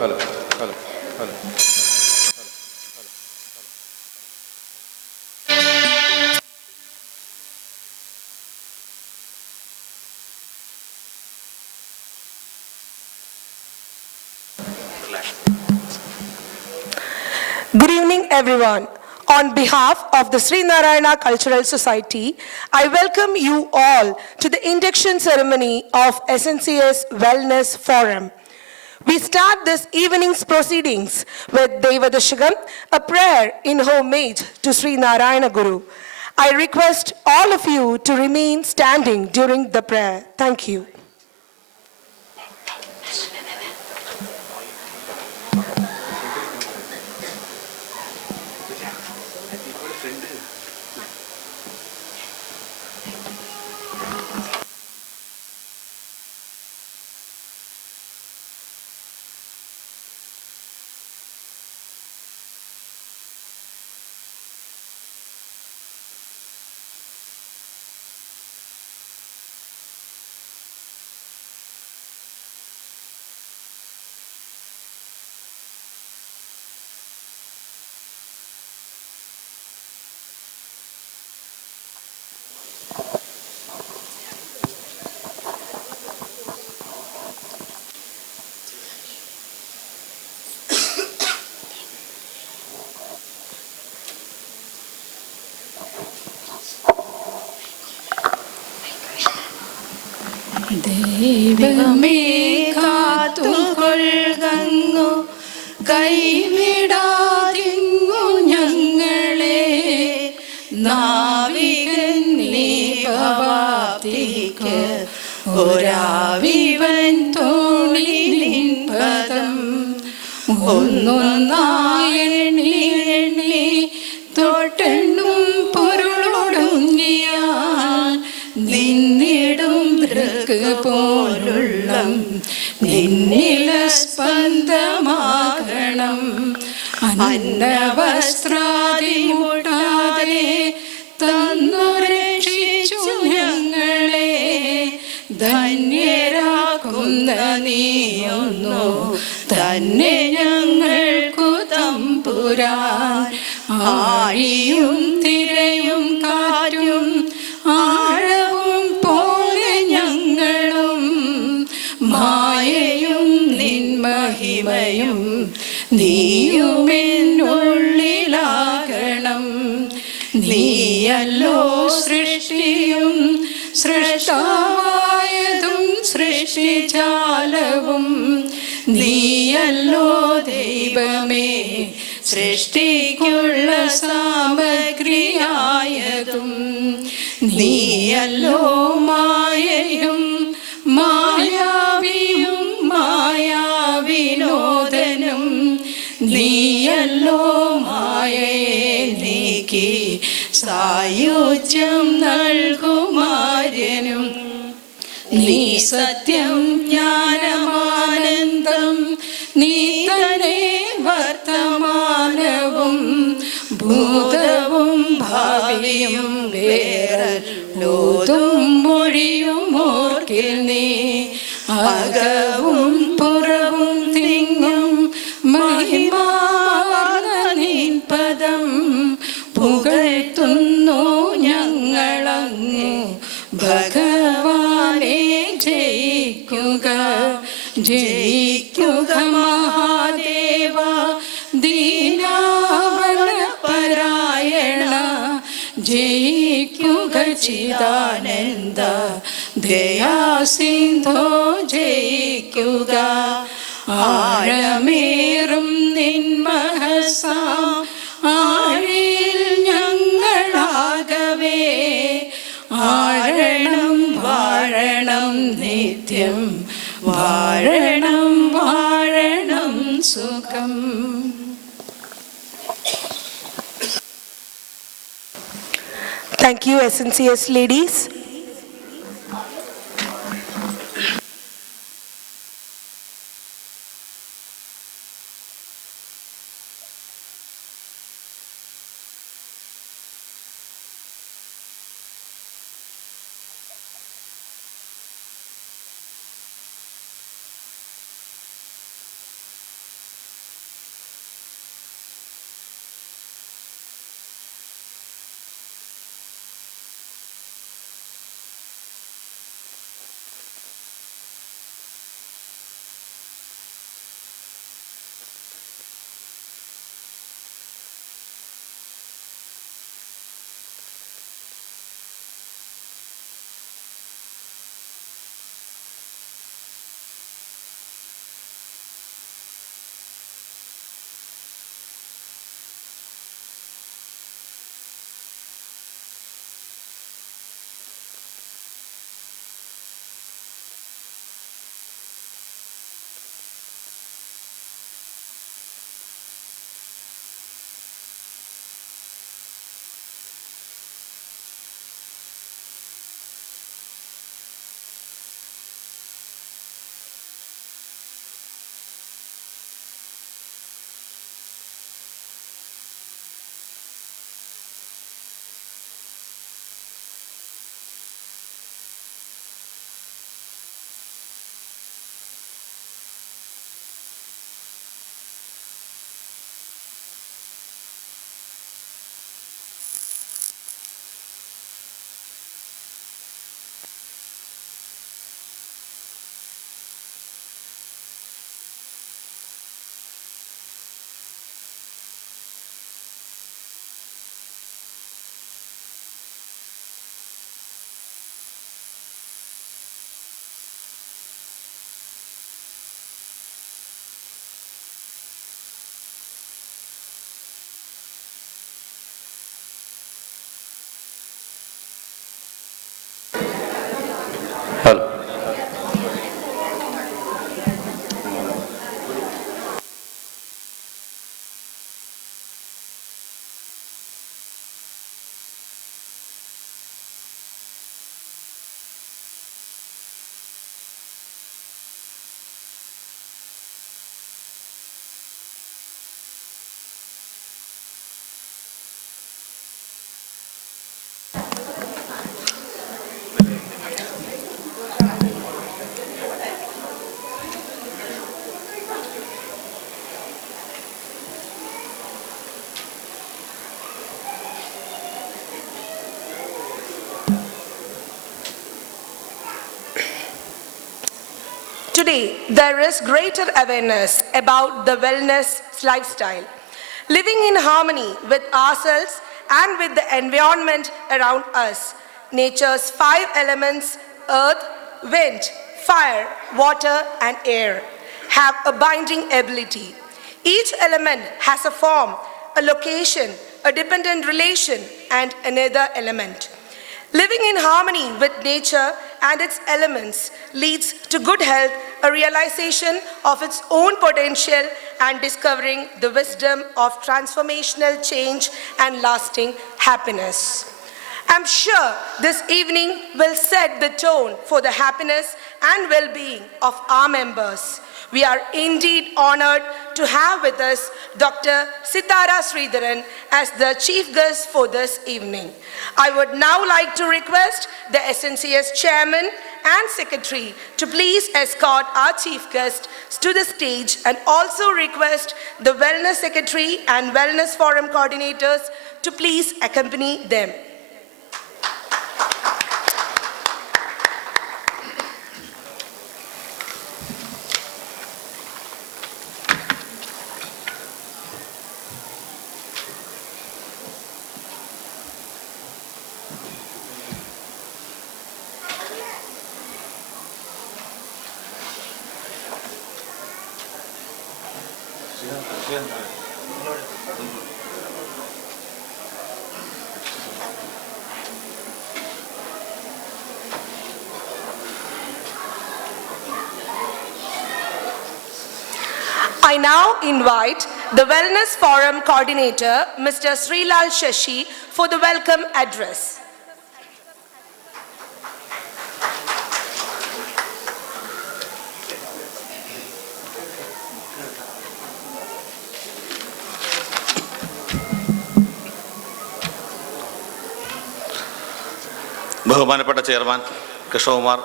hello, hello, hello. Good evening, everyone. On behalf of the Sri Narayana Cultural Society, I welcome you all to the induction ceremony of SNCS Wellness Forum. We start this evening's proceedings with Devadashagam, a prayer in homage to Sri Narayana Guru. I request all of you to remain standing during the prayer. Thank you. ദൈവമേ കാത്തുകൊള്ളുന്നു കൈവിടാതിങ്ങു ഞങ്ങളെ നാവികൻ നീ ഭവാബ്ദിക്ക് ഒരാവിവൻ തോണി നിൻ പദം ഒന്നൊന്നായെണ്ണി എണ്ണി തൊട്ടെണ്ണും പൊരുളൊടുങ്ങിയാൽ നിന്നിടും പോലുള്ള നിന്നില സ്പന്ദമാകണം അന്നവസ്ത്രാദി മുട്ടാതെ തന്നു രക്ഷിച്ചു ഞങ്ങളെ ധന്യരാക്കുന്ന നീയൊന്നു തന്നെ ഞങ്ങൾക്കു തമ്പുരാൻ ആഴിയും തിരയും കാറ്റും ആഴവും പോലെ ഞങ്ങളും മായയും നിൻ മഹിമയും നീയുമെന്നുള്ളിലാകണം നീയല്ലോ സൃഷ്ടിയും സൃഷ്ടാവായതും സൃഷ്ടിജാലവും നീയല്ലോ ദൈവമേ സൃഷ്ടിക്കുള്ള സാമഗ്രിയായതും നീയല്ലോ മായയും മായാവിയും മായാവിനോദനും നീയല്ലോ മായയെ നീക്കി സായുജ്യം നൽകുമാര്യനും നീ സത്യം ജ്ഞാനമാനന്ദം നീ തന്നെ വർത്തമാനവും ഭൂതവും ഭാവിയും വേറല്ലോതും മൊഴിയും ഓർക്കിൽ നീ അകവും പുറവും തിങ്ങും മഹിമാർന്ന നിൻ പദം പുകഴ്ത്തുന്നു ഞങ്ങളങ്ങ് ഭഗവാനെ ജയിക്കുക ജയിക്കുക മഹാദേവ ദീനാവനപരായണ ജയിക്കുക ചിദാനന്ദ ദയാസിന്ധോ ജയിക്കുക ആഴമേറും നിൻ മഹസാം ആഴിയിൽ ഞങ്ങളാകവേ ആഴണം വാഴണം നിത്യം വാഴണം വാഴണം സുഖം. Thank you, SNCS ladies. Today, there is greater awareness about the wellness lifestyle. Living in harmony with ourselves and with the environment around us. Nature's 5 elements, earth, wind, fire, water, and air, have a binding ability. Each element has a form, a location, a dependent relation, and another element. Living in harmony with nature and its elements leads to good health, a realization of its own potential, and discovering the wisdom of transformational change and lasting happiness. I'm sure this evening will set the tone for the happiness and well-being of our members. We are indeed honored to have with us Dr. Sitara Sridharan as the chief guest for this evening. I would now like to request the SNCS chairman and secretary to please escort our chief guest to the stage, and also request the wellness secretary and wellness forum coordinators to please accompany them. I now invite the Wellness Forum Coordinator, Mr. Srilal Shashi, for the welcome address. ബഹുമാനപ്പെട്ട chairman Krishnakumar,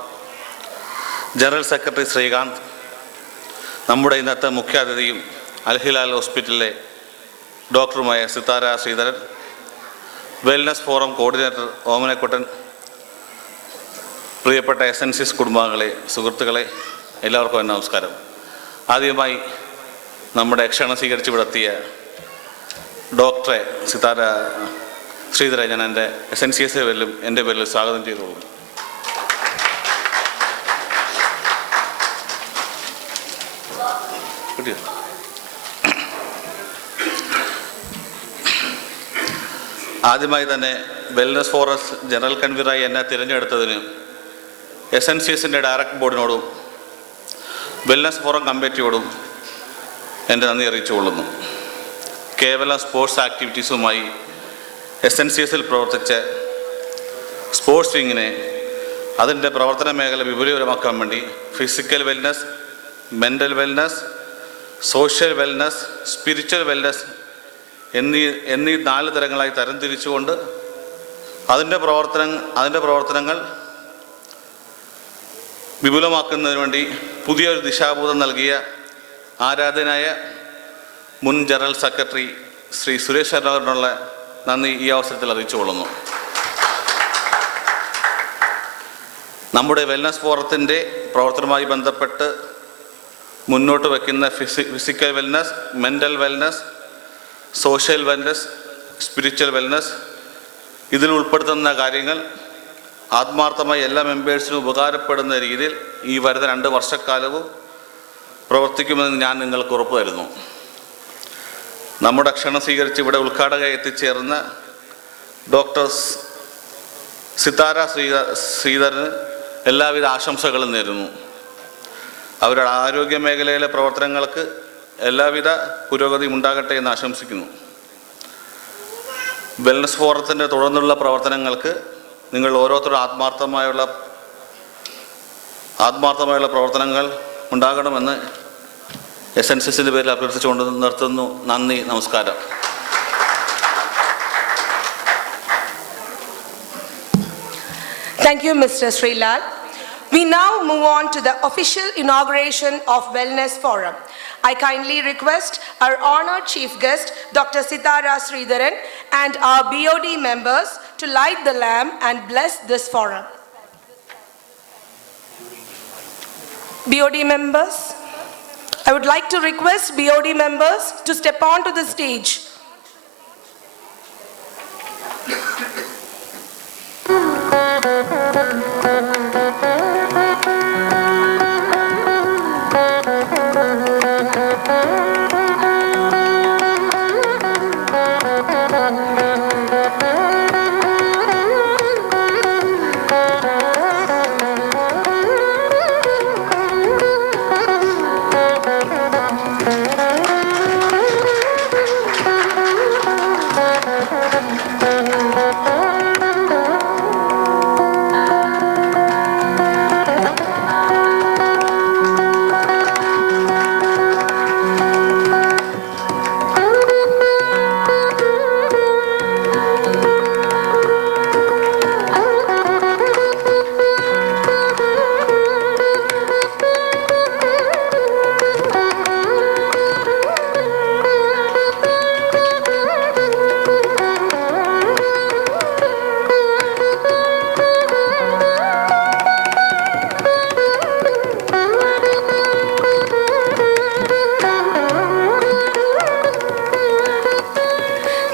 general secretary Sreekanth, നമ്മുടെ ഇന്നത്തെ മുഖ്യാതിഥിയും അൽഹിലാൽ ഹോസ്പിറ്റലിലെ ഡോക്ടറുമായ Sithara Sreedharan, wellness forum coordinator Omanakuttan, പ്രിയപ്പെട്ട എസൻസിയസ് കുടുംബാംഗങ്ങളെ, സുഹൃത്തുക്കളെ, എല്ലാവർക്കും എൻ്റെ നമസ്കാരം. ആദ്യമായി നമ്മുടെ ക്ഷണം സ്വീകരിച്ച് വിടെത്തിയ ഡോക്ടറെ സിതാര ശ്രീധരൻ ഞാൻ എൻ്റെ എസൻസിയസ് പേരിലും എൻ്റെ പേരിൽ സ്വാഗതം ചെയ്തോളൂ. ആദ്യമായി തന്നെ വെൽനസ് ഫോറം ജനറൽ കൺവീനറായി എന്നെ തിരഞ്ഞെടുത്തതിന് എസൻസിയസിൻ്റെ ഡയറക്ടർ ബോർഡിനോടും വെൽനസ് ഫോറം കമ്മിറ്റിയോടും എൻ്റെ നന്ദി അറിയിച്ചുകൊള്ളുന്നു. കേവലം സ്പോർട്സ് ആക്ടിവിറ്റീസുമായി എസൻസിയസിൽ പ്രവർത്തിച്ച സ്പോർട്സ് വിങ്ങിനെ അതിൻ്റെ പ്രവർത്തന മേഖല വിപുലീകരമാക്കാൻ വേണ്ടി physical wellness, mental wellness, social wellness, spiritual wellness എന്നീ 4 തരങ്ങളായി തരംതിരിച്ചുകൊണ്ട് അതിൻ്റെ പ്രവർത്തനങ്ങൾ വിപുലമാക്കുന്നതിന് വേണ്ടി പുതിയൊരു ദിശാബോധം നൽകിയ ആരാധനായ മുൻ ജനറൽ സെക്രട്ടറി ശ്രീ സുരേഷ് ശർമ്മയോടുള്ള നന്ദി ഈ അവസരത്തിൽ അറിയിച്ചുകൊള്ളുന്നു. നമ്മുടെ വെൽനസ് ഫോറത്തിൻ്റെ പ്രവർത്തനവുമായി ബന്ധപ്പെട്ട് മുന്നോട്ട് വയ്ക്കുന്ന physical wellness, mental wellness, social wellness, spiritual wellness, ഇതിൽ ഉൾപ്പെടുത്തുന്ന കാര്യങ്ങൾ ആത്മാർത്ഥമായി എല്ലാ മെമ്പേഴ്സിനും ഉപകാരപ്പെടുന്ന രീതിയിൽ ഈ വരുന്ന 2 വർഷക്കാലവും പ്രവർത്തിക്കുമെന്ന് ഞാൻ നിങ്ങൾക്ക് ഉറപ്പ് തരുന്നു. നമ്മുടെ ക്ഷണം സ്വീകരിച്ച് ഇവിടെ ഉദ്ഘാടകയായി എത്തിച്ചേർന്ന ഡോക്ടർ സിതാര ശ്രീധരന് എല്ലാവിധ ആശംസകളും നേരുന്നു. അവരുടെ ആരോഗ്യ മേഖലയിലെ പ്രവർത്തനങ്ങൾക്ക് എല്ലാവിധ പുരോഗതിയും ഉണ്ടാകട്ടെ എന്ന് ആശംസിക്കുന്നു. വെൽനസ് ഫോറത്തിൻ്റെ തുടർന്നുള്ള പ്രവർത്തനങ്ങൾക്ക് നിങ്ങൾ ഓരോരുത്തരും ആത്മാർത്ഥമായുള്ള പ്രവർത്തനങ്ങൾ ഉണ്ടാകണമെന്ന് എസൻസിയസിൻ്റെ പേരിൽ അഭ്യർത്ഥിച്ചുകൊണ്ട് നിർത്തുന്നു. നന്ദി, നമസ്കാരം. Thank you, Mr. Srilal. We now move on to the official inauguration of Wellness Forum. I kindly request our honored chief guest, Dr. Sitara Sridharan, and our BOD members to light the lamp and bless this forum. BOD members, I would like to request BOD members to step onto the stage.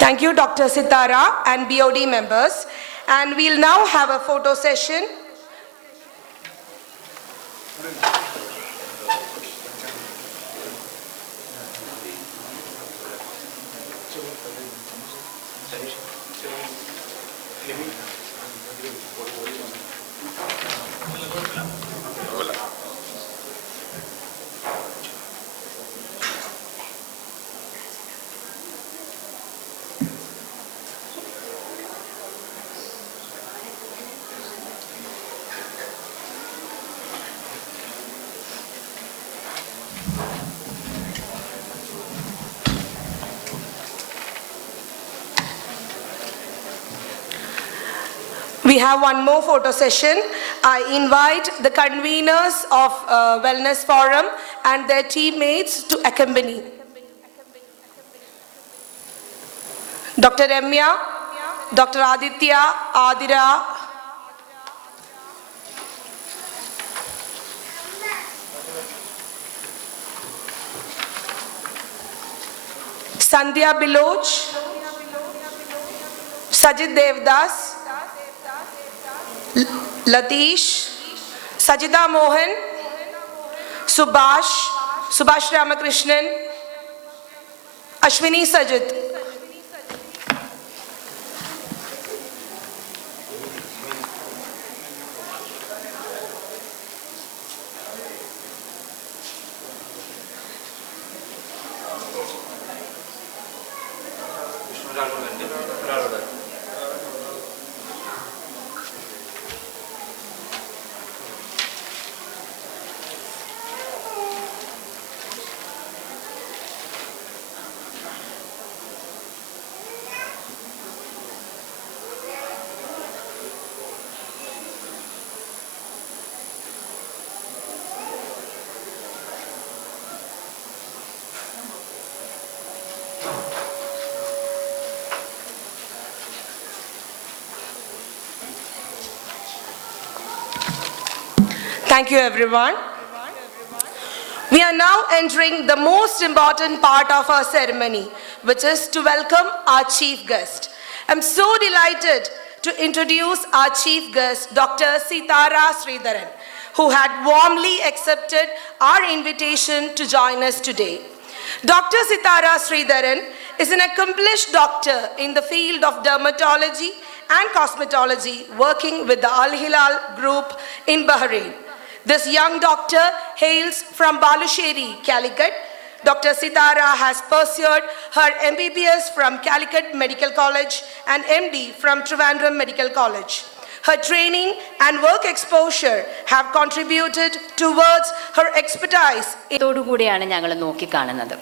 Thank you, Dr. Sitara and BOD members. And we'll now have a photo session. We have one more photo session. I invite the conveners of Wellness Forum and their teammates to accompany. Dr. Ramya, Dr. Aditya, Adira, Sandhya Biloch, Sajid Devdas, Latish, Sajida Mohan, Subhash Ramakrishnan, Ashwini Sajid. Thank you, everyone. We are now entering the most important part of our ceremony, which is to welcome our chief guest. I'm so delighted to introduce our chief guest, Dr. Sitara Sridharan, who had warmly accepted our invitation to join us today. Dr. Sitara Sridharan is an accomplished doctor in the field of dermatology and cosmetology, working with the Al Hilal Group in Bahrain. This young doctor hails from Balusheri, Calicut. Dr. Sitara has pursued her MBBS from Calicut Medical College and MD from Trivandrum Medical College. Her training and work exposure have contributed towards her expertise. ോടുകൂടിയാണ് ഞങ്ങൾ നോക്കിക്കാണുന്നത്.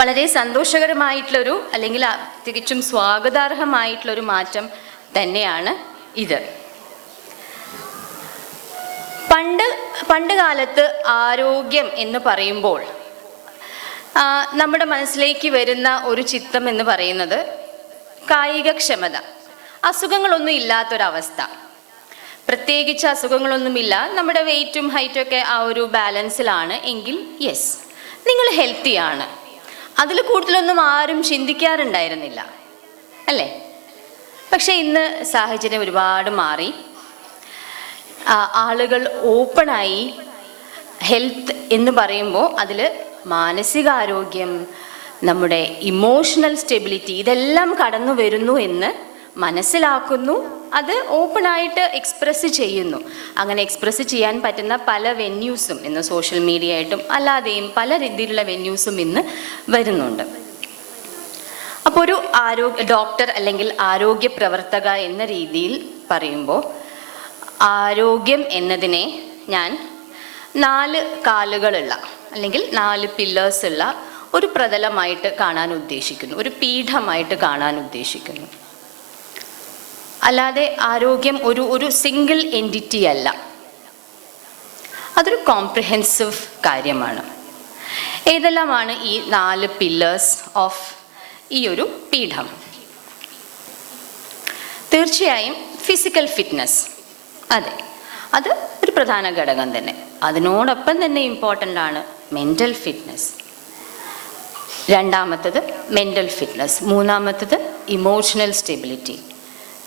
വളരെ സന്തോഷകരമായിട്ടുള്ളൊരു അല്ലെങ്കിൽ തികച്ചും സ്വാഗതാർഹമായിട്ടുള്ളൊരു മാറ്റം തന്നെയാണ് ഇത്. പണ്ട് കാലത്ത് ആരോഗ്യം എന്ന് പറയുമ്പോൾ നമ്മുടെ മനസ്സിലേക്ക് വരുന്ന ഒരു ചിത്രം എന്ന് പറയുന്നത് കായികക്ഷമത, അസുഖങ്ങളൊന്നും ഇല്ലാത്തൊരവസ്ഥ. പ്രത്യേകിച്ച് അസുഖങ്ങളൊന്നുമില്ല, നമ്മുടെ വെയിറ്റും ഹൈറ്റും ഒക്കെ ആ ഒരു ബാലൻസിലാണ് എങ്കിൽ യെസ്, നിങ്ങൾ ഹെൽത്തിയാണ്. അതിൽ കൂടുതലൊന്നും ആരും ചിന്തിക്കാറുണ്ടായിരുന്നില്ല അല്ലേ? പക്ഷേ ഇന്ന് സാഹചര്യം ഒരുപാട് മാറി. ആളുകൾ ഓപ്പണായി ഹെൽത്ത് എന്ന് പറയുമ്പോൾ അതിൽ മാനസികാരോഗ്യം, നമ്മുടെ ഇമോഷണൽ സ്റ്റെബിലിറ്റി ഇതെല്ലാം കടന്നു വരുന്നു എന്ന് മനസ്സിലാക്കുന്നു. അത് ഓപ്പണായിട്ട് എക്സ്പ്രസ് ചെയ്യുന്നു. അങ്ങനെ എക്സ്പ്രസ് ചെയ്യാൻ പറ്റുന്ന പല വെന്യൂസും ഇന്ന് സോഷ്യൽ മീഡിയ ആയിട്ടും അല്ലാതെയും പല രീതിയിലുള്ള വെന്യൂസും ഇന്ന് വരുന്നുണ്ട്. അപ്പോൾ ഒരു ഡോക്ടർ അല്ലെങ്കിൽ ആരോഗ്യ പ്രവർത്തക എന്ന രീതിയിൽ പറയുമ്പോൾ ആരോഗ്യം എന്നതിനെ ഞാൻ 4 കാലുകളുള്ള അല്ലെങ്കിൽ 4 പില്ലേഴ്സ് ഉള്ള ഒരു പ്രതലമായിട്ട് കാണാൻ ഉദ്ദേശിക്കുന്നു, ഒരു പീഠമായിട്ട് കാണാൻ ഉദ്ദേശിക്കുന്നു. അല്ലാതെ ആരോഗ്യം ഒരു സിംഗിൾ എൻറ്റിറ്റി അല്ല, അതൊരു കോംപ്രിഹെൻസീവ് കാര്യമാണ്. ഏതെല്ലാമാണ് ഈ 4 പില്ലേഴ്സ് ഓഫ് ഈ ഒരു പീഠം? തീർച്ചയായും ഫിസിക്കൽ ഫിറ്റ്നസ്, അതെ, അത് ഒരു പ്രധാന ഘടകം തന്നെ. അതിനോടൊപ്പം തന്നെ ഇമ്പോർട്ടൻ്റ് ആണ് മെൻ്റൽ ഫിറ്റ്നസ്. രണ്ടാമത്തത് മെൻ്റൽ ഫിറ്റ്നസ്, മൂന്നാമത്തത് ഇമോഷണൽ സ്റ്റെബിലിറ്റി,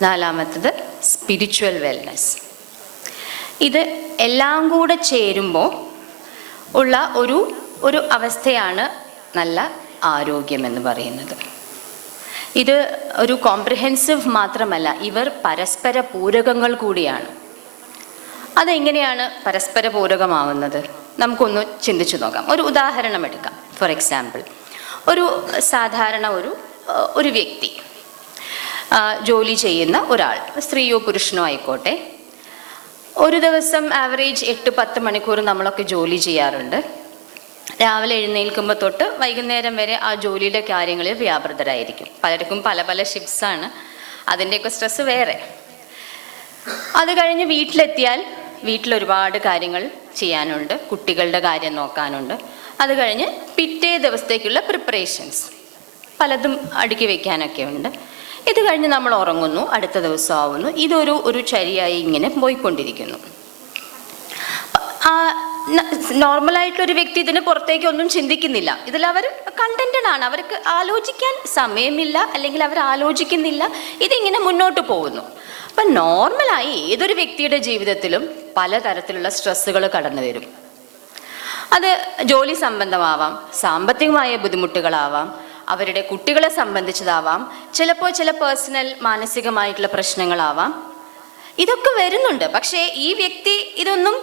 നാലാമത്തത് സ്പിരിച്വൽ വെൽനെസ്. ഇത് എല്ലാം കൂടെ ചേരുമ്പോൾ ഉള്ള ഒരു അവസ്ഥയാണ് നല്ല ആരോഗ്യം എന്ന് പറയുന്നത്. ഇത് ഒരു കോംപ്രിഹെൻസീവ് മാത്രമല്ല, ഇവർ പരസ്പര പൂരകങ്ങൾ കൂടിയാണ്. അതെങ്ങനെയാണ് പരസ്പര പൂരകമാവുന്നത്? നമുക്കൊന്ന് ചിന്തിച്ചു നോക്കാം. ഒരു ഉദാഹരണം എടുക്കാം. ഫോർ എക്സാമ്പിൾ, ഒരു സാധാരണ ഒരു വ്യക്തി, ജോലി ചെയ്യുന്ന ഒരാൾ, സ്ത്രീയോ പുരുഷനോ ആയിക്കോട്ടെ, ഒരു ദിവസം ആവറേജ് 8-10 മണിക്കൂർ നമ്മളൊക്കെ ജോലി ചെയ്യാറുണ്ട്. രാവിലെ എഴുന്നേൽക്കുമ്പോൾ തൊട്ട് വൈകുന്നേരം വരെ ആ ജോലിയുടെ കാര്യങ്ങളിൽ വ്യാപൃതരായിരിക്കും. പലർക്കും പല പല ഷിഫ്റ്റ്സാണ്, അതിൻ്റെയൊക്കെ സ്ട്രെസ് വേറെ. അത് കഴിഞ്ഞ് വീട്ടിലെത്തിയാൽ വീട്ടിലൊരുപാട് കാര്യങ്ങൾ ചെയ്യാനുണ്ട്, കുട്ടികളുടെ കാര്യം നോക്കാനുണ്ട്. അത് കഴിഞ്ഞ് പിറ്റേ ദിവസത്തേക്കുള്ള പ്രിപ്പറേഷൻസ് പലതും അടുക്കി വയ്ക്കാനൊക്കെ ഉണ്ട്. ഇത് കഴിഞ്ഞ് നമ്മൾ ഉറങ്ങുന്നു, അടുത്ത ദിവസം ആവുന്നു. ഇതൊരു ചരിയായി ഇങ്ങനെ പോയിക്കൊണ്ടിരിക്കുന്നു. നോർമലായിട്ടൊരു വ്യക്തി ഇതിന് പുറത്തേക്ക് ഒന്നും ചിന്തിക്കുന്നില്ല. ഇതിലവർ കണ്ടന്റഡ് ആണ്, അവർക്ക് ആലോചിക്കാൻ സമയമില്ല, അല്ലെങ്കിൽ അവർ ആലോചിക്കുന്നില്ല. ഇതിങ്ങനെ മുന്നോട്ട് പോകുന്നു. അപ്പം നോർമലായി ഏതൊരു വ്യക്തിയുടെ ജീവിതത്തിലും പലതരത്തിലുള്ള സ്ട്രെസ്സുകൾ കടന്നു വരും. അത് ജോലി സംബന്ധമാവാം, സാമ്പത്തികമായ ബുദ്ധിമുട്ടുകളാവാം, അവരുടെ കുട്ടികളെ സംബന്ധിച്ചതാവാം, ചിലപ്പോൾ ചില പേഴ്സണൽ മാനസികമായിട്ടുള്ള പ്രശ്നങ്ങളാവാം. ഇതൊക്കെ വരുന്നുണ്ട്. പക്ഷേ ഈ വ്യക്തി ഇതൊന്നും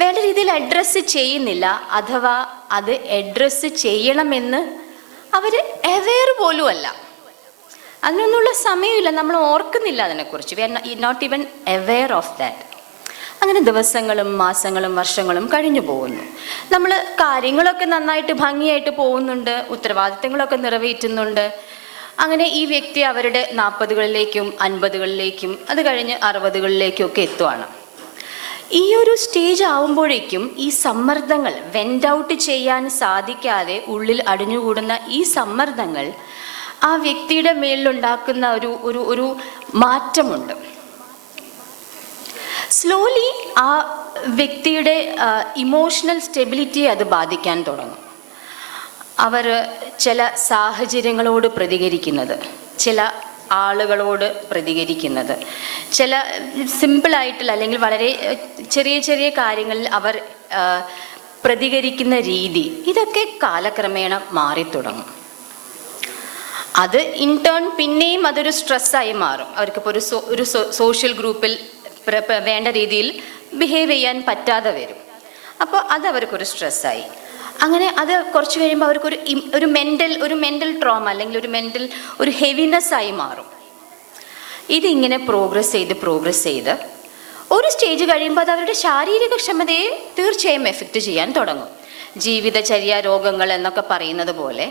വേണ്ട രീതിയിൽ അഡ്രസ്സ് ചെയ്യുന്നില്ല, അഥവാ അത് അഡ്രസ്സ് ചെയ്യണമെന്ന് അവർ അവെയർ പോലും അല്ല. അതിനൊന്നുള്ള സമയമില്ല, നമ്മൾ ഓർക്കുന്നില്ല അതിനെക്കുറിച്ച്. We are not even aware of that. അങ്ങനെ ദിവസങ്ങളും മാസങ്ങളും വർഷങ്ങളും കഴിഞ്ഞു പോകുന്നു. നമ്മൾ കാര്യങ്ങളൊക്കെ നന്നായിട്ട് ഭംഗിയായിട്ട് പോകുന്നുണ്ട്, ഉത്തരവാദിത്തങ്ങളൊക്കെ നിറവേറ്റുന്നുണ്ട്. അങ്ങനെ ഈ വ്യക്തി അവരുടെ 40കളിലേക്കും 50കളിലേക്കും അത് കഴിഞ്ഞ് 60കളിലേക്കും ഒക്കെ എത്തുവാണ്. ഈ ഒരു സ്റ്റേജ് ആവുമ്പോഴേക്കും ഈ സമ്മർദ്ദങ്ങൾ വെൻ്റ് ഔട്ട് ചെയ്യാൻ സാധിക്കാതെ ഉള്ളിൽ അടിഞ്ഞുകൂടുന്ന ഈ സമ്മർദ്ദങ്ങൾ ആ വ്യക്തിയുടെ മേലിലുണ്ടാക്കുന്ന ഒരു മാറ്റമുണ്ട്. സ്ലോലി ആ വ്യക്തിയുടെ ഇമോഷണൽ സ്റ്റെബിലിറ്റിയെ അത് ബാധിക്കാൻ തുടങ്ങും. അവർ ചില സാഹചര്യങ്ങളോട് പ്രതികരിക്കുന്നത്, ചില ആളുകളോട് പ്രതികരിക്കുന്നത്, ചില സിമ്പിളായിട്ടുള്ള അല്ലെങ്കിൽ വളരെ ചെറിയ ചെറിയ കാര്യങ്ങളിൽ അവർ പ്രതികരിക്കുന്ന രീതി, ഇതൊക്കെ കാലക്രമേണ മാറിത്തുടങ്ങും. അത് ഇൻടേൺ പിന്നെയും അതൊരു സ്ട്രെസ്സായി മാറും. അവർക്കിപ്പോൾ ഒരു സോഷ്യൽ ഗ്രൂപ്പിൽ വേണ്ട രീതിയിൽ ബിഹേവ് ചെയ്യാൻ പറ്റാതെ വരും. അപ്പോൾ അതവർക്കൊരു സ്ട്രെസ്സായി. അങ്ങനെ അത് കുറച്ച് കഴിയുമ്പോൾ അവർക്കൊരു മെൻ്റൽ ട്രോമ അല്ലെങ്കിൽ ഒരു ഹെവിനെസ്സായി മാറും. ഇതിങ്ങനെ പ്രോഗ്രസ് ചെയ്ത് ഒരു സ്റ്റേജ് കഴിയുമ്പോൾ അത് അവരുടെ ശാരീരിക ക്ഷമതയെ തീർച്ചയായും എഫക്റ്റ് ചെയ്യാൻ തുടങ്ങും. ജീവിതചര്യ രോഗങ്ങൾ എന്നൊക്കെ പറയുന്നത് പോലെ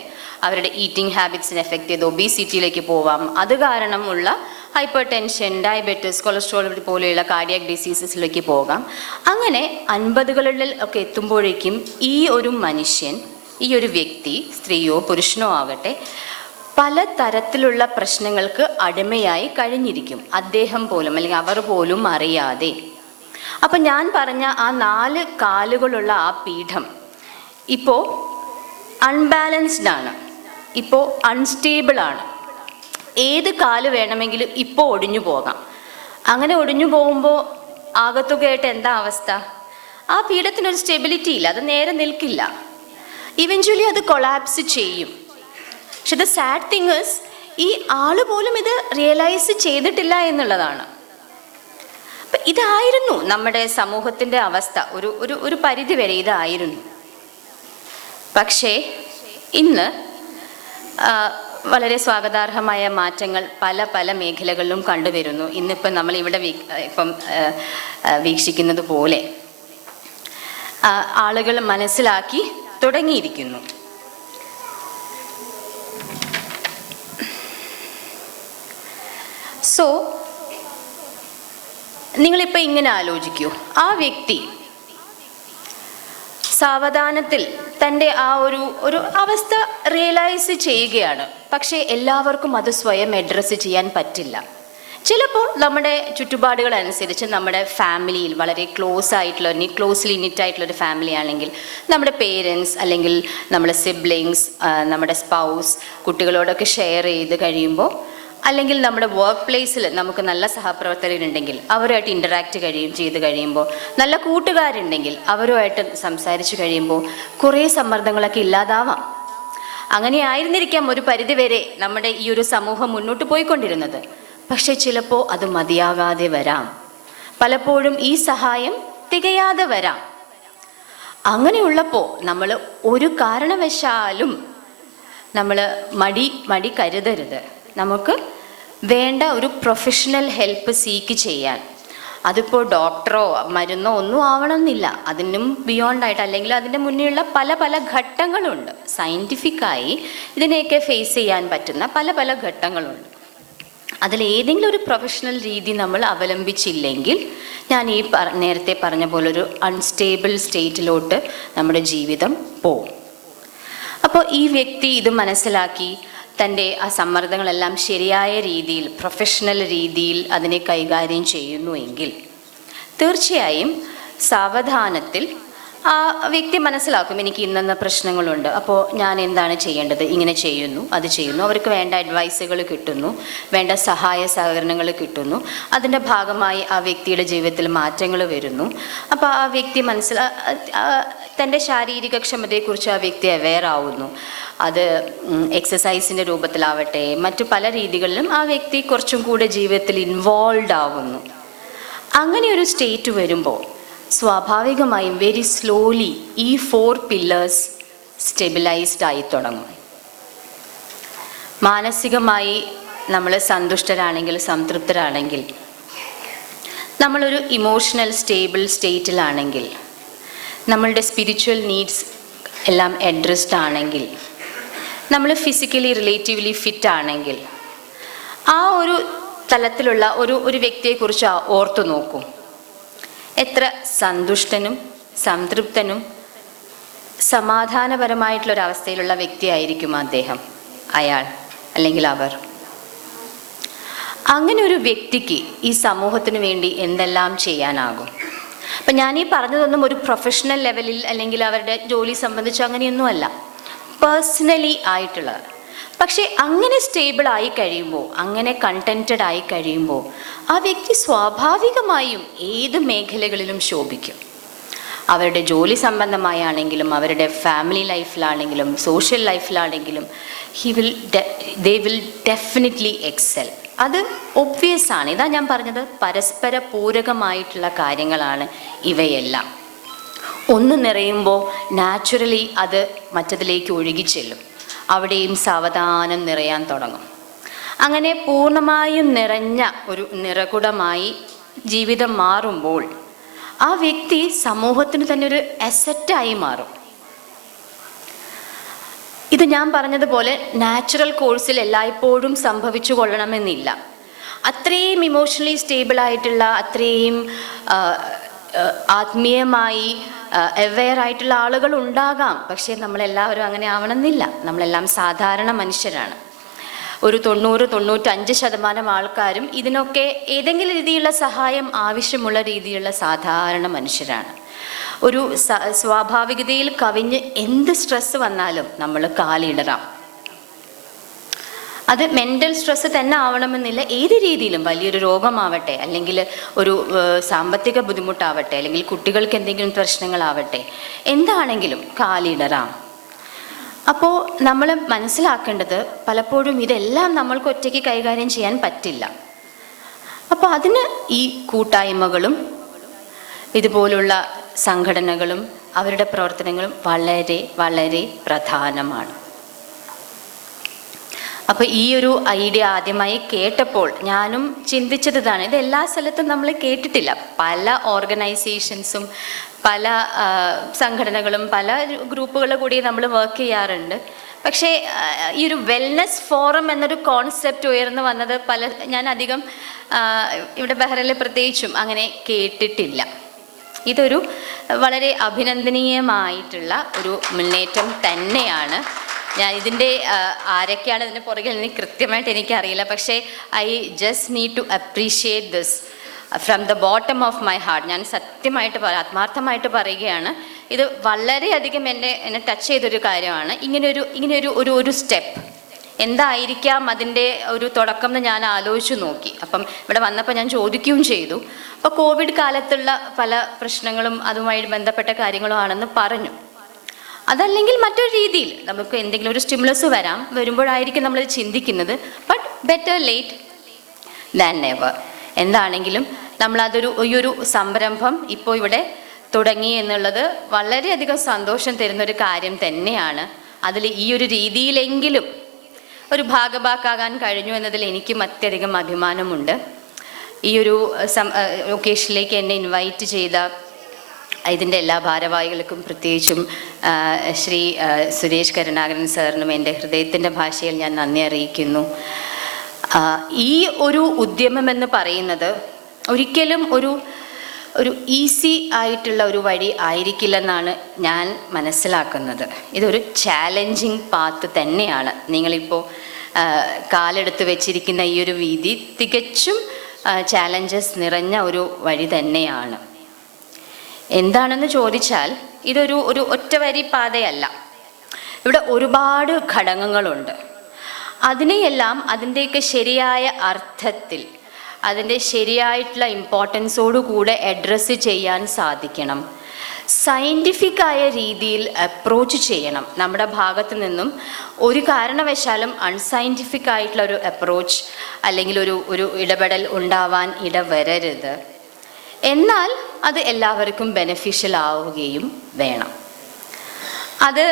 അവരുടെ ഈറ്റിംഗ് ഹാബിറ്റ്സിനെ എഫക്റ്റ് ചെയ്ത് ഒബീസിറ്റിയിലേക്ക് പോവാം. അത് കാരണമുള്ള ഹൈപ്പർ ടെൻഷൻ, ഡയബറ്റിസ്, കൊളസ്ട്രോൾ പോലെയുള്ള കാർഡിയാക് ഡിസീസസിലേക്ക് പോകാം. അങ്ങനെ 50കളിൽ ഒക്കെ എത്തുമ്പോഴേക്കും ഈ ഒരു മനുഷ്യൻ, ഈ ഒരു വ്യക്തി, സ്ത്രീയോ പുരുഷനോ ആകട്ടെ, പല തരത്തിലുള്ള പ്രശ്നങ്ങൾക്ക് അടിമയായി കഴിഞ്ഞിരിക്കും. അദ്ദേഹം പോലും അല്ലെങ്കിൽ അവർ പോലും അറിയാതെ. അപ്പം ഞാൻ പറഞ്ഞ ആ 4 കാലുകളുള്ള ആ പീഠം ഇപ്പോൾ അൺബാലൻസ്ഡ് ആണ്, ഇപ്പോൾ അൺസ്റ്റേബിൾ ആണ്. ഏത് കാല് വേണമെങ്കിലും ഇപ്പോൾ ഒടിഞ്ഞു പോകാം. അങ്ങനെ ഒടിഞ്ഞു പോകുമ്പോൾ ആകത്തുകയായിട്ട് എന്താ അവസ്ഥ? ആ പീഠത്തിനൊരു സ്റ്റെബിലിറ്റി ഇല്ല, അത് നേരെ നിൽക്കില്ല. ഇവഞ്ച്വലി അത് കൊളാപ്സ് ചെയ്യും. പക്ഷെ ദ സാഡ് തിങ് ഇസ്, ഈ ആള് പോലും ഇത് റിയലൈസ് ചെയ്തിട്ടില്ല എന്നുള്ളതാണ്. അപ്പം ഇതായിരുന്നു നമ്മുടെ സമൂഹത്തിൻ്റെ അവസ്ഥ. ഒരു പരിധി വരെ ഇതായിരുന്നു. പക്ഷേ ഇന്ന് വളരെ സ്വാഗതാർഹമായ മാറ്റങ്ങൾ പല മേഖലകളിലും കണ്ടുവരുന്നു. ഇന്നിപ്പം നമ്മളിവിടെ വീക്ഷിക്കുന്നത് പോലെ ആളുകൾ മനസ്സിലാക്കി തുടങ്ങിയിരിക്കുന്നു. സോ നിങ്ങളിപ്പോൾ ഇങ്ങനെ ആലോചിക്കൂ, ആ വ്യക്തി സാവധാനത്തിൽ തൻ്റെ ആ ഒരു അവസ്ഥ റിയലൈസ് ചെയ്യുകയാണ്. പക്ഷേ എല്ലാവർക്കും അത് സ്വയം അഡ്രസ്സ് ചെയ്യാൻ പറ്റില്ല. ചിലപ്പോൾ നമ്മുടെ ചുറ്റുപാടുകൾ അനുസരിച്ച് നമ്മുടെ ഫാമിലിയിൽ വളരെ ക്ലോസ്ലി നിറ്റായിട്ടുള്ളൊരു ഫാമിലി ആണെങ്കിൽ നമ്മുടെ പേരൻസ് അല്ലെങ്കിൽ നമ്മുടെ സിബ്ലിങ്സ്, നമ്മുടെ സ്പൗസ്, കുട്ടികളോടൊക്കെ ഷെയർ ചെയ്ത് കഴിയുമ്പോൾ, അല്ലെങ്കിൽ നമ്മുടെ വർക്ക് പ്ലേസിൽ നമുക്ക് നല്ല സഹപ്രവർത്തകരുണ്ടെങ്കിൽ അവരുമായിട്ട് ഇൻ്ററാക്റ്റ് ചെയ്ത് കഴിയുമ്പോൾ, നല്ല കൂട്ടുകാരുണ്ടെങ്കിൽ അവരുമായിട്ട് സംസാരിച്ച് കഴിയുമ്പോൾ കുറേ സമ്മർദ്ദങ്ങളൊക്കെ ഇല്ലാതാവാം. അങ്ങനെ ആയിരുന്നിരിക്കാം ഒരു പരിധിവരെ നമ്മുടെ ഈ ഒരു സമൂഹം മുന്നോട്ട് പോയിക്കൊണ്ടിരുന്നത്. പക്ഷെ ചിലപ്പോൾ അത് മതിയാകാതെ വരാം. പലപ്പോഴും ഈ സഹായം തികയാതെ വരാം. അങ്ങനെയുള്ളപ്പോൾ നമ്മൾ ഒരു കാരണവശാലും നമ്മൾ മടി കരുതരുത്. നമുക്ക് വേണ്ട ഒരു പ്രൊഫഷണൽ ഹെൽപ്പ് സീക്ക് ചെയ്യാൻ. അതിപ്പോൾ ഡോക്ടറോ മരുന്നോ ഒന്നും ആവണമെന്നില്ല. അതിനും ബിയോണ്ടായിട്ട്, അല്ലെങ്കിൽ അതിൻ്റെ മുന്നിലുള്ള പല ഘട്ടങ്ങളുണ്ട്. സയൻറ്റിഫിക്കായി ഇതിനെയൊക്കെ ഫേസ് ചെയ്യാൻ പറ്റുന്ന പല ഘട്ടങ്ങളുണ്ട്. അതിലേതെങ്കിലും ഒരു പ്രൊഫഷണൽ രീതി നമ്മൾ അവലംബിച്ചില്ലെങ്കിൽ ഞാൻ ഈ നേരത്തെ പറഞ്ഞ പോലെ ഒരു അൺസ്റ്റേബിൾ സ്റ്റേറ്റിലോട്ട് നമ്മുടെ ജീവിതം പോവും. അപ്പോൾ ഈ വ്യക്തി ഇത് മനസ്സിലാക്കി തൻ്റെ ആ സമ്മർദ്ദങ്ങളെല്ലാം ശരിയായ രീതിയിൽ, പ്രൊഫഷണൽ രീതിയിൽ അതിനെ കൈകാര്യം ചെയ്യുന്നുവെങ്കിൽ തീർച്ചയായും സാവധാനത്തിൽ ആ വ്യക്തി മനസ്സിലാക്കും, എനിക്ക് ഇന്ന പ്രശ്നങ്ങളുണ്ട്, അപ്പോൾ ഞാൻ എന്താണ് ചെയ്യേണ്ടത്, ഇങ്ങനെ ചെയ്യുന്നു, അത് ചെയ്യുന്നു. അവർക്ക് വേണ്ട അഡ്വൈസുകൾ കിട്ടുന്നു, വേണ്ട സഹായ സഹകരണങ്ങൾ കിട്ടുന്നു. അതിൻ്റെ ഭാഗമായി ആ വ്യക്തിയുടെ ജീവിതത്തിൽ മാറ്റങ്ങൾ വരുന്നു. അപ്പോൾ ആ വ്യക്തി തൻ്റെ ശാരീരിക ക്ഷമതയെക്കുറിച്ച് ആ വ്യക്തി അവെയർ ആവുന്നു. അത് എക്സസൈസിൻ്റെ രൂപത്തിലാവട്ടെ, മറ്റു പല രീതികളിലും ആ വ്യക്തി കുറച്ചും കൂടെ ജീവിതത്തിൽ ഇൻവോൾവ് ആവുന്നു. അങ്ങനെ ഒരു സ്റ്റേറ്റ് വരുമ്പോൾ സ്വാഭാവികമായും വെരി സ്ലോലി ഈ 4 പില്ലേഴ്സ് സ്റ്റെബിലൈസ്ഡ് ആയി തുടങ്ങും. മാനസികമായി നമ്മൾ സന്തുഷ്ടരാണെങ്കിൽ, സംതൃപ്തരാണെങ്കിൽ, നമ്മളൊരു ഇമോഷണൽ സ്റ്റേബിൾ സ്റ്റേറ്റിലാണെങ്കിൽ, നമ്മളുടെ സ്പിരിച്വൽ നീഡ്സ് എല്ലാം അഡ്രസ്ഡ് ആണെങ്കിൽ, നമ്മൾ ഫിസിക്കലി റിലേറ്റീവ്ലി ഫിറ്റ് ആണെങ്കിൽ, ആ ഒരു തലത്തിലുള്ള ഒരു വ്യക്തിയെക്കുറിച്ച് ഓർത്തു നോക്കൂ. എത്ര സന്തുഷ്ടനും സംതൃപ്തനും സമാധാനപരമായിട്ടുള്ളൊരവസ്ഥയിലുള്ള വ്യക്തിയായിരിക്കും അദ്ദേഹം, അയാൾ അല്ലെങ്കിൽ അവർ. അങ്ങനെ ഒരു വ്യക്തിക്ക് ഈ സമൂഹത്തിന് വേണ്ടി എന്തെല്ലാം ചെയ്യാനാകും? അപ്പം ഞാനീ പറഞ്ഞതൊന്നും ഒരു പ്രൊഫഷണൽ ലെവലിൽ അല്ലെങ്കിൽ അവരുടെ ജോലി സംബന്ധിച്ച് അങ്ങനെയൊന്നുമല്ല, പേഴ്സണലി ആയിട്ടുള്ളത്. പക്ഷേ അങ്ങനെ സ്റ്റേബിൾ ആയി കഴിയുമ്പോൾ, അങ്ങനെ കണ്ടൻറ്റഡ് ആയി കഴിയുമ്പോൾ ആ വ്യക്തി സ്വാഭാവികമായും ഏത് മേഖലകളിലും ശോഭിക്കും. അവരുടെ ജോലി സംബന്ധമായാണെങ്കിലും, അവരുടെ ഫാമിലി ലൈഫിലാണെങ്കിലും, സോഷ്യൽ ലൈഫിലാണെങ്കിലും they will definitely excel. അത് ഒബ്വിയസ് ആണ്. ഇതാ ഞാൻ പറഞ്ഞത്, പരസ്പര പൂരകമായിട്ടുള്ള കാര്യങ്ങളാണ് ഇവയെല്ലാം. ഒന്ന് നിറയുമ്പോൾ നാച്ചുറലി അത് മറ്റതിലേക്ക് ഒഴുകിച്ചെല്ലും. അവിടെയും സാവധാനം നിറയാൻ തുടങ്ങും. അങ്ങനെ പൂർണ്ണമായും നിറഞ്ഞ ഒരു നിറകുടമായി ജീവിതം മാറുമ്പോൾ ആ വ്യക്തി സമൂഹത്തിന് തന്നെ ഒരു അസറ്റായി മാറും. ഇത് ഞാൻ പറഞ്ഞതുപോലെ നാച്ചുറൽ കോഴ്സിൽ എല്ലായ്പ്പോഴും സംഭവിച്ചു കൊള്ളണമെന്നില്ല. അത്രയും ഇമോഷണലി സ്റ്റേബിളായിട്ടുള്ള, അത്രയും ആത്മീയമായി അവെയർ ആയിട്ടുള്ള ആളുകൾ ഉണ്ടാകാം. പക്ഷേ നമ്മളെല്ലാവരും അങ്ങനെ ആവണമെന്നില്ല. നമ്മളെല്ലാം സാധാരണ മനുഷ്യരാണ്. ഒരു 90-95% ആൾക്കാരും ഇതിനൊക്കെ ഏതെങ്കിലും രീതിയിലുള്ള സഹായം ആവശ്യമുള്ള രീതിയിലുള്ള സാധാരണ മനുഷ്യരാണ്. ഒരു സ്വാഭാവികതയിൽ കവിഞ്ഞ് എന്ത് സ്ട്രെസ് വന്നാലും നമ്മൾ കാലിടറാം. അത് മെൻ്റൽ സ്ട്രെസ്സ് തന്നെ ആവണമെന്നില്ല, ഏത് രീതിയിലും വലിയൊരു രോഗമാവട്ടെ, അല്ലെങ്കിൽ ഒരു സാമ്പത്തിക ബുദ്ധിമുട്ടാവട്ടെ, അല്ലെങ്കിൽ കുട്ടികൾക്ക് എന്തെങ്കിലും പ്രശ്നങ്ങളാവട്ടെ, എന്താണെങ്കിലും കാലിടറാം. അപ്പോൾ നമ്മൾ മനസ്സിലാക്കേണ്ടത് പലപ്പോഴും ഇതെല്ലാം നമ്മൾക്ക് ഒറ്റയ്ക്ക് കൈകാര്യം ചെയ്യാൻ പറ്റില്ല. അപ്പോൾ അതിന് ഈ കൂട്ടായ്മകളും ഇതുപോലുള്ള സംഘടനകളും അവരുടെ പ്രവർത്തനങ്ങളും വളരെ വളരെ പ്രധാനമാണ്. അപ്പോൾ ഈ ഒരു ഐഡിയ ആദ്യമായി കേട്ടപ്പോൾ ഞാനും ചിന്തിച്ചത് ഇതാണ്. ഇത് എല്ലാ സ്ഥലത്തും നമ്മൾ കേട്ടിട്ടില്ല. പല ഓർഗനൈസേഷൻസും പല സംഘടനകളും പല ഗ്രൂപ്പുകളുടെ കൂടി നമ്മൾ വർക്ക് ചെയ്യാറുണ്ട്. പക്ഷേ ഈ ഒരു വെൽനെസ് ഫോറം എന്നൊരു കോൺസെപ്റ്റ് ഉയർന്നു വന്നത് ഞാൻ അധികം ഇവിടെ ബഹ്റൈനിൽ പ്രത്യേകിച്ചും അങ്ങനെ കേട്ടിട്ടില്ല. ഇതൊരു വളരെ അഭിനന്ദനീയമായിട്ടുള്ള ഒരു മുന്നേറ്റം തന്നെയാണ്. ഞാൻ ഇതിൻ്റെ ആരൊക്കെയാണ് ഇതിൻ്റെ പുറകിൽ നിന്ന് കൃത്യമായിട്ട് എനിക്കറിയില്ല. പക്ഷേ I just need to appreciate this from the bottom of my heart. ഞാൻ സത്യമായിട്ട് ആത്മാർത്ഥമായിട്ട് പറയുകയാണ്. ഇത് വളരെയധികം എന്നെ ടച്ച് ചെയ്തൊരു കാര്യമാണ്. ഇങ്ങനെയൊരു സ്റ്റെപ്പ് എന്തായിരിക്കാം അതിൻ്റെ ഒരു തുടക്കം എന്ന് ഞാൻ ആലോചിച്ച് നോക്കി. അപ്പം ഇവിടെ വന്നപ്പോൾ ഞാൻ ചോദിക്കുകയും ചെയ്തു. അപ്പോൾ കോവിഡ് കാലത്തുള്ള പല പ്രശ്നങ്ങളും അതുമായി ബന്ധപ്പെട്ട കാര്യങ്ങളും ആണെന്ന് പറഞ്ഞു. അതല്ലെങ്കിൽ മറ്റൊരു രീതിയിൽ നമുക്ക് എന്തെങ്കിലും ഒരു സ്റ്റിമുലസ് വരുമ്പോഴായിരിക്കും നമ്മൾ ചിന്തിക്കുന്നത്. But better late than never. എന്താണെങ്കിലും ഈ ഒരു സംരംഭം ഇപ്പോൾ ഇവിടെ തുടങ്ങി എന്നുള്ളത് വളരെയധികം സന്തോഷം തരുന്നൊരു കാര്യം തന്നെയാണ്. അതിൽ ഈ ഒരു രീതിയിലെങ്കിലും ഒരു ഭാഗഭാക്കാകാൻ കഴിഞ്ഞു എന്നതിൽ എനിക്കും അത്യധികം അഭിമാനമുണ്ട്. ഈ ഒരു ഒക്കേഷനിലേക്ക് എന്നെ ഇൻവൈറ്റ് ചെയ്ത ഇതിൻ്റെ എല്ലാ ഭാരവാഹികൾക്കും, പ്രത്യേകിച്ചും ശ്രീ സുരേഷ് കരുണാകരൻ സാറിനും എൻ്റെ ഹൃദയത്തിൻ്റെ ഭാഷയിൽ ഞാൻ നന്ദി അറിയിക്കുന്നു. ഈ ഒരു ഉദ്യമം എന്ന് പറയുന്നത് ഒരിക്കലും ഒരു ഈസി ആയിട്ടുള്ള ഒരു വഴി ആയിരിക്കില്ലെന്നാണ് ഞാൻ മനസ്സിലാക്കുന്നത്. ഇതൊരു ചാലഞ്ചിങ് പാത്ത് തന്നെയാണ്. നിങ്ങളിപ്പോൾ കാലെടുത്ത് വെച്ചിരിക്കുന്ന ഈ ഒരു വീതി തികച്ചും ചാലഞ്ചസ് നിറഞ്ഞ ഒരു വഴി തന്നെയാണ്. എന്താണെന്ന് ചോദിച്ചാൽ ഇതൊരു ഒറ്റ വരി പാതയല്ല. ഇവിടെ ഒരുപാട് ഘടകങ്ങളുണ്ട്. അതിനെയെല്ലാം അതിൻ്റെയൊക്കെ ശരിയായ അർത്ഥത്തിൽ അതിൻ്റെ ശരിയായിട്ടുള്ള ഇമ്പോർട്ടൻസോടു കൂടെ അഡ്രസ്സ് ചെയ്യാൻ സാധിക്കണം. സയൻറ്റിഫിക്കായ രീതിയിൽ അപ്രോച്ച് ചെയ്യണം. നമ്മുടെ ഭാഗത്തു നിന്നും ഒരു കാരണവശാലും അൺസയൻറ്റിഫിക് ആയിട്ടുള്ള ഒരു അപ്രോച്ച് അല്ലെങ്കിൽ ഒരു ഇടപെടൽ ഉണ്ടാവാൻ ഇടവരരുത്. എന്നാൽ അത് എല്ലാവർക്കും ബെനഫിഷ്യൽ ആവുകയും വേണം. അത്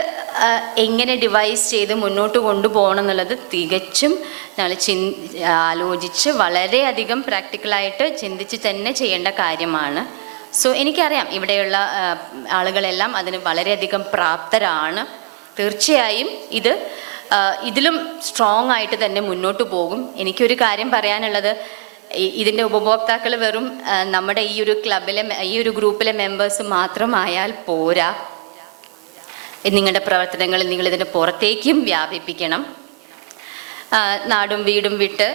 എങ്ങനെ ഡിവൈസ് ചെയ്ത് മുന്നോട്ട് കൊണ്ടുപോകണം എന്നുള്ളത് തികച്ചും ഞങ്ങൾ ആലോചിച്ച് വളരെയധികം പ്രാക്ടിക്കലായിട്ട് ചിന്തിച്ച് തന്നെ ചെയ്യേണ്ട കാര്യമാണ്. സോ എനിക്കറിയാം ഇവിടെയുള്ള ആളുകളെല്ലാം അതിന് വളരെയധികം പ്രാപ്തരാണ്. തീർച്ചയായും ഇതിലും സ്ട്രോങ് ആയിട്ട് തന്നെ മുന്നോട്ട് പോകും. എനിക്കൊരു കാര്യം പറയാനുള്ളത്, ഇതിൻ്റെ ഉപഭോക്താക്കൾ വെറും നമ്മുടെ ഈ ഒരു ക്ലബിലെ ഈ ഒരു ഗ്രൂപ്പിലെ മെമ്പേഴ്സ് മാത്രമായാൽ പോരാ. നിങ്ങളുടെ പ്രവർത്തനങ്ങൾ നിങ്ങളിതിൻ്റെ പുറത്തേക്കും വ്യാപിപ്പിക്കണം. നാടും വീടും വിട്ട്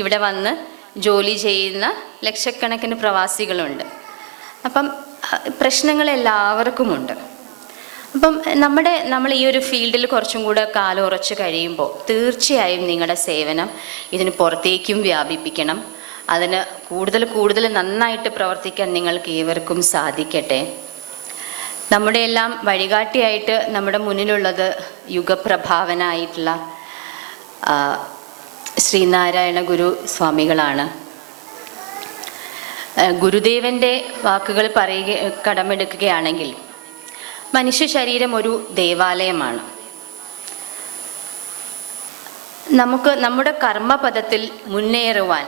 ഇവിടെ വന്ന് ജോലി ചെയ്യുന്ന ലക്ഷക്കണക്കിന് പ്രവാസികളുണ്ട്. അപ്പം പ്രശ്നങ്ങളെല്ലാവർക്കുമുണ്ട്. അപ്പം നമ്മൾ ഈ ഒരു ഫീൽഡിൽ കുറച്ചും കൂടെ കാലം ഉറച്ച് കഴിയുമ്പോൾ തീർച്ചയായും നിങ്ങളുടെ സേവനം ഇതിന് പുറത്തേക്കും വ്യാപിപ്പിക്കണം. അതിന് കൂടുതൽ നന്നായിട്ട് പ്രവർത്തിക്കാൻ നിങ്ങൾക്ക് ഏവർക്കും സാധിക്കട്ടെ. നമ്മുടെ എല്ലാം വഴികാട്ടിയായിട്ട് നമ്മുടെ മുന്നിലുള്ളത് യുഗപ്രഭാവനായിട്ടുള്ള ശ്രീനാരായണ ഗുരു സ്വാമികളാണ്. ഗുരുദേവൻ്റെ വാക്കുകൾ കടമെടുക്കുകയാണെങ്കിൽ മനുഷ്യ ശരീരം ഒരു ദേവാലയമാണ്. നമ്മുടെ കർമ്മപദത്തിൽ മുന്നേറുവാൻ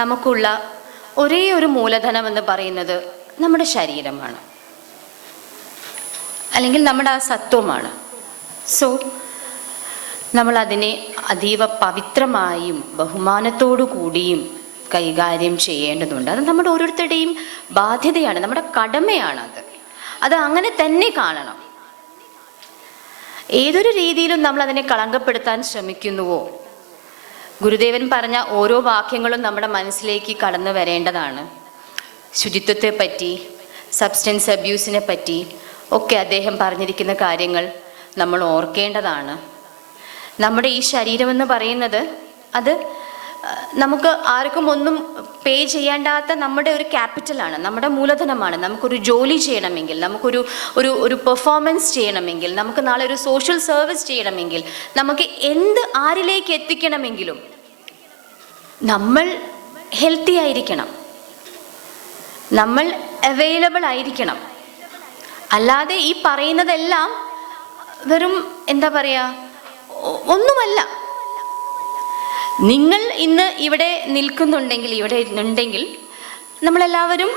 നമുക്കുള്ള ഒരേ ഒരു മൂലധനം എന്ന് പറയുന്നത് നമ്മുടെ ശരീരമാണ്, അല്ലെങ്കിൽ നമ്മുടെ ആ സത്വമാണ്. സോ നമ്മളതിനെ അതീവ പവിത്രമായും ബഹുമാനത്തോടു കൂടിയും കൈകാര്യം ചെയ്യേണ്ടതുണ്ട്. അത് നമ്മുടെ ഓരോരുത്തരുടെയും ബാധ്യതയാണ്, നമ്മുടെ കടമയാണത്. അത് അങ്ങനെ തന്നെ കാണണം. ഏതൊരു രീതിയിലും നമ്മൾ അതിനെ കളങ്കപ്പെടുത്താൻ ശ്രമിക്കുന്നുവോ ഗുരുദേവൻ പറഞ്ഞ ഓരോ വാക്യങ്ങളും നമ്മുടെ മനസ്സിലേക്ക് കടന്നു വരേണ്ടതാണ്. ശുചിത്വത്തെ പറ്റി, സബ്സ്റ്റൻസ് അബ്യൂസിനെ പറ്റി ഒക്കെ അദ്ദേഹം പറഞ്ഞിരിക്കുന്ന കാര്യങ്ങൾ നമ്മൾ ഓർക്കേണ്ടതാണ്. നമ്മുടെ ഈ ശരീരമെന്ന് പറയുന്നത് അത് നമുക്ക് ആർക്കും ഒന്നും പേ ചെയ്യേണ്ടാത്ത നമ്മുടെ ഒരു ക്യാപിറ്റലാണ്, നമ്മുടെ മൂലധനമാണ്. നമുക്കൊരു ജോലി ചെയ്യണമെങ്കിൽ, നമുക്കൊരു ഒരു ഒരു പെർഫോമൻസ് ചെയ്യണമെങ്കിൽ, നമുക്ക് നാളെ ഒരു സോഷ്യൽ സർവീസ് ചെയ്യണമെങ്കിൽ, നമുക്ക് എന്ത് ആരിലേക്ക് എത്തിക്കണമെങ്കിലും നമ്മൾ ഹെൽത്തി ആയിരിക്കണം, നമ്മൾ അവൈലബിൾ ആയിരിക്കണം. അല്ലാതെ ഈ പറയുന്നതെല്ലാം വെറും എന്താ പറയുക, ഒന്നുമല്ല. നിങ്ങൾ ഇന്ന് ഇവിടെ നിൽക്കുന്നുണ്ടെങ്കിൽ, ഇവിടെ ഉണ്ടെങ്കിൽ നമ്മളെല്ലാവരും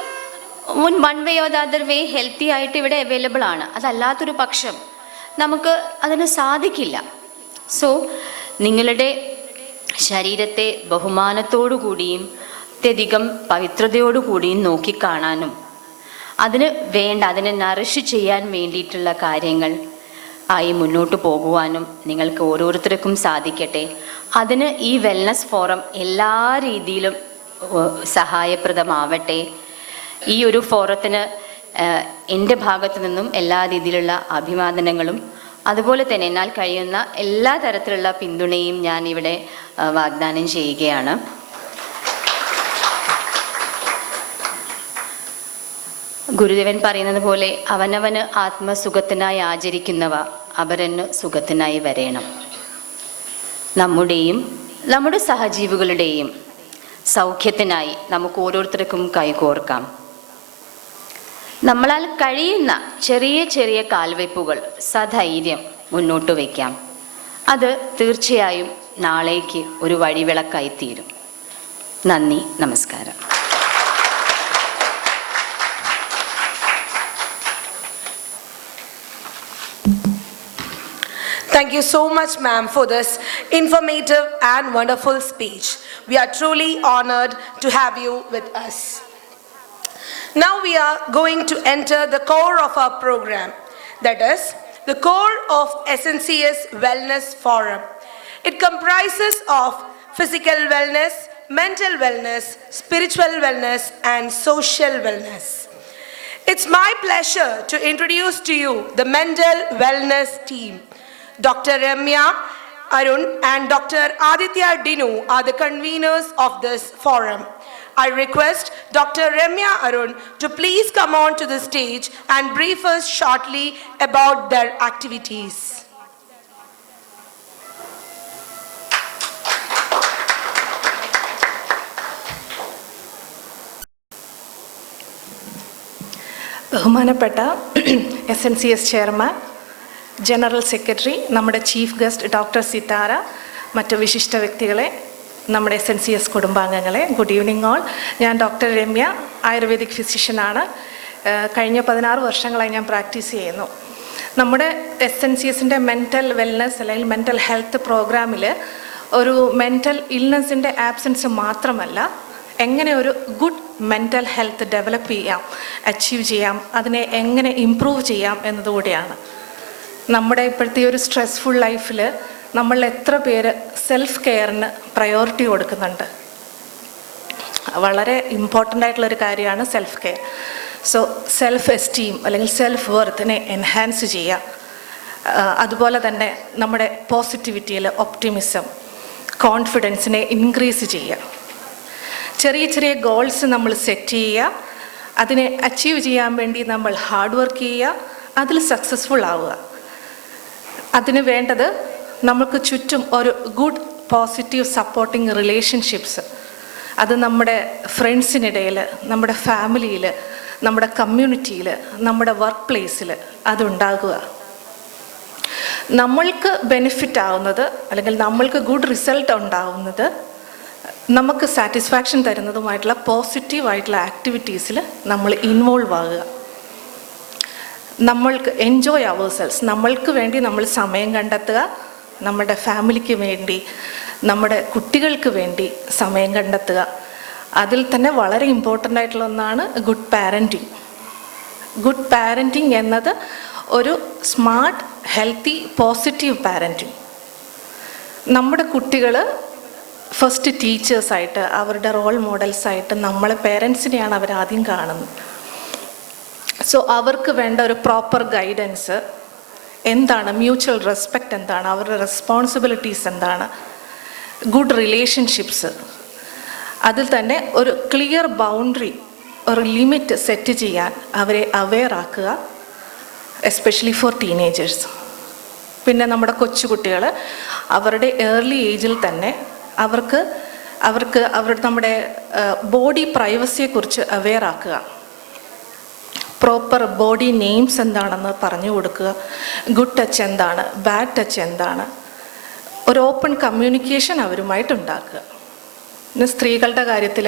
one way or the other way healthy ആയിട്ട് ഇവിടെ അവൈലബിൾ ആണ്. അതല്ലാത്തൊരു പക്ഷം നമുക്ക് അതിന് സാധിക്കില്ല. സോ നിങ്ങളുടെ ശരീരത്തെ ബഹുമാനത്തോടു കൂടിയും അത്യധികം പവിത്രതയോടു കൂടിയും നോക്കിക്കാണാനും അതിനെ നറിഷ് ചെയ്യാൻ വേണ്ടിയിട്ടുള്ള കാര്യങ്ങൾ ആയി മുന്നോട്ട് പോകുവാനും നിങ്ങൾക്ക് ഓരോരുത്തർക്കും സാധിക്കട്ടെ. അതിന് ഈ വെൽനസ് ഫോറം എല്ലാ രീതിയിലും സഹായപ്രദമാവട്ടെ. ഈ ഒരു ഫോറത്തിന് എൻ്റെ ഭാഗത്തു നിന്നും എല്ലാ രീതിയിലുള്ള അഭിവാദനങ്ങളും അതുപോലെ തന്നെ എന്നാൽ കഴിയുന്ന എല്ലാ തരത്തിലുള്ള പിന്തുണയും ഞാൻ ഇവിടെ വാഗ്ദാനം ചെയ്യുകയാണ്. ഗുരുദേവൻ പറയുന്നത് പോലെ അവനവന് ആത്മസുഖത്തിനായി ആചരിക്കുന്നവ അപരന് സുഖത്തിനായി വരേണം. നമ്മുടെയും നമ്മുടെ സഹജീവികളുടെയും സൗഖ്യത്തിനായി നമുക്ക് ഓരോരുത്തർക്കും കൈകോർക്കാം. നമ്മളാൽ കഴിയുന്ന ചെറിയ ചെറിയ കാൽവയ്പ്പുകൾ സധൈര്യം മുന്നോട്ട് വയ്ക്കാം. അത് തീർച്ചയായും നാളേക്ക് ഒരു വഴിവിളക്കായി തീരും. നന്ദി, നമസ്കാരം. Thank you so much, ma'am, for this informative and wonderful speech. We are truly honored to have you with us. Now we are going to enter the core of our program, that is, the core of SNCS Wellness Forum. It comprises of physical wellness, mental wellness, spiritual wellness, and social wellness. It's my pleasure to introduce to you the mental wellness team. Dr. Ramya Arun and Dr. Aditya Dinu are the conveners of this forum. I request Dr. Ramya Arun to please come on to the stage and brief us shortly about their activities. ബഹുമാനപ്പെട്ട SNCS chairman, general secretary, നമ്മുടെ chief guest doctor Sithara, മറ്റു വിശിഷ്ട വ്യക്തികളെ, നമ്മുടെ SNCS കുടുംബാംഗങ്ങളെ, good evening all. ഞാൻ doctor Ramya, ayurvedic ഫിസിഷ്യനാണ്. കഴിഞ്ഞ 16 വർഷങ്ങളായി ഞാൻ പ്രാക്ടീസ് ചെയ്യുന്നു. നമ്മുടെ SNCSൻ്റെ മെൻ്റൽ വെൽനസ് അല്ലെങ്കിൽ മെൻ്റൽ ഹെൽത്ത് പ്രോഗ്രാമിൽ ഒരു മെൻ്റൽ ഇൽനെസ്സിൻ്റെ ആബ്സെൻസ് മാത്രമല്ല, എങ്ങനെ ഒരു ഗുഡ് മെൻ്റൽ ഹെൽത്ത് ഡെവലപ്പ് ചെയ്യാം, അച്ചീവ് ചെയ്യാം, അതിനെ എങ്ങനെ ഇംപ്രൂവ് ചെയ്യാം എന്നതുകൂടിയാണ്. നമ്മുടെ ഇപ്പോഴത്തെ ഒരു സ്ട്രെസ്ഫുൾ ലൈഫിൽ നമ്മൾ എത്ര പേര് സെൽഫ് കെയറിന് പ്രയോറിറ്റി കൊടുക്കുന്നുണ്ട്? വളരെ ഇമ്പോർട്ടൻ്റ് ആയിട്ടുള്ളൊരു കാര്യമാണ് self care. So self esteem അല്ലെങ്കിൽ സെൽഫ് വർത്തിനെ എൻഹാൻസ് ചെയ്യുക. അതുപോലെ തന്നെ നമ്മുടെ പോസിറ്റിവിറ്റിയിൽ ഒപ്റ്റിമിസം, കോൺഫിഡൻസിനെ ഇൻക്രീസ് ചെയ്യുക. ചെറിയ ചെറിയ ഗോൾസ് നമ്മൾ സെറ്റ് ചെയ്യുക, അതിനെ അച്ചീവ് ചെയ്യാൻ വേണ്ടി നമ്മൾ ഹാർഡ് വർക്ക് ചെയ്യുക, അതിൽ സക്സസ്ഫുൾ ആവുക. അതിന് വേണ്ടത് നമുക്ക് ചുറ്റും ഒരു ഗുഡ് പോസിറ്റീവ് സപ്പോർട്ടിങ് റിലേഷൻഷിപ്സ്, അത് നമ്മുടെ ഫ്രണ്ട്സിനിടയിൽ, നമ്മുടെ ഫാമിലിയിൽ, നമ്മുടെ കമ്മ്യൂണിറ്റിയിൽ, നമ്മുടെ വർക്ക് പ്ലേസിൽ അതുണ്ടാകുക. നമ്മൾക്ക് ബെനിഫിറ്റ് ആവുന്നത് അല്ലെങ്കിൽ നമ്മൾക്ക് ഗുഡ് റിസൾട്ട് ഉണ്ടാവുന്നത് നമുക്ക് സാറ്റിസ്ഫാക്ഷൻ തരുന്നതുമായിട്ടുള്ള പോസിറ്റീവായിട്ടുള്ള ആക്ടിവിറ്റീസിൽ നമ്മൾ ഇൻവോൾവ് ആകുക. നമ്മൾക്ക് എൻജോയ് അവർ സെൽസ്, നമ്മൾക്ക് വേണ്ടി നമ്മൾ സമയം കണ്ടെത്തുക. നമ്മുടെ ഫാമിലിക്ക് വേണ്ടി, നമ്മുടെ കുട്ടികൾക്ക് വേണ്ടി സമയം കണ്ടെത്തുക. അതിൽ തന്നെ വളരെ ഇമ്പോർട്ടൻ്റ് ആയിട്ടുള്ള ഒന്നാണ് ഗുഡ് പാരൻറ്റിങ്. ഗുഡ് പാരൻറ്റിങ് എന്നത് ഒരു സ്മാർട്ട്, ഹെൽത്തി, പോസിറ്റീവ് പാരൻറ്റിങ്. നമ്മുടെ കുട്ടികൾ ഫസ്റ്റ് ടീച്ചേഴ്സായിട്ട്, അവരുടെ റോൾ മോഡൽസായിട്ട് നമ്മളെ പേരൻസിനെയാണ് അവർ ആദ്യം കാണുന്നത്. സോ അവർക്ക് വേണ്ട ഒരു പ്രോപ്പർ ഗൈഡൻസ് എന്താണ്, മ്യൂച്വൽ റെസ്പെക്റ്റ് എന്താണ്, അവരുടെ റെസ്പോൺസിബിലിറ്റീസ് എന്താണ്, ഗുഡ് റിലേഷൻഷിപ്സ്, അതിൽ തന്നെ ഒരു ക്ലിയർ ബൗണ്ടറി, ഒരു ലിമിറ്റ് സെറ്റ് ചെയ്യാൻ അവരെ അവെയർ ആക്കുക, എസ്പെഷ്യലി ഫോർ ടീനേജേഴ്സ്. പിന്നെ നമ്മുടെ കൊച്ചുകുട്ടികൾ അവരുടെ ഏർലി ഏജിൽ തന്നെ അവർക്ക് അവരുടെ നമ്മുടെ ബോഡി പ്രൈവസിയെക്കുറിച്ച് അവെയർ ആക്കുക. പ്രോപ്പർ ബോഡി നെയിംസ് എന്താണെന്ന് പറഞ്ഞു കൊടുക്കുക, ഗുഡ് ടച്ച് എന്താണ്, ബാഡ് ടച്ച് എന്താണ്, ഒരു ഓപ്പൺ കമ്മ്യൂണിക്കേഷൻ അവരുമായിട്ടുണ്ടാക്കുക. പിന്നെ സ്ത്രീകളുടെ കാര്യത്തിൽ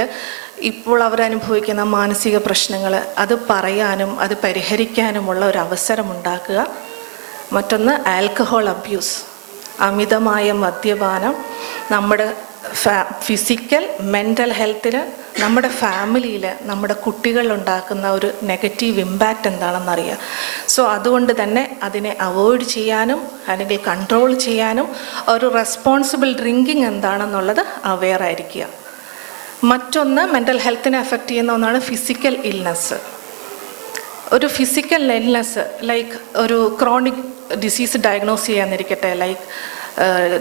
ഇപ്പോൾ അവരനുഭവിക്കുന്ന മാനസിക പ്രശ്നങ്ങൾ അത് പറയാനും അത് പരിഹരിക്കാനുമുള്ള ഒരു അവസരം ഉണ്ടാക്കുക. മറ്റൊന്ന് ആൽക്കഹോൾ അബ്യൂസ്, അമിതമായ മദ്യപാനം നമ്മുടെ ഫിസിക്കൽ മെൻ്റൽ ഹെൽത്തിന്, നമ്മുടെ ഫാമിലിയിൽ നമ്മുടെ കുട്ടികളിലുണ്ടാക്കുന്ന ഒരു നെഗറ്റീവ് ഇമ്പാക്റ്റ് എന്താണെന്നറിയാം. സോ അതുകൊണ്ട് തന്നെ അതിനെ അവോയ്ഡ് ചെയ്യാനും അല്ലെങ്കിൽ കൺട്രോൾ ചെയ്യാനും ഒരു റെസ്പോൺസിബിൾ ഡ്രിങ്കിങ് എന്താണെന്നുള്ളത് അവെയർ ആയിരിക്കുക. മറ്റൊന്ന് മെൻ്റൽ ഹെൽത്തിനെ അഫക്റ്റ് ചെയ്യുന്ന ഒന്നാണ് ഫിസിക്കൽ ഇൽനെസ്. ഒരു ഫിസിക്കൽ ഇൽനെസ് ലൈക്ക് ഒരു ക്രോണിക് ഡിസീസ് ഡയഗ്നോസ് ചെയ്യാന്നിരിക്കട്ടെ, ലൈക്ക്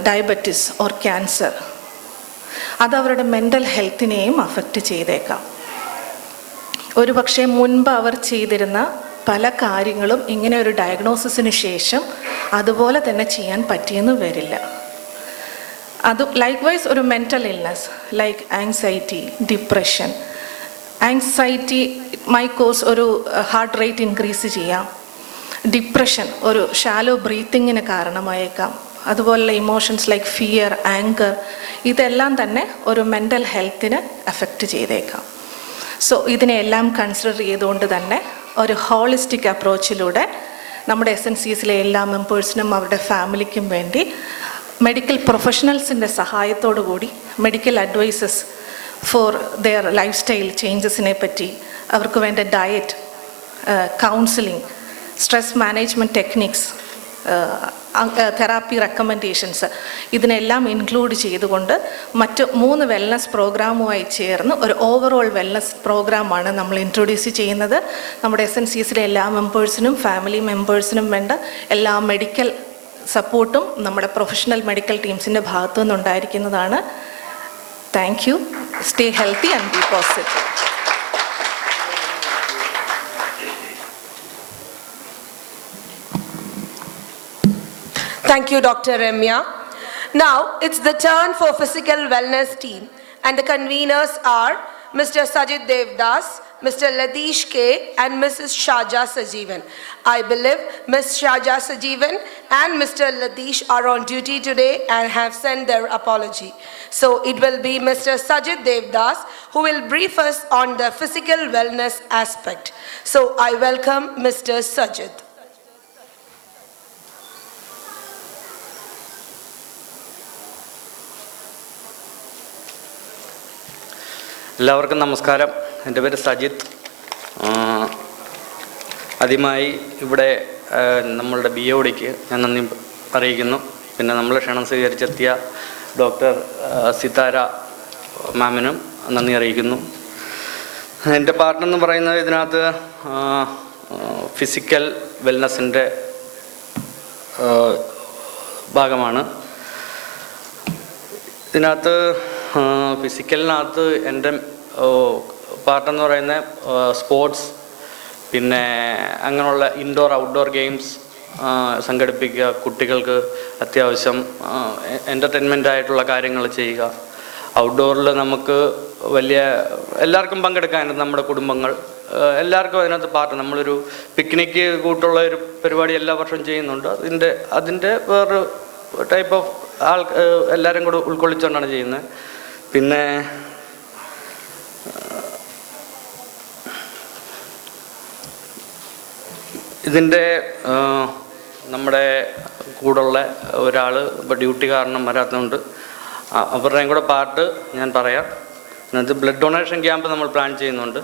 ഡയബറ്റിസ് ഓർ ക്യാൻസർ, അതവരുടെ മെൻ്റൽ ഹെൽത്തിനെയും അഫക്റ്റ് ചെയ്തേക്കാം. ഒരു പക്ഷേ മുൻപ് അവർ ചെയ്തിരുന്ന പല കാര്യങ്ങളും ഇങ്ങനെ ഒരു ഡയഗ്നോസിസിന് ശേഷം അതുപോലെ തന്നെ ചെയ്യാൻ പറ്റിയെന്ന് വരില്ല. അത് ലൈക്ക്വൈസ് ഒരു mental illness like anxiety, depression. Anxiety may cause ഒരു ഹാർട്ട് റേറ്റ് ഇൻക്രീസ് ചെയ്യാം. ഡിപ്രഷൻ ഒരു ഷാലോ ബ്രീത്തിങ്ങിന് കാരണമായേക്കാം. അതുപോലുള്ള ഇമോഷൻസ് ലൈക്ക് ഫിയർ, ആങ്കർ, ഇതെല്ലാം തന്നെ ഒരു മെൻ്റൽ ഹെൽത്തിനെ അഫക്റ്റ് ചെയ്തേക്കാം. സോ ഇതിനെല്ലാം കൺസിഡർ ചെയ്തുകൊണ്ട് തന്നെ ഒരു ഹോളിസ്റ്റിക് അപ്രോച്ചിലൂടെ നമ്മുടെ SNCSലെ എല്ലാ മെമ്പേഴ്സിനും അവരുടെ ഫാമിലിക്കും വേണ്ടി മെഡിക്കൽ പ്രൊഫഷണൽസിൻ്റെ സഹായത്തോടു കൂടി medical advices for their life style ചേഞ്ചസിനെ പറ്റി, അവർക്ക് വേണ്ട diet, counselling, stress management techniques, therapy recommendations, ഇതിനെല്ലാം ഇൻക്ലൂഡ് ചെയ്തുകൊണ്ട് മറ്റ് 3 വെൽനസ് പ്രോഗ്രാമുമായി ചേർന്ന് ഒരു ഓവറോൾ വെൽനസ് പ്രോഗ്രാമാണ് നമ്മൾ ഇൻട്രൊഡ്യൂസ് ചെയ്യുന്നത്. നമ്മുടെ SNCSലെ എല്ലാ മെമ്പേഴ്സിനും ഫാമിലി മെമ്പേഴ്സിനും വേണ്ട എല്ലാ മെഡിക്കൽ സപ്പോർട്ടും നമ്മുടെ പ്രൊഫഷണൽ മെഡിക്കൽ ടീംസിൻ്റെ ഭാഗത്തു നിന്നുണ്ടായിരിക്കുന്നതാണ്. Thank you. Stay healthy and be positive. Thank you, Dr. Ramya. Now, it's the turn for physical wellness team, and the conveners are Mr. Sajid Devdas, Mr. Latish K, and Mrs. Shaja Sajeevan. I believe Ms. Shaja Sajeevan and Mr. Latish are on duty today and have sent their apology. So, it will be Mr. Sajid Devdas who will brief us on the physical wellness aspect. So, I welcome Mr. Sajid. എല്ലാവർക്കും നമസ്കാരം. എൻ്റെ പേര് സജിത്ത്. ആദ്യമായി ഇവിടെ നമ്മളുടെ BODക്ക് ഞാൻ നന്ദി അറിയിക്കുന്നു. പിന്നെ നമ്മൾ ക്ഷണം സ്വീകരിച്ചെത്തിയ ഡോക്ടർ സിതാര മാമിനും നന്ദി അറിയിക്കുന്നു. എൻ്റെ പാർട്ട്ണർ എന്ന് പറയുന്നത് ഇതിനകത്ത് ഫിസിക്കൽ വെൽനസിൻ്റെ ഭാഗമാണ്. ഇതിനകത്ത് ഫിസിക്കലിനകത്ത് എൻ്റെ പാർട്ടെന്ന് പറയുന്നത് സ്പോർട്സ്, പിന്നെ അങ്ങനെയുള്ള ഇൻഡോർ ഔട്ട്ഡോർ ഗെയിംസ് സംഘടിപ്പിക്കുക, കുട്ടികൾക്ക് അത്യാവശ്യം എൻ്റർടൈൻമെൻ്റ് ആയിട്ടുള്ള കാര്യങ്ങൾ ചെയ്യുക. ഔട്ട്ഡോറിൽ നമുക്ക് എല്ലാവർക്കും പങ്കെടുക്കാനുണ്ട്. നമ്മുടെ കുടുംബങ്ങൾ എല്ലാവർക്കും അതിനകത്ത് പാർട്ട്. നമ്മളൊരു പിക്നിക്ക് കൂട്ടുള്ള ഒരു പരിപാടി എല്ലാ വർഷവും ചെയ്യുന്നുണ്ട്. അതിൻ്റെ വേറൊരു ടൈപ്പ് ഓഫ് എല്ലാവരും കൂടെ ഉൾക്കൊള്ളിച്ചുകൊണ്ടാണ് ചെയ്യുന്നത്. പിന്നെ ഇതിൻ്റെ നമ്മുടെ കൂടെയുള്ള ഒരാൾ ഇപ്പോൾ ഡ്യൂട്ടി കാരണം വരാത്തതുകൊണ്ട് അവരുടെയും കൂടെ പാർട്ട് ഞാൻ പറയാം. അത് ബ്ലഡ് ഡൊണേഷൻ ക്യാമ്പ് നമ്മൾ പ്ലാൻ ചെയ്യുന്നുണ്ട്.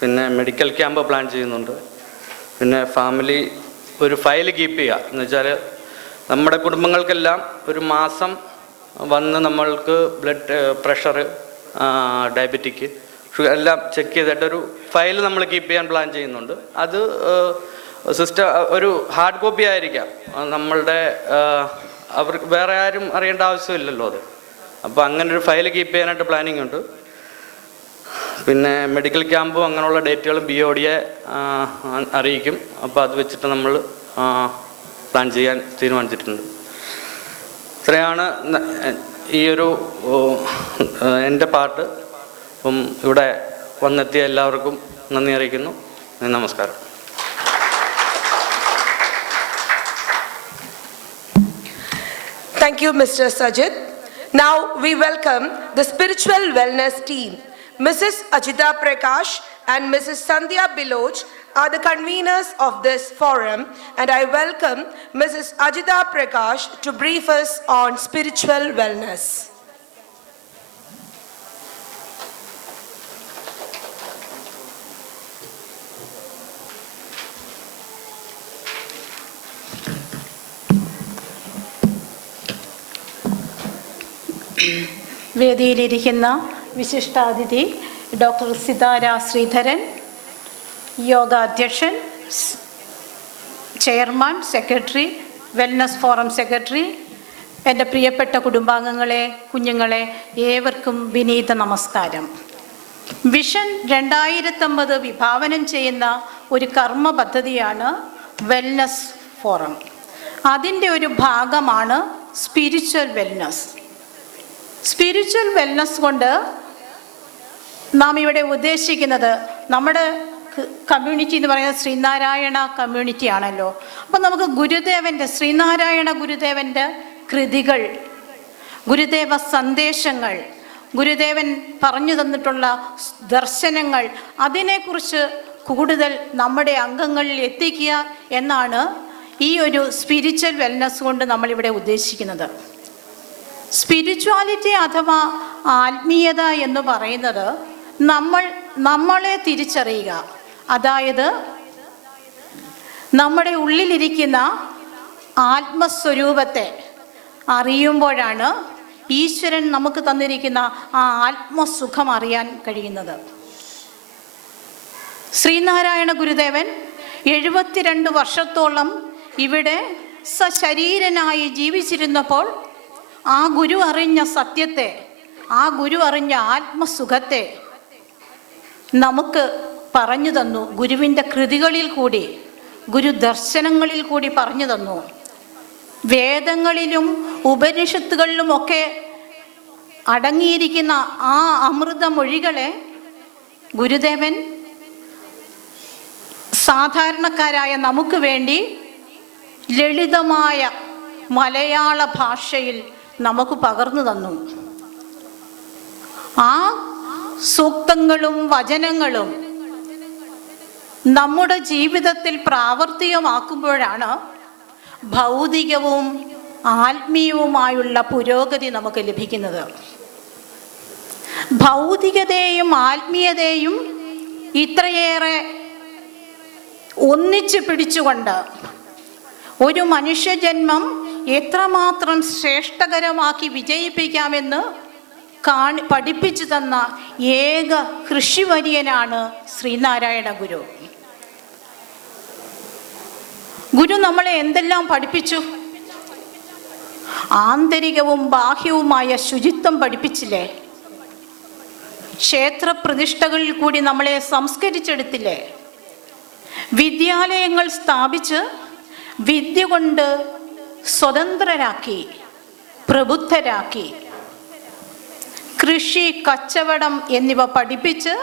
പിന്നെ മെഡിക്കൽ ക്യാമ്പ് പ്ലാൻ ചെയ്യുന്നുണ്ട്. പിന്നെ ഫാമിലി ഒരു ഫയൽ കീപ്പ് ചെയ്യുക എന്ന് വെച്ചാൽ നമ്മുടെ കുടുംബങ്ങൾക്കെല്ലാം ഒരു മാസം വന്ന് നമ്മൾക്ക് ബ്ലഡ് പ്രഷർ, ഡയബറ്റിക്, ഷുഗർ എല്ലാം ചെക്ക് ചെയ്തിട്ടൊരു ഫയൽ നമ്മൾ കീപ്പ് ചെയ്യാൻ പ്ലാൻ ചെയ്യുന്നുണ്ട്. അത് സിസ്റ്റം ഒരു ഹാർഡ് കോപ്പി ആയിരിക്കാം, നമ്മളുടെ അവർക്ക് വേറെ ആരും അറിയേണ്ട ആവശ്യമില്ലല്ലോ അത്. അപ്പോൾ അങ്ങനെ ഒരു ഫയൽ കീപ്പ് ചെയ്യാനായിട്ട് പ്ലാനിങ് ഉണ്ട്. പിന്നെ മെഡിക്കൽ ക്യാമ്പും അങ്ങനെയുള്ള ഡേറ്റുകളും BODയെ അറിയിക്കും. അപ്പോൾ അത് വെച്ചിട്ട് നമ്മൾ പ്ലാൻ ചെയ്യാൻ തീരുമാനിച്ചിട്ടുണ്ട്. ഇത്രയാണ് ഈ ഒരു എൻ്റെ പാർട്ട്. അപ്പം ഇവിടെ വന്നെത്തിയ എല്ലാവർക്കും നന്ദി അറിയിക്കുന്നു. നമസ്കാരം. Thank you, Mr. Sajid. Now we welcome the spiritual wellness team. Mrs. Ajita Prakash and Mrs. Sandhya Biloj are the conveners of this forum, and I welcome Mrs. Ajita Prakash to brief us on spiritual wellness. വേദിയിലിരിക്കുന്ന വിശിഷ്ടാതിഥി doctor Sithara Sreedharan, യോഗ അധ്യക്ഷൻ, chairman, secretary, wellness forum secretary, എൻ്റെ പ്രിയപ്പെട്ട കുടുംബാംഗങ്ങളെ, കുഞ്ഞുങ്ങളെ, ഏവർക്കും വിനീത നമസ്കാരം. വിഷൻ 2050 വിഭാവനം ചെയ്യുന്ന ഒരു കർമ്മ പദ്ധതിയാണ് വെൽനസ് ഫോറം. അതിൻ്റെ ഒരു ഭാഗമാണ് സ്പിരിച്വൽ വെൽനസ്. സ്പിരിച്വൽ വെൽനസ് കൊണ്ട് നാം ഇവിടെ ഉദ്ദേശിക്കുന്നത്, നമ്മുടെ കമ്മ്യൂണിറ്റി എന്ന് പറയുന്നത് ശ്രീനാരായണ കമ്മ്യൂണിറ്റി ആണല്ലോ. അപ്പം നമുക്ക് ഗുരുദേവൻ്റെ, ശ്രീനാരായണ ഗുരുദേവൻ്റെ കൃതികൾ, ഗുരുദേവ സന്ദേശങ്ങൾ, ഗുരുദേവൻ പറഞ്ഞു തന്നിട്ടുള്ള ദർശനങ്ങൾ, അതിനെക്കുറിച്ച് കൂടുതൽ നമ്മുടെ അംഗങ്ങളിൽ എത്തിക്കുക എന്നാണ് ഈ ഒരു സ്പിരിച്വൽ വെൽനസ് കൊണ്ട് നമ്മളിവിടെ ഉദ്ദേശിക്കുന്നത്. സ്പിരിച്വാലിറ്റി അഥവാ ആത്മീയത എന്ന് പറയുന്നത് നമ്മളെ തിരിച്ചറിയുക, അതായത് നമ്മുടെ ഉള്ളിലിരിക്കുന്ന ആത്മസ്വരൂപത്തെ അറിയുമ്പോഴാണ് ഈശ്വരൻ നമുക്ക് തന്നിരിക്കുന്ന ആ ആത്മസുഖം അറിയാൻ കഴിയുന്നത്. ശ്രീനാരായണ ഗുരുദേവൻ 72 വർഷത്തോളം ഇവിടെ സശരീരനായി ജീവിച്ചിരുന്നപ്പോൾ ആ ഗുരു അറിഞ്ഞ സത്യത്തെ, ആ ഗുരു അറിഞ്ഞ ആത്മസുഖത്തെ നമുക്ക് പറഞ്ഞു തന്നു. ഗുരുവിൻ്റെ കൃതികളിൽ കൂടി, ഗുരു ദർശനങ്ങളിൽ കൂടി പറഞ്ഞു തന്നു. വേദങ്ങളിലും ഉപനിഷത്തുകളിലുമൊക്കെ അടങ്ങിയിരിക്കുന്ന ആ അമൃതമൊഴികളെ ഗുരുദേവൻ സാധാരണക്കാരായ നമുക്ക് വേണ്ടി ലളിതമായ മലയാള ഭാഷയിൽ നമുക്ക് പകർന്നു തന്നു. ആ സൂക്തങ്ങളും വചനങ്ങളും നമ്മുടെ ജീവിതത്തിൽ പ്രാവർത്തികമാക്കുമ്പോഴാണ് ഭൗതികവും ആത്മീയവുമായുള്ള പുരോഗതി നമുക്ക് ലഭിക്കുന്നത്. ഭൗതികതയും ആത്മീയതയും ഇത്രയേറെ ഒന്നിച്ചു പിടിച്ചുകൊണ്ട് ഒരു മനുഷ്യജന്മം എത്രമാത്രം ശ്രേഷ്ഠകരമാക്കി വിജയിപ്പിക്കാമെന്ന് പഠിപ്പിച്ചു തന്ന ഏക കൃഷിവര്യനാണ് ശ്രീനാരായണ ഗുരു. ഗുരു നമ്മളെ എന്തെല്ലാം പഠിപ്പിച്ചു? ആന്തരികവും ബാഹ്യവുമായ ശുചിത്വം പഠിപ്പിച്ചില്ലേ? ക്ഷേത്രപ്രതിഷ്ഠകളിൽ കൂടി നമ്മളെ സംസ്കരിച്ചെടുത്തില്ലേ? വിദ്യാലയങ്ങൾ സ്ഥാപിച്ച് വിദ്യ കൊണ്ട് സ്വതന്ത്രരാക്കി, പ്രബുദ്ധരാക്കി. കൃഷി, കച്ചവടം എന്നിവ പഠിപ്പിച്ച്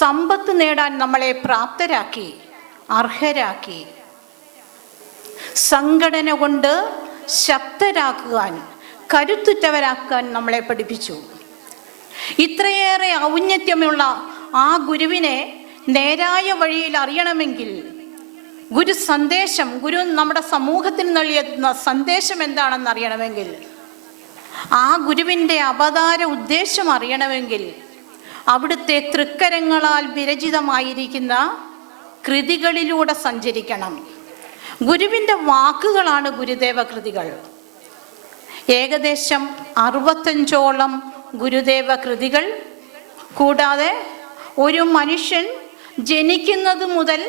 സമ്പത്ത് നേടാൻ നമ്മളെ പ്രാപ്തരാക്കി, അർഹരാക്കി. സംഘടന കൊണ്ട് ശക്തരാക്കുവാൻ, കരുത്തുറ്റവരാക്കാൻ നമ്മളെ പഠിപ്പിച്ചു. ഇത്രയേറെ ഔന്നത്യമുള്ള ആ ഗുരുവിനെ നേരായ വഴിയിൽ അറിയണമെങ്കിൽ, ഗുരു സന്ദേശം, ഗുരു നമ്മുടെ സമൂഹത്തിന് നൽകിയ സന്ദേശം എന്താണെന്ന് അറിയണമെങ്കിൽ, ആ ഗുരുവിൻ്റെ അവതാര ഉദ്ദേശം അറിയണമെങ്കിൽ, അവിടുത്തെ തൃക്കരങ്ങളാൽ വിരചിതമായിരിക്കുന്ന കൃതികളിലൂടെ സഞ്ചരിക്കണം. ഗുരുവിൻ്റെ വാക്കുകളാണ് ഗുരുദേവ കൃതികൾ. ഏകദേശം 65ഓളം ഗുരുദേവ കൃതികൾ, കൂടാതെ ഒരു മനുഷ്യൻ ജനിക്കുന്നത് മുതൽ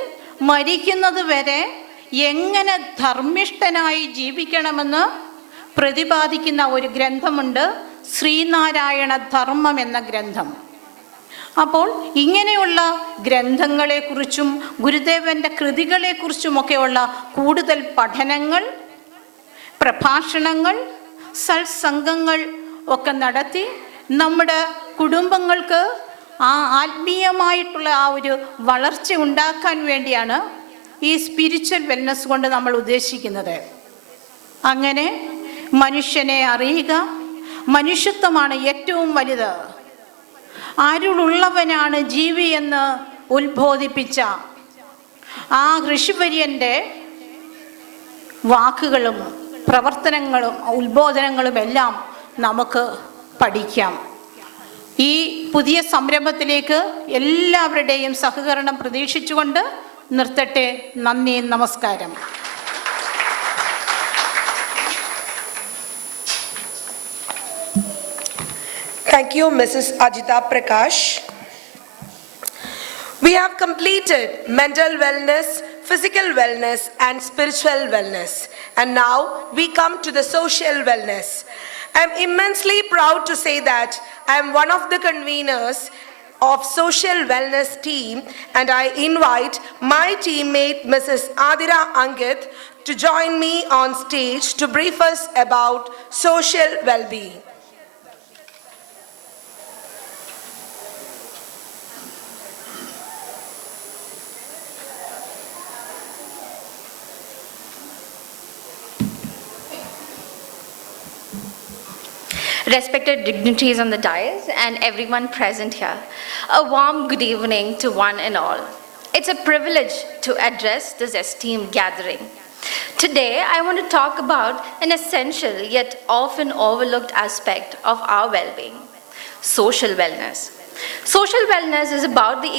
മരിക്കുന്നത് വരെ എങ്ങനെ ധർമ്മിഷ്ഠനായി ജീവിക്കണമെന്ന് പ്രതിപാദിക്കുന്ന ഒരു ഗ്രന്ഥമുണ്ട്, ശ്രീനാരായണ ധർമ്മം എന്ന ഗ്രന്ഥം. അപ്പോൾ ഇങ്ങനെയുള്ള ഗ്രന്ഥങ്ങളെക്കുറിച്ചും ഗുരുദേവൻ്റെ കൃതികളെക്കുറിച്ചുമൊക്കെയുള്ള കൂടുതൽ പഠനങ്ങൾ, പ്രഭാഷണങ്ങൾ, സത്സംഗങ്ങൾ ഒക്കെ നടത്തി നമ്മുടെ കുടുംബങ്ങൾക്ക് ആത്മീയമായിട്ടുള്ള ഒരു വളർച്ച ഉണ്ടാക്കാൻ വേണ്ടിയാണ് ഈ സ്പിരിച്വൽ വെൽനസ് കൊണ്ട് നമ്മൾ ഉദ്ദേശിക്കുന്നത്. അങ്ങനെ മനുഷ്യനെ അറിയുക, മനുഷ്യത്വമാണ് ഏറ്റവും വലുത്, അരുളുള്ളവനാണ് ജീവി എന്ന് ഉത്ബോധിപ്പിച്ച ആ ഋഷിവര്യൻ്റെ വാക്കുകളും പ്രവർത്തനങ്ങളും ഉത്ബോധനങ്ങളും എല്ലാം നമുക്ക് പഠിക്കാം. ഈ പുതിയ സംരംഭത്തിലേക്ക് എല്ലാവരുടെയും സഹകരണം പ്രതീക്ഷിച്ചുകൊണ്ട് നിർത്തട്ടെ. നന്ദി, നമസ്കാരം. Thank you, Mrs. Ajita Prakash. We have completed mental wellness, physical wellness, and spiritual wellness. And now we come to the social wellness. I am immensely proud to say that I am one of the conveners of social wellness team, and I invite my teammate Mrs. Adira Ankit to join me on stage to brief us about social well-being. Respected dignitaries on the dais and everyone present here, a warm good evening to one and all. It's a privilege to address this esteemed gathering. Today, I want to talk about an essential yet often overlooked aspect of our well-being, social wellness. Social wellness is about the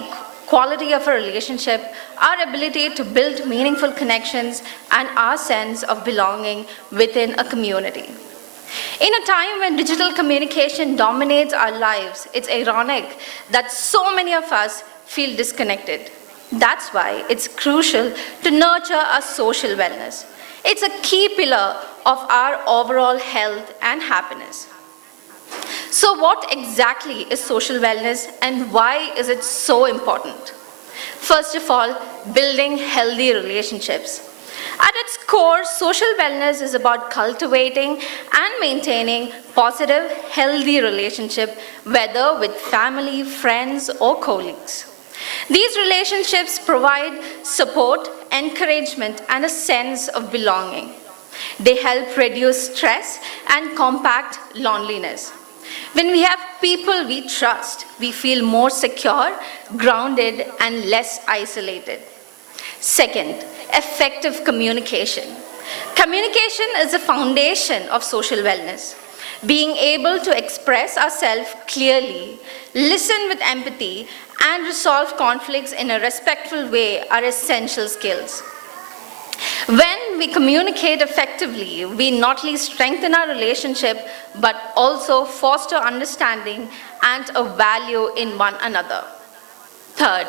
quality of a relationship, our ability to build meaningful connections, and our sense of belonging within a community. In a time when digital communication dominates our lives, it's ironic that so many of us feel disconnected. That's why it's crucial to nurture our social wellness. It's a key pillar of our overall health and happiness. So what exactly is social wellness and why is it so important? First of all, building healthy relationships. At its core, social wellness is about cultivating and maintaining positive, healthy relationships, whether with family, friends, or colleagues. These relationships provide support, encouragement, and a sense of belonging. They help reduce stress and combat loneliness. When we have people we trust, we feel more secure, grounded, and less isolated. Second, effective communication. Communication is the foundation of social wellness. Being able to express ourselves clearly, listen with empathy, and resolve conflicts in a respectful way are essential skills. When we communicate effectively, we not only strengthen our relationship, but also foster understanding and a value in one another. Third,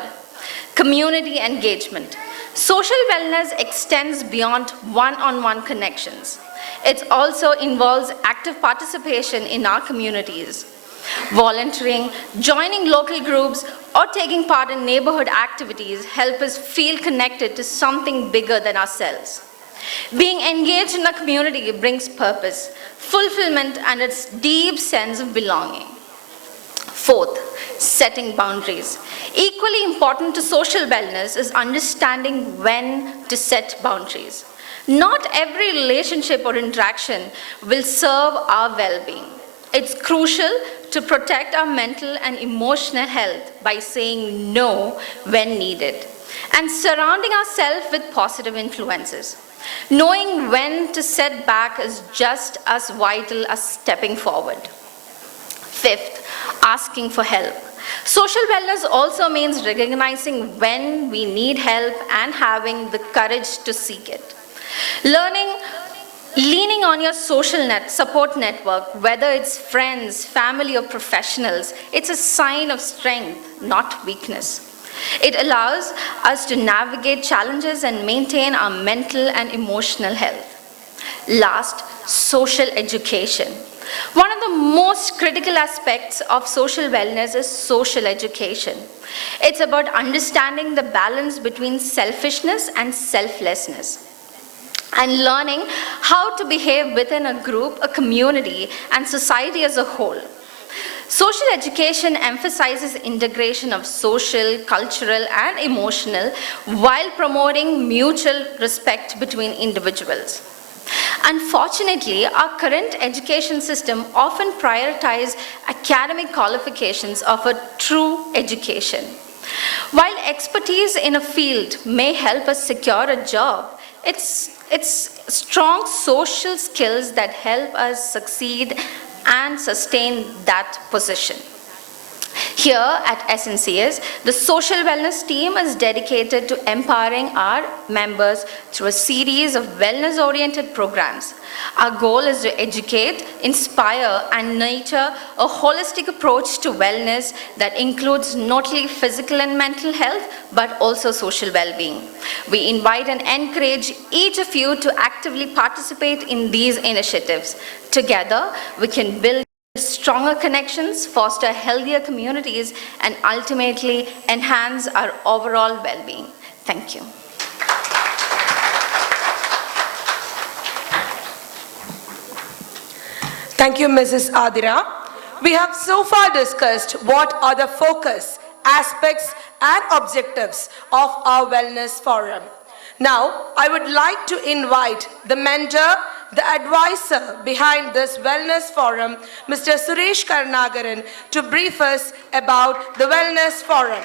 community engagement. Social wellness extends beyond one-on-one connections. It also involves active participation in our communities. Volunteering, joining local groups, or taking part in neighborhood activities help us feel connected to something bigger than ourselves. Being engaged in a community brings purpose, fulfillment, and a deep sense of belonging. Fourth, setting boundaries. Equally important to social wellness is understanding when to set boundaries. Not every relationship or interaction will serve our well-being. It's crucial to protect our mental and emotional health by saying no when needed and surrounding ourselves with positive influences. Knowing when to set back is just as vital as stepping forward. Fifth, asking for help. Social wellness also means recognizing when we need help and having the courage to seek it. Learning Leaning on your social support network, whether it's friends, family, or professionals, it's a sign of strength, not weakness. It allows us to navigate challenges and maintain our mental and emotional health. Last, social education. One of the most critical aspects of social wellness is social education. It's about understanding the balance between selfishness and selflessness, and learning how to behave within a group, a community, and society as a whole. Social education emphasizes integration of social, cultural, and emotional while promoting mutual respect between individuals. Unfortunately, our current education system often prioritizes academic qualifications of a true education. While expertise in a field may help us secure a job, it's strong social skills that help us succeed and sustain that position. Here at SNCS, the social wellness team is dedicated to empowering our members through a series of wellness-oriented programs. Our goal is to educate, inspire, and nurture a holistic approach to wellness that includes not only physical and mental health, but also social well-being. We invite and encourage each of you to actively participate in these initiatives. Together, we can build stronger connections, foster healthier communities, and ultimately enhance our overall well-being. Thank you. Thank you, Mrs. Adira. We have so far discussed what are the focus, aspects, and objectives of our wellness forum. Now, I would like to invite the mentor, the advisor behind this wellness forum, Mr. Suresh Karnagaran, to brief us about the wellness forum.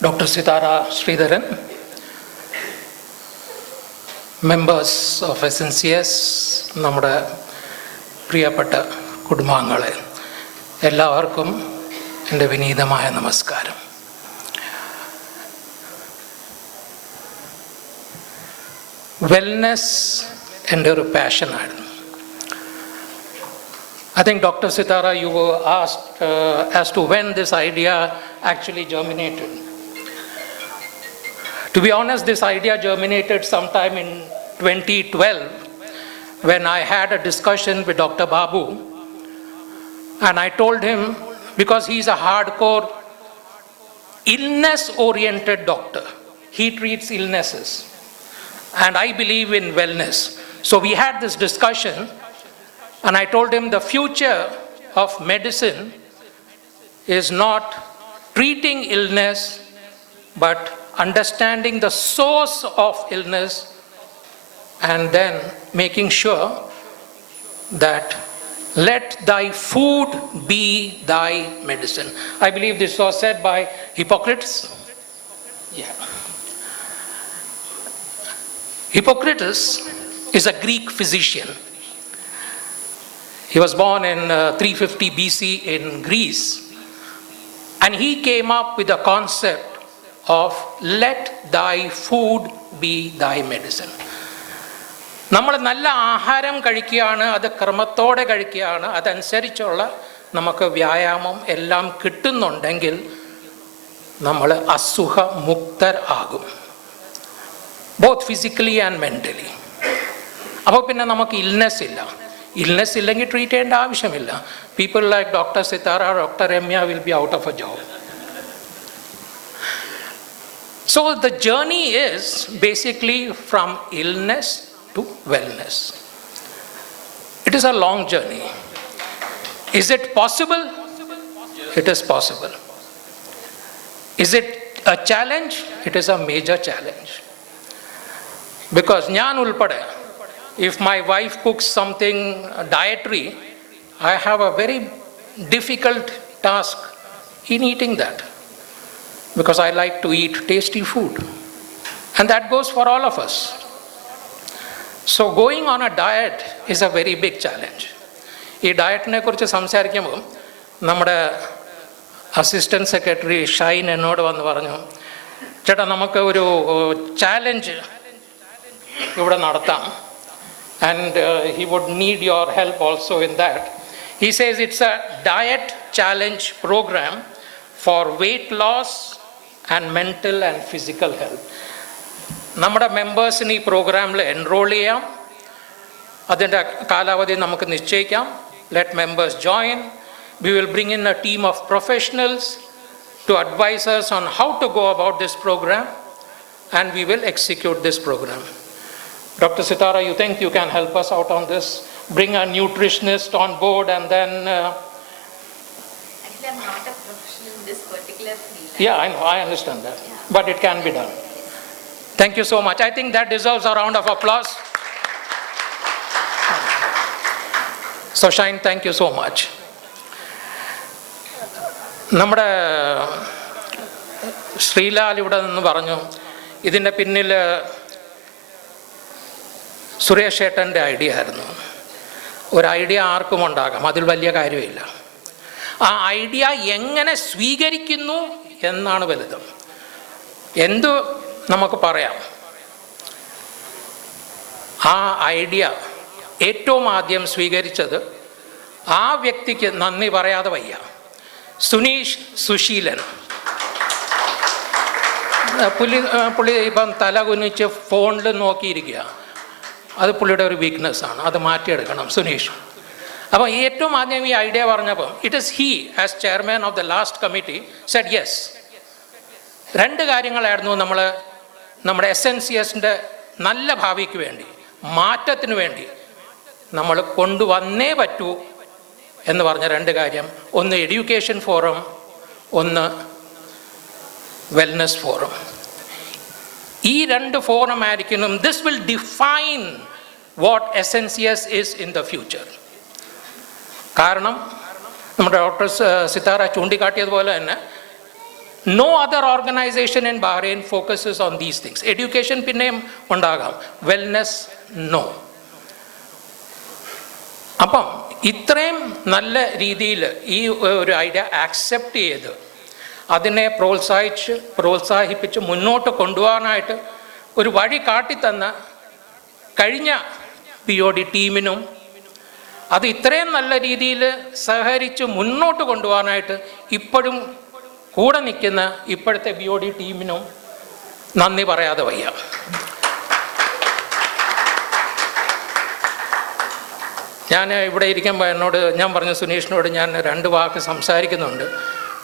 Dr. Sitara Sridharan, members of SNCS, നമ്മുടെ പ്രിയപ്പെട്ട കുടുംബാംഗങ്ങളെ എല്ലാവർക്കും എൻ്റെ വിനീതമായ നമസ്കാരം. Wellness എൻ്റെ ഒരു പാഷനായിരുന്നു. I think Dr. Sitara, you were asked as to when this idea actually germinated. To be honest, this idea germinated sometime in 2012 when I had a discussion with Dr. Babu, and I told him, because he's a hardcore illness-oriented doctor, he treats illnesses, and I believe in wellness. So we had this discussion, and I told him the future of medicine is not treating illness, but understanding the source of illness and then making sure that let thy food be thy medicine. I believe this was said by Hippocrates. Yeah. Hippocrates is a Greek physician. He was born in 350 BC in Greece, and he came up with the concept of let thy food be thy medicine. നമ്മൾ നല്ല ആഹാരം കഴിക്കുകയാണ്, അത് ക്രമത്തോടെ കഴിക്കുകയാണ്, അതനുസരിച്ചുള്ള നമുക്ക് വ്യായാമം എല്ലാം കിട്ടുന്നുണ്ടെങ്കിൽ നമ്മൾ അസുഖമുക്തരാകും, ബോത്ത് ഫിസിക്കലി ആൻഡ് മെൻ്റലി. അപ്പോൾ പിന്നെ നമുക്ക് ഇൽനെസ് ഇല്ല. ഇൽനെസ് ഇല്ലെങ്കിൽ ട്രീറ്റ് ചെയ്യേണ്ട ആവശ്യമില്ല. People like doctor Sithara, doctor Ramya will be out of a job. So the journey is basically from illness to wellness. It is a long journey. Is it possible? It is possible. Is it a challenge? It is a major challenge. Because njan ulpade, if my wife cooks something dietary, I have a very difficult task in eating that. because I like to eat tasty food. And that goes for all of us. So going on a diet is a very big challenge. ഈ ഡയറ്റിനെ കുറിച്ച് സംസാരിക്കുമ്പോൾ നമ്മുടെ assistant secretary Shine എന്നോട് വന്ന് പറഞ്ഞു, ചേട്ടാ നമുക്ക് ഒരു ചാലഞ്ച് ഇവിടെ നടത്താം. And he would need your help also in that. He says it's a diet challenge program for weight loss and mental and physical health. നമ്മുടെ മെമ്പേഴ്സിന് ഈ പ്രോഗ്രാമിൽ എൻറോൾ ചെയ്യാം. അതിൻ്റെ കാലാവധി നമുക്ക് നിശ്ചയിക്കാം. Let members join. We will bring in a team of professionals to advise us on how to go about this program, and we will execute this program. Dr. Sitara, you think you can help us out on this? Bring a nutritionist on board and then... Actually, I'm not a professional in this particular field. Yeah, I know, I understand that. Yeah. But it can be done. Thank you so much. I think that deserves a round of applause. So, Shine, thank you so much. നമ്മുടെ ശ്രീലാൽ ഇവിടെ നിന്ന് പറഞ്ഞു, ഇതിൻ്റെ പിന്നിൽ സുരേഷ് ഏട്ടൻ്റെ idea ആയിരുന്നു. ഒരു idea ആർക്കും ഉണ്ടാകാം, അതിൽ വലിയ കാര്യമില്ല. ആ ഐഡിയ എങ്ങനെ സ്വീകരിക്കുന്നു എന്നാണ് വലുത്. എന്തു നമുക്ക് പറയാം, ആ ഐഡിയ ഏറ്റവും ആദ്യം സ്വീകരിച്ചത് ആ വ്യക്തിക്ക് നന്ദി പറയാതെ വയ്യ. സുനീഷ് സുശീലൻ, പുള്ളി ഇപ്പം തല കുനിച്ച് ഫോണിൽ നോക്കിയിരിക്കുക. അത് പുള്ളിയുടെ ഒരു വീക്ക്നെസ്സാണ്, അത് മാറ്റിയെടുക്കണം സുനീഷ്. അപ്പോൾ ഏറ്റവും ആദ്യം ഈ ഐഡിയ പറഞ്ഞപ്പോൾ it is he as chairman of the last committee Z yes. രണ്ട് കാര്യങ്ങളായിരുന്നു നമ്മുടെ SNCSൻ്റെ നല്ല ഭാവിക്ക് വേണ്ടി, മാറ്റത്തിന് വേണ്ടി നമ്മൾ കൊണ്ടുവന്നേ പറ്റൂ എന്ന് പറഞ്ഞ രണ്ട് കാര്യം. ഒന്ന് എഡ്യൂക്കേഷൻ ഫോറം, ഒന്ന് വെൽനസ് ഫോറം. ഈ രണ്ട് ഫോറം ആയിരിക്കണം. This will define what SNCS is in the future. കാരണം നമ്മുടെ ഡോക്ടർ സിതാര ചൂണ്ടിക്കാട്ടിയതുപോലെ തന്നെ no other organization in Bahrain focuses on these things. Education പിന്നെയും ഉണ്ടാകാം, വെൽനസ് നോ. അപ്പം ഇത്രയും നല്ല രീതിയിൽ ഈ ഒരു ഐഡിയ ആക്സെപ്റ്റ് ചെയ്ത് അതിനെ പ്രോത്സാഹിപ്പിച്ച് മുന്നോട്ട് കൊണ്ടുപോകാനായിട്ട് ഒരു വഴി കാട്ടിത്തന്ന കഴിഞ്ഞ POD ടീമിനും അത് ഇത്രയും നല്ല രീതിയിൽ സഹകരിച്ച് മുന്നോട്ട് കൊണ്ടുപോകാനായിട്ട് ഇപ്പോഴും കൂടെ നിൽക്കുന്ന ഇപ്പോഴത്തെ BOD ടീമിനും നന്ദി പറയാതെ വയ്യ. ഞാൻ ഇവിടെ ഇരിക്കുമ്പോൾ ഞാൻ പറഞ്ഞു സുനീഷിനോട് ഞാൻ രണ്ട് വാക്ക് സംസാരിക്കുന്നുണ്ട്.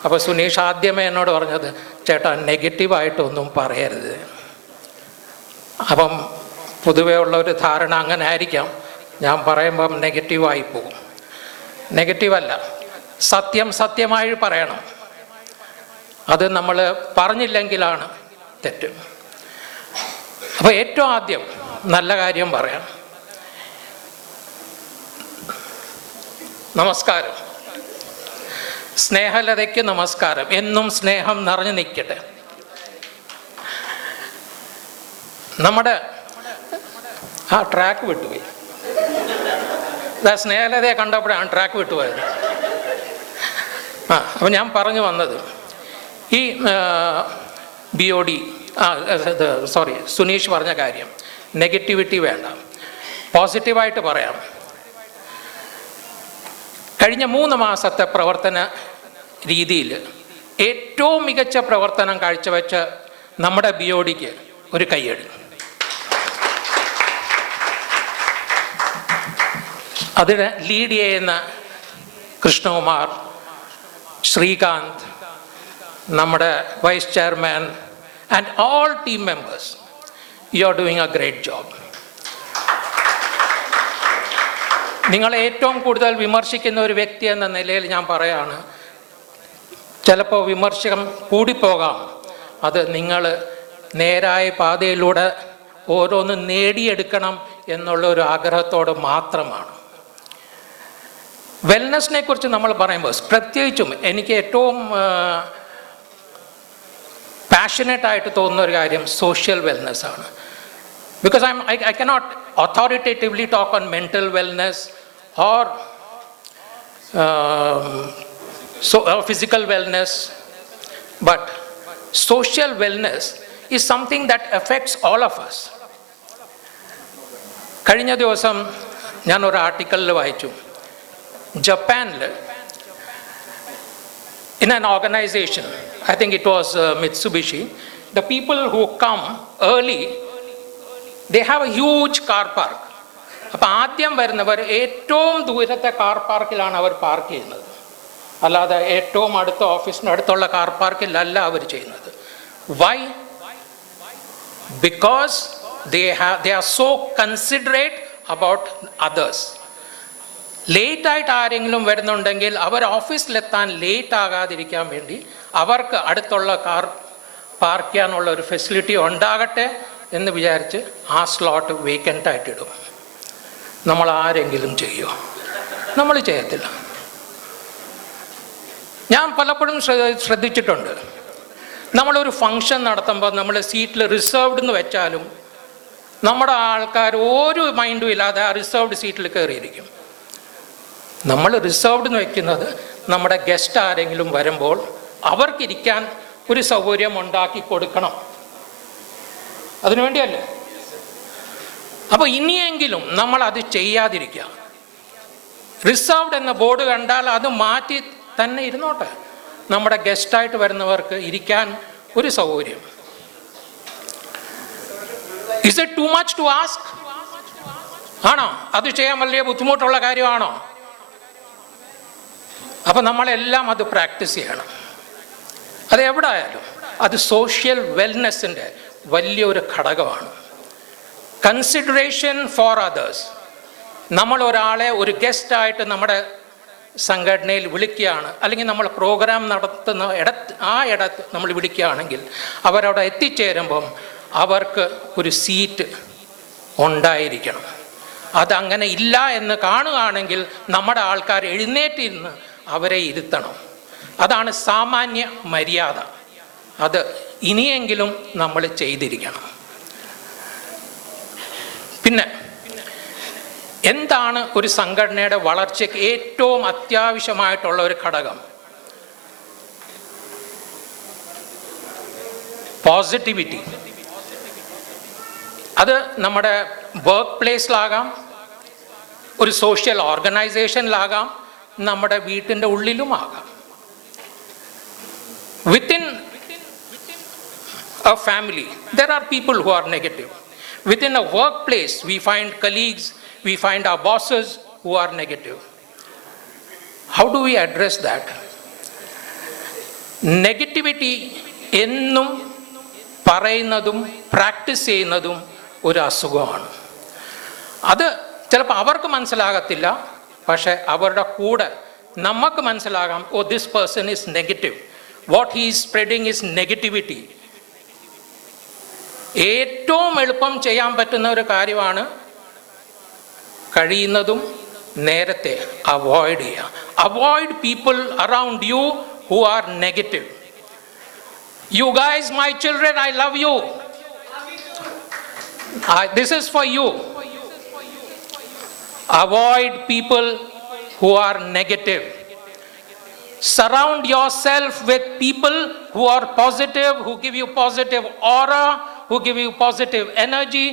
അപ്പോൾ സുനീഷ് ആദ്യമേ എന്നോട് പറഞ്ഞത്, ചേട്ടാ നെഗറ്റീവായിട്ടൊന്നും പറയരുത്. അപ്പം പൊതുവേ ഉള്ള ഒരു ധാരണ അങ്ങനെ ആയിരിക്കാം, ഞാൻ പറയുമ്പം നെഗറ്റീവായി പോകും. നെഗറ്റീവല്ല, സത്യമായി പറയണം. അത് നമ്മൾ പറഞ്ഞില്ലെങ്കിലാണ് തെറ്റ്. അപ്പോൾ ഏറ്റവും ആദ്യം നല്ല കാര്യം പറയാം. നമസ്കാരം, സ്നേഹലതയ്ക്ക് നമസ്കാരം. എന്നും സ്നേഹം നിറഞ്ഞു നിൽക്കട്ടെ. നമ്മുടെ ആ ട്രാക്ക് വിട്ടുപോയി. സ്നേഹലതയെ കണ്ടപ്പോഴാണ് ട്രാക്ക് വിട്ടുപോയത്. അപ്പം ഞാൻ പറഞ്ഞു വന്നത് ഈ BOD സുനീഷ് പറഞ്ഞ കാര്യം, നെഗറ്റിവിറ്റി വേണ്ട, പോസിറ്റീവായിട്ട് പറയാം. കഴിഞ്ഞ 3 മാസത്തെ പ്രവർത്തന രീതിയിൽ ഏറ്റവും മികച്ച പ്രവർത്തനം കാഴ്ചവെച്ച നമ്മുടെ BODക്ക് ഒരു കയ്യടി. അതിന് ലീഡ് ചെയ്യുന്ന കൃഷ്ണകുമാർ, ശ്രീകാന്ത്, നമ്മുടെ vice chairman and all team members, you are doing a great job. നിങ്ങളെ ഏറ്റവും കൂടുതൽ വിമർശിക്കുന്ന ഒരു വ്യക്തി എന്ന നിലയിൽ ഞാൻ പറയാണ്, ചിലപ്പോൾ വിമർശനം കൂടിപ്പോകാം. അത് നിങ്ങൾ നേരായ പാതയിലൂടെ ഓരോന്ന് നേടിയെടുക്കണം എന്നുള്ള ഒരു ആഗ്രഹത്തോട് മാത്രമാണ്. വെൽനസിനെ കുറിച്ച് നമ്മൾ പറയുമ്പോൾ പ്രത്യേകിച്ചും എനിക്ക് ഏറ്റവും പാഷനറ്റ് ആയിട്ട് തോന്നുന്ന ഒരു കാര്യം സോഷ്യൽ വെൽനെസ് ആണ്. Because I cannot authoritatively talk on mental wellness or physical wellness, but social wellness is something that affects all of us. കഴിഞ്ഞ ദിവസം ഞാൻ ഒരു ആർട്ടിക്കിളിൽ വായിച്ചു, ജപ്പാനിൽ in an organization, I think it was Mitsubishi, the people who come early, they have a huge car park. അപ്പോൾ ആദ്യം വരുന്നവർ ഏറ്റവും ദൂരത്തെ കാർ പാർക്കിലാണ് അവർ പാർക്ക് ചെയ്യുന്നത്, അല്ലാതെ ഏറ്റവും അടുത്ത ഓഫീസിന് അടുത്തുള്ള കാർ പാർക്കിലല്ല അവർ ചെയ്യുന്നത്. Why? Because they are so considerate about others. ലേറ്റായിട്ട് ആരെങ്കിലും വരുന്നുണ്ടെങ്കിൽ അവർ ഓഫീസിലെത്താൻ ലേറ്റ് ആകാതിരിക്കാൻ വേണ്ടി അവർക്ക് അടുത്തുള്ള കാർ പാർക്ക് ചെയ്യാനുള്ള ഒരു ഫെസിലിറ്റി ഉണ്ടാകട്ടെ എന്ന് വിചാരിച്ച് ആ സ്ലോട്ട് വേക്കൻ്റ് ആയിട്ടിടും. നമ്മൾ ആരെങ്കിലും ചെയ്യുമോ? നമ്മൾ ചെയ്യത്തില്ല. ഞാൻ പലപ്പോഴും ശ്രദ്ധിച്ചിട്ടുണ്ട്, നമ്മളൊരു ഫങ്ഷൻ നടത്തുമ്പോൾ നമ്മൾ സീറ്റിൽ റിസർവ്ഡ് എന്ന് വെച്ചാലും നമ്മുടെ ആൾക്കാർ ഒരു മൈൻഡും ഇല്ലാതെ ആ റിസർവ്ഡ് സീറ്റിൽ കയറിയിരിക്കും. നമ്മൾ റിസർവ്ഡ് എന്ന് വെക്കുന്നത് നമ്മുടെ ഗസ്റ്റ് ആരെങ്കിലും വരുമ്പോൾ അവർക്കിരിക്കാൻ ഒരു സൗകര്യം ഉണ്ടാക്കി കൊടുക്കണം, അതിനുവേണ്ടിയല്ലേ. അപ്പോൾ ഇനിയെങ്കിലും നമ്മൾ അത് ചെയ്യാതിരിക്കുക. റിസർവ്ഡ് എന്ന ബോർഡ് കണ്ടാൽ അത് മാറ്റി തന്നെ ഇരുന്നോട്ടെ, നമ്മുടെ ഗസ്റ്റായിട്ട് വരുന്നവർക്ക് ഇരിക്കാൻ ഒരു സൗകര്യം. Is it too much to ask? ആണോ? അത് ചെയ്യാൻ വലിയ ബുദ്ധിമുട്ടുള്ള കാര്യമാണോ? അപ്പം നമ്മളെല്ലാം അത് പ്രാക്ടീസ് ചെയ്യണം. അത് എവിടെ ആയാലും അത് സോഷ്യൽ വെൽനെസ്സിൻ്റെ വലിയൊരു ഘടകമാണ്. Consideration for others. നമ്മൾ ഒരാളെ ഒരു ഗസ്റ്റായിട്ട് നമ്മുടെ സംഘടനയിൽ വിളിക്കുകയാണ്, അല്ലെങ്കിൽ നമ്മൾ പ്രോഗ്രാം നടത്തുന്ന ഇടത്ത് നമ്മൾ വിളിക്കുകയാണെങ്കിൽ അവരവിടെ എത്തിച്ചേരുമ്പം അവർക്ക് ഒരു സീറ്റ് ഉണ്ടായിരിക്കണം. അതങ്ങനെ ഇല്ല എന്ന് കാണുകയാണെങ്കിൽ നമ്മുടെ ആൾക്കാർ എഴുന്നേറ്റിരുന്ന് അവരെ ഇരുത്തണം. അതാണ് സാമാന്യ മര്യാദ. അത് ഇനിയെങ്കിലും നമ്മൾ ചെയ്തിരിക്കണം. പിന്നെ എന്താണ് ഒരു സംഘടനയുടെ വളർച്ചയ്ക്ക് ഏറ്റവും അത്യാവശ്യമായിട്ടുള്ള ഒരു ഘടകം? പോസിറ്റിവിറ്റി. അത് നമ്മുടെ വർക്ക് പ്ലേസിലാകാം, ഒരു സോഷ്യൽ ഓർഗനൈസേഷനിലാകാം, നമ്മുടെ വീട്ടിൻ്റെ ഉള്ളിലുമാകാം. Within a family, there are people who are negative. Within a workplace, we find colleagues, we find our bosses who are negative. How do we address that? Negativity എന്നും പറയുന്നതും practice ചെയ്യുന്നതും ഒരു അസുഖമാണ്. അത് ചിലപ്പോൾ അവർക്ക് മനസ്സിലാകത്തില്ല, പക്ഷേ അവരുടെ കൂടെ നമുക്ക് മനസ്സിലാകാം, oh this person is negative, what he is spreading is negativity. ഏറ്റവും എളുപ്പം ചെയ്യാൻ പറ്റുന്ന ഒരു കാര്യമാണ് കഴിയുന്നതും നേരത്തെ അവോയ്ഡ് ചെയ്യുക. Avoid people around you who are negative. You guys, my children, I love you. This is for you. Avoid people who are negative. Surround yourself with people who are positive, who give you positive aura, who give you positive energy,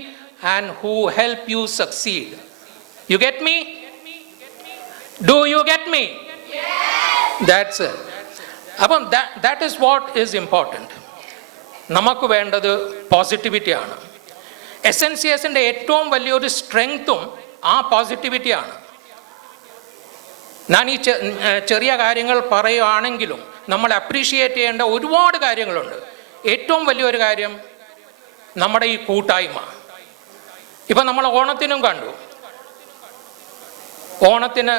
and who help you succeed. You get me? Do you get me? Yes. That's it. അപ്പം that is what is important. നമുക്ക് വേണ്ടത് പോസിറ്റിവിറ്റിയാണ്. SNCSൻ്റെ ഏറ്റവും വലിയൊരു സ്ട്രെങ്ത്തും ആ പോസിറ്റിവിറ്റിയാണ്. ഞാൻ ഈ ചെറിയ കാര്യങ്ങൾ പറയുകയാണെങ്കിലും നമ്മൾ അപ്രീഷിയേറ്റ് ചെയ്യേണ്ട ഒരുപാട് കാര്യങ്ങളുണ്ട്. ഏറ്റവും വലിയൊരു കാര്യം നമ്മുടെ ഈ കൂട്ടായ്മ. ഇപ്പം നമ്മൾ ഓണത്തിനും കണ്ടു. ഓണത്തിന്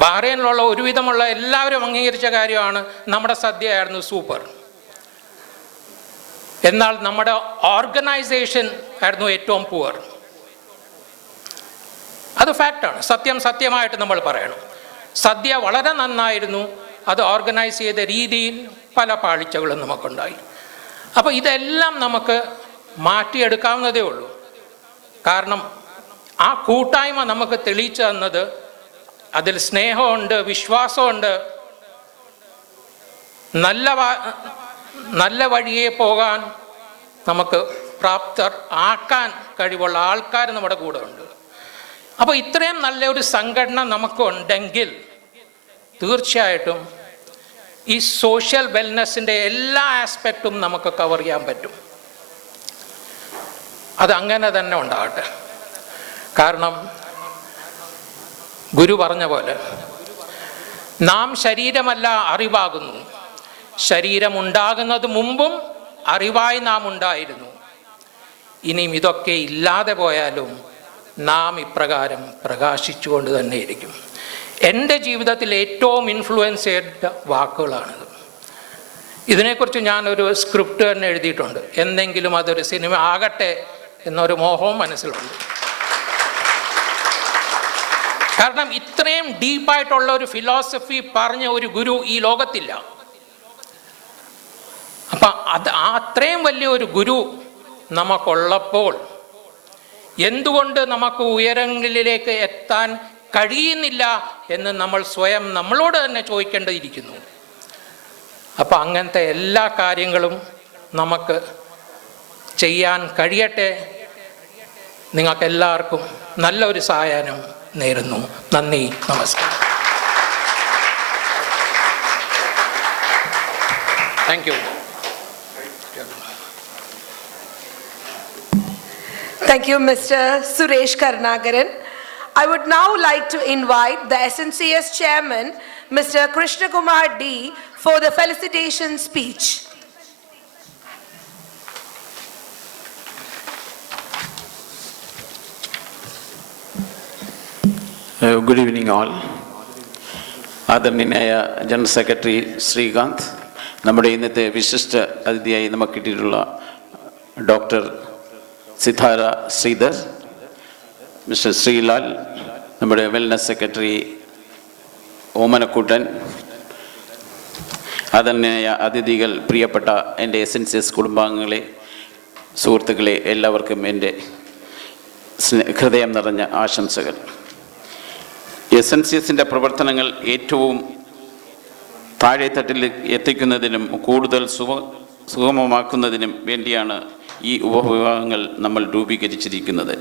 ബഹ്റൈനിലുള്ള ഒരുവിധമുള്ള എല്ലാവരും അംഗീകരിച്ച കാര്യമാണ് നമ്മുടെ സദ്യയായിരുന്നു സൂപ്പർ. എന്നാൽ നമ്മുടെ ഓർഗനൈസേഷൻ ആയിരുന്നു ഏറ്റവും പുവർ. അത് ഫാക്റ്റാണ്, സത്യമായിട്ട് നമ്മൾ പറയണം. സദ്യ വളരെ നന്നായിരുന്നു, അത് ഓർഗനൈസ് ചെയ്ത രീതിയിൽ പല പാളിച്ചകളും നമുക്കുണ്ടായി. അപ്പോൾ ഇതെല്ലാം നമുക്ക് മാറ്റിയെടുക്കാവുന്നതേ ഉള്ളൂ. കാരണം ആ കൂട്ടായ്മ നമുക്ക് തെളിയിച്ചു തന്നത് അതിൽ സ്നേഹമുണ്ട്, വിശ്വാസമുണ്ട്, നല്ല വഴിയെ പോകാൻ നമുക്ക് പ്രാപ്തർ ആക്കാൻ കഴിവുള്ള ആൾക്കാർ നമ്മുടെ കൂടെ ഉണ്ട്. അപ്പോൾ ഇത്രയും നല്ലൊരു സംഘടന നമുക്കുണ്ടെങ്കിൽ തീർച്ചയായിട്ടും ഈ സോഷ്യൽ വെൽനെസ്സിൻ്റെ എല്ലാ ആസ്പെക്റ്റും നമുക്ക് കവർ ചെയ്യാൻ പറ്റും. അതങ്ങനെ തന്നെ ഉണ്ടാകട്ടെ. കാരണം ഗുരു പറഞ്ഞ പോലെ നാം ശരീരമല്ല അറിവാകുന്നു. ശരീരം ഉണ്ടാകുന്നത് മുമ്പും അറിവായി നാം ഉണ്ടായിരുന്നു. ഇനിയും ഇതൊക്കെ ഇല്ലാതെ പോയാലും നാം ഇപ്രകാരം പ്രകാശിച്ചുകൊണ്ട് തന്നെ ഇരിക്കും. എൻ്റെ ജീവിതത്തിൽ ഏറ്റവും ഇൻഫ്ലുവൻസ് ചെയ്ത വാക്കുകളാണിത്. ഇതിനെക്കുറിച്ച് ഞാനൊരു സ്ക്രിപ്റ്റ് തന്നെ എഴുതിയിട്ടുണ്ട്. എന്തെങ്കിലും അതൊരു സിനിമ ആകട്ടെ എന്നൊരു മോഹവും മനസ്സിലുണ്ട്. കാരണം ഇത്രയും ഡീപ്പായിട്ടുള്ള ഒരു ഫിലോസഫി പറഞ്ഞ ഒരു ഗുരു ഈ ലോകത്തില്ല. അപ്പം അത്രയും വലിയൊരു ഗുരു നമുക്കുള്ളപ്പോൾ എന്തുകൊണ്ട് നമുക്ക് ഉയരങ്ങളിലേക്ക് എത്താൻ കഴിയുന്നില്ല എന്ന് നമ്മൾ സ്വയം നമ്മളോട് തന്നെ ചോദിക്കേണ്ടിയിരിക്കുന്നു. അപ്പം അങ്ങനത്തെ എല്ലാ കാര്യങ്ങളും നമുക്ക് ചെയ്യാൻ കഴിയട്ടെ. നിങ്ങൾക്കെല്ലാവർക്കും നല്ലൊരു സായാഹ്നം നേരുന്നു. നന്ദി, നമസ്കാരം. Thank you. Thank you, Mr. Suresh Karnagaran. I would now like to invite the SNCS Chairman, Mr. Krishna Kumar D, for the felicitation speech. Good evening all. ആദരണീയനായ ജനറൽ സെക്രട്ടറി ശ്രീകാന്ത്, നമ്മുടെ ഇന്നത്തെ വിശിഷ്ട അതിഥിയായി നമുക്ക് കിട്ടിയിട്ടുള്ള ഡോക്ടർ സിതാര ശ്രീധർ, മിസ്റ്റർ ശ്രീലാൽ, നമ്മുടെ wellness secretary Omanakuttan, ആദരണീയനായ അതിഥികൾ, പ്രിയപ്പെട്ട എൻ്റെ SNCS കുടുംബാംഗങ്ങളെ, സുഹൃത്തുക്കളെ, എല്ലാവർക്കും എൻ്റെ ഹൃദയം നിറഞ്ഞ ആശംസകൾ. SNCSൻ്റെ പ്രവർത്തനങ്ങൾ ഏറ്റവും താഴെത്തട്ടിൽ എത്തിക്കുന്നതിനും കൂടുതൽ സുഗമമാക്കുന്നതിനും വേണ്ടിയാണ് ഈ ഉപവിഭാഗങ്ങൾ നമ്മൾ രൂപീകരിച്ചിരിക്കുന്നത്.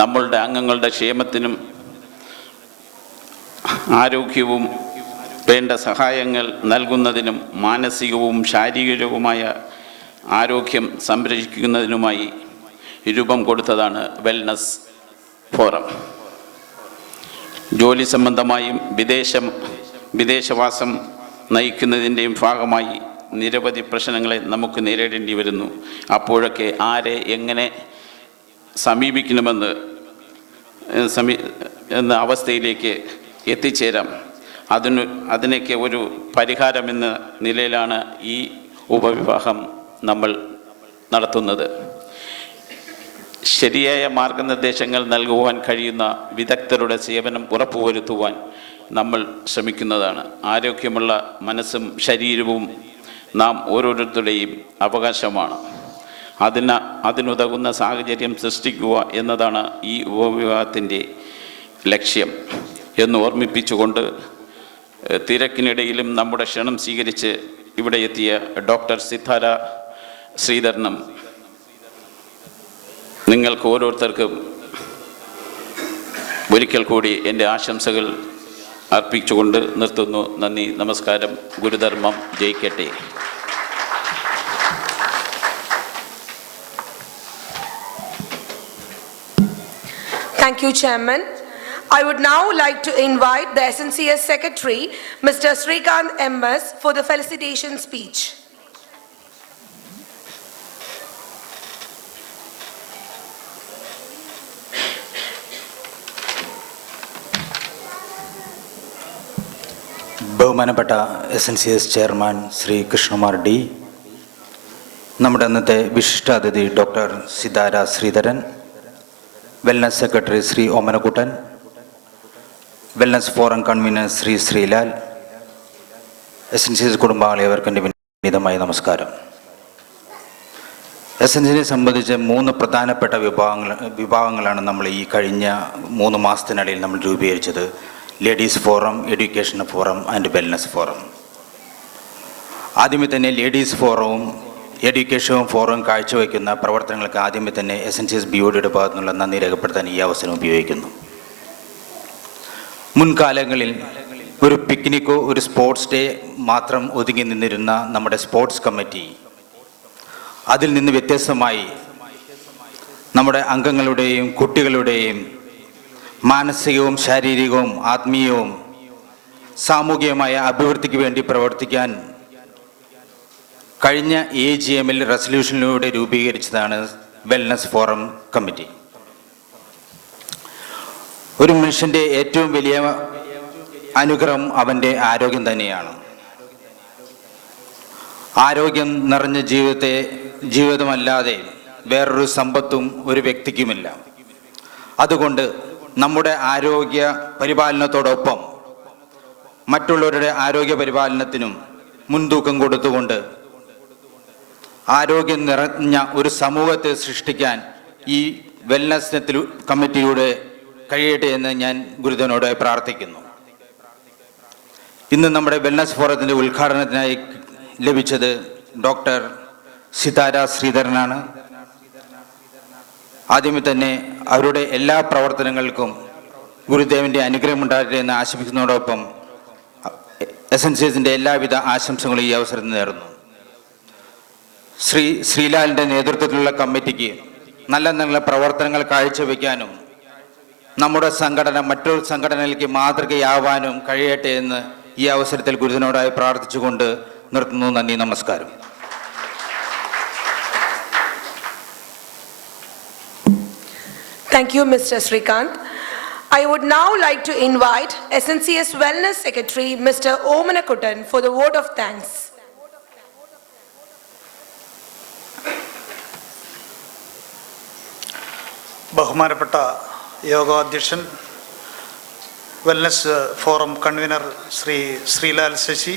നമ്മളുടെ അംഗങ്ങളുടെ ക്ഷേമത്തിനും ആരോഗ്യവും വേണ്ട സഹായങ്ങൾ നൽകുന്നതിനും മാനസികവും ശാരീരികവുമായ ആരോഗ്യം സംരക്ഷിക്കുന്നതിനുമായി രൂപം കൊടുത്തതാണ് വെൽനസ് ഫോറം. ജോലി സംബന്ധമായും വിദേശവാസം നയിക്കുന്നതിൻ്റെയും ഭാഗമായി നിരവധി പ്രശ്നങ്ങളെ നമുക്ക് നേരിടേണ്ടി വരുന്നു. അപ്പോഴൊക്കെ ആരെ എങ്ങനെ സമീപിക്കണമെന്ന് എന്ന അവസ്ഥയിലേക്ക് എത്തിച്ചേരാം. അതിനൊക്കെ ഒരു പരിഹാരമെന്ന നിലയിലാണ് ഈ ഉപവിഭാഗം നമ്മൾ നടത്തുന്നത്. ശരിയായ മാർഗനിർദ്ദേശങ്ങൾ നൽകുവാൻ കഴിയുന്ന വിദഗ്ധരുടെ സേവനം ഉറപ്പുവരുത്തുവാൻ നമ്മൾ ശ്രമിക്കുന്നതാണ്. ആരോഗ്യമുള്ള മനസ്സും ശരീരവും നാം ഓരോരുത്തരുടെയും അവകാശമാണ്. അതിനുതകുന്ന സാഹചര്യം സൃഷ്ടിക്കുക എന്നതാണ് ഈ ഉപവിഭാഗത്തിൻ്റെ ലക്ഷ്യം എന്ന് ഓർമ്മിപ്പിച്ചുകൊണ്ട് തിരക്കിനിടയിലും നമ്മുടെ ക്ഷണം സ്വീകരിച്ച് ഇവിടെ എത്തിയ ഡോക്ടർ സിതാര ശ്രീധരനും നിങ്ങൾക്ക് ഓരോരുത്തർക്കും ഒരിക്കൽ കൂടി എൻ്റെ ആശംസകൾ അർപ്പിച്ചുകൊണ്ട് നിർത്തുന്നു. നന്ദി, നമസ്കാരം. ഗുരുധർമ്മം ജയിക്കട്ടെ. Thank you, Chairman. I would now like to invite the SNCS Secretary, Mr. Srikanth MS, for the felicitation speech. ബഹുമാനപ്പെട്ട SNCS chairman Shri Krishnakumar D, നമ്മുടെ അന്നത്തെ വിശിഷ്ടാതിഥി doctor Sithara Sreedharan, wellness secretary Shri Omanakuttan, wellness forum convener Shri Sreelal, SNCS കുടുംബാംഗങ്ങളെ അവർക്കെൻ്റെ വിനീതമായ നമസ്കാരം. എസൻസിനെ സംബന്ധിച്ച് 3 പ്രധാനപ്പെട്ട വിഭാഗങ്ങളാണ് നമ്മൾ ഈ കഴിഞ്ഞ 3 മാസത്തിനിടയിൽ നമ്മൾ രൂപീകരിച്ചത്. Ladies forum, education forum and wellness forum. ആദ്യമേ തന്നെ ലേഡീസ് ഫോറവും എഡ്യൂക്കേഷൻ ഫോറവും കാഴ്ചവെക്കുന്ന പ്രവർത്തനങ്ങൾക്ക് ആദ്യമേ തന്നെ SNCS BODയുടെ ഭാഗത്തു നിന്നുള്ള നന്ദി രേഖപ്പെടുത്താൻ ഈ അവസരം ഉപയോഗിക്കുന്നു. മുൻകാലങ്ങളിൽ ഒരു പിക്നിക്കോ ഒരു സ്പോർട്സ് ഡേ മാത്രം ഒതുങ്ങി നിന്നിരുന്ന നമ്മുടെ സ്പോർട്സ് കമ്മിറ്റി അതിൽ നിന്ന് വ്യത്യസ്തമായി നമ്മുടെ അംഗങ്ങളുടെയും കുട്ടികളുടെയും മാനസികവും ശാരീരികവും ആത്മീയവും സാമൂഹികമായ അഭിവൃദ്ധിക്ക് വേണ്ടി പ്രവർത്തിക്കാൻ കഴിഞ്ഞ AGMൽ റെസൊല്യൂഷനിലൂടെ രൂപീകരിച്ചതാണ് വെൽനസ് ഫോറം കമ്മിറ്റി. ഒരു മനുഷ്യൻ്റെ ഏറ്റവും വലിയ അനുഗ്രഹം അവൻ്റെ ആരോഗ്യം തന്നെയാണ്. ആരോഗ്യം നിറഞ്ഞ ജീവിതമല്ലാതെ വേറൊരു സമ്പത്തും ഒരു വ്യക്തിക്കുമില്ല. അതുകൊണ്ട് നമ്മുടെ ആരോഗ്യ പരിപാലനത്തോടൊപ്പം മറ്റുള്ളവരുടെ ആരോഗ്യ പരിപാലനത്തിനും മുൻതൂക്കം കൊടുത്തുകൊണ്ട് ആരോഗ്യം നിറഞ്ഞ ഒരു സമൂഹത്തെ സൃഷ്ടിക്കാൻ ഈ വെൽനസ് കമ്മിറ്റിയുടെ കഴിയട്ടെ എന്ന് ഞാൻ ഗുരുദേവനോട് പ്രാർത്ഥിക്കുന്നു. ഇന്ന് നമ്മുടെ വെൽനസ് ഫോറത്തിൻ്റെ ഉദ്ഘാടനത്തിനായി ലഭിച്ചത് ഡോക്ടർ സിതാര ശ്രീധരനാണ്. ആദ്യമേ തന്നെ അവരുടെ എല്ലാ പ്രവർത്തനങ്ങൾക്കും ഗുരുദേവൻ്റെ അനുഗ്രഹം ഉണ്ടാകട്ടെ എന്ന് ആശംസിക്കുന്നതോടൊപ്പം SNCSൻ്റെ എല്ലാവിധ ആശംസകളും ഈ അവസരത്തിൽ നേർന്നു. ശ്രീലാലിൻ്റെ നേതൃത്വത്തിലുള്ള കമ്മിറ്റിക്ക് നല്ല നല്ല പ്രവർത്തനങ്ങൾ കാഴ്ചവെക്കാനും നമ്മുടെ സംഘടന മറ്റൊരു സംഘടനയിലേക്ക് മാതൃകയാവാനും കഴിയട്ടെ എന്ന് ഈ അവസരത്തിൽ ഗുരുദേവനോടായി പ്രാർത്ഥിച്ചുകൊണ്ട് നിർത്തുന്നു. നന്ദി, നമസ്കാരം. Thank you, Mr. Srikanth. I would now like to invite SNCS Wellness Secretary, Mr. Omanakuttan, for the vote of thanks. ബഹുമാനപ്പെട്ട യോഗാധ്യക്ഷൻ, wellness forum convener Shri Sreelal Sasi,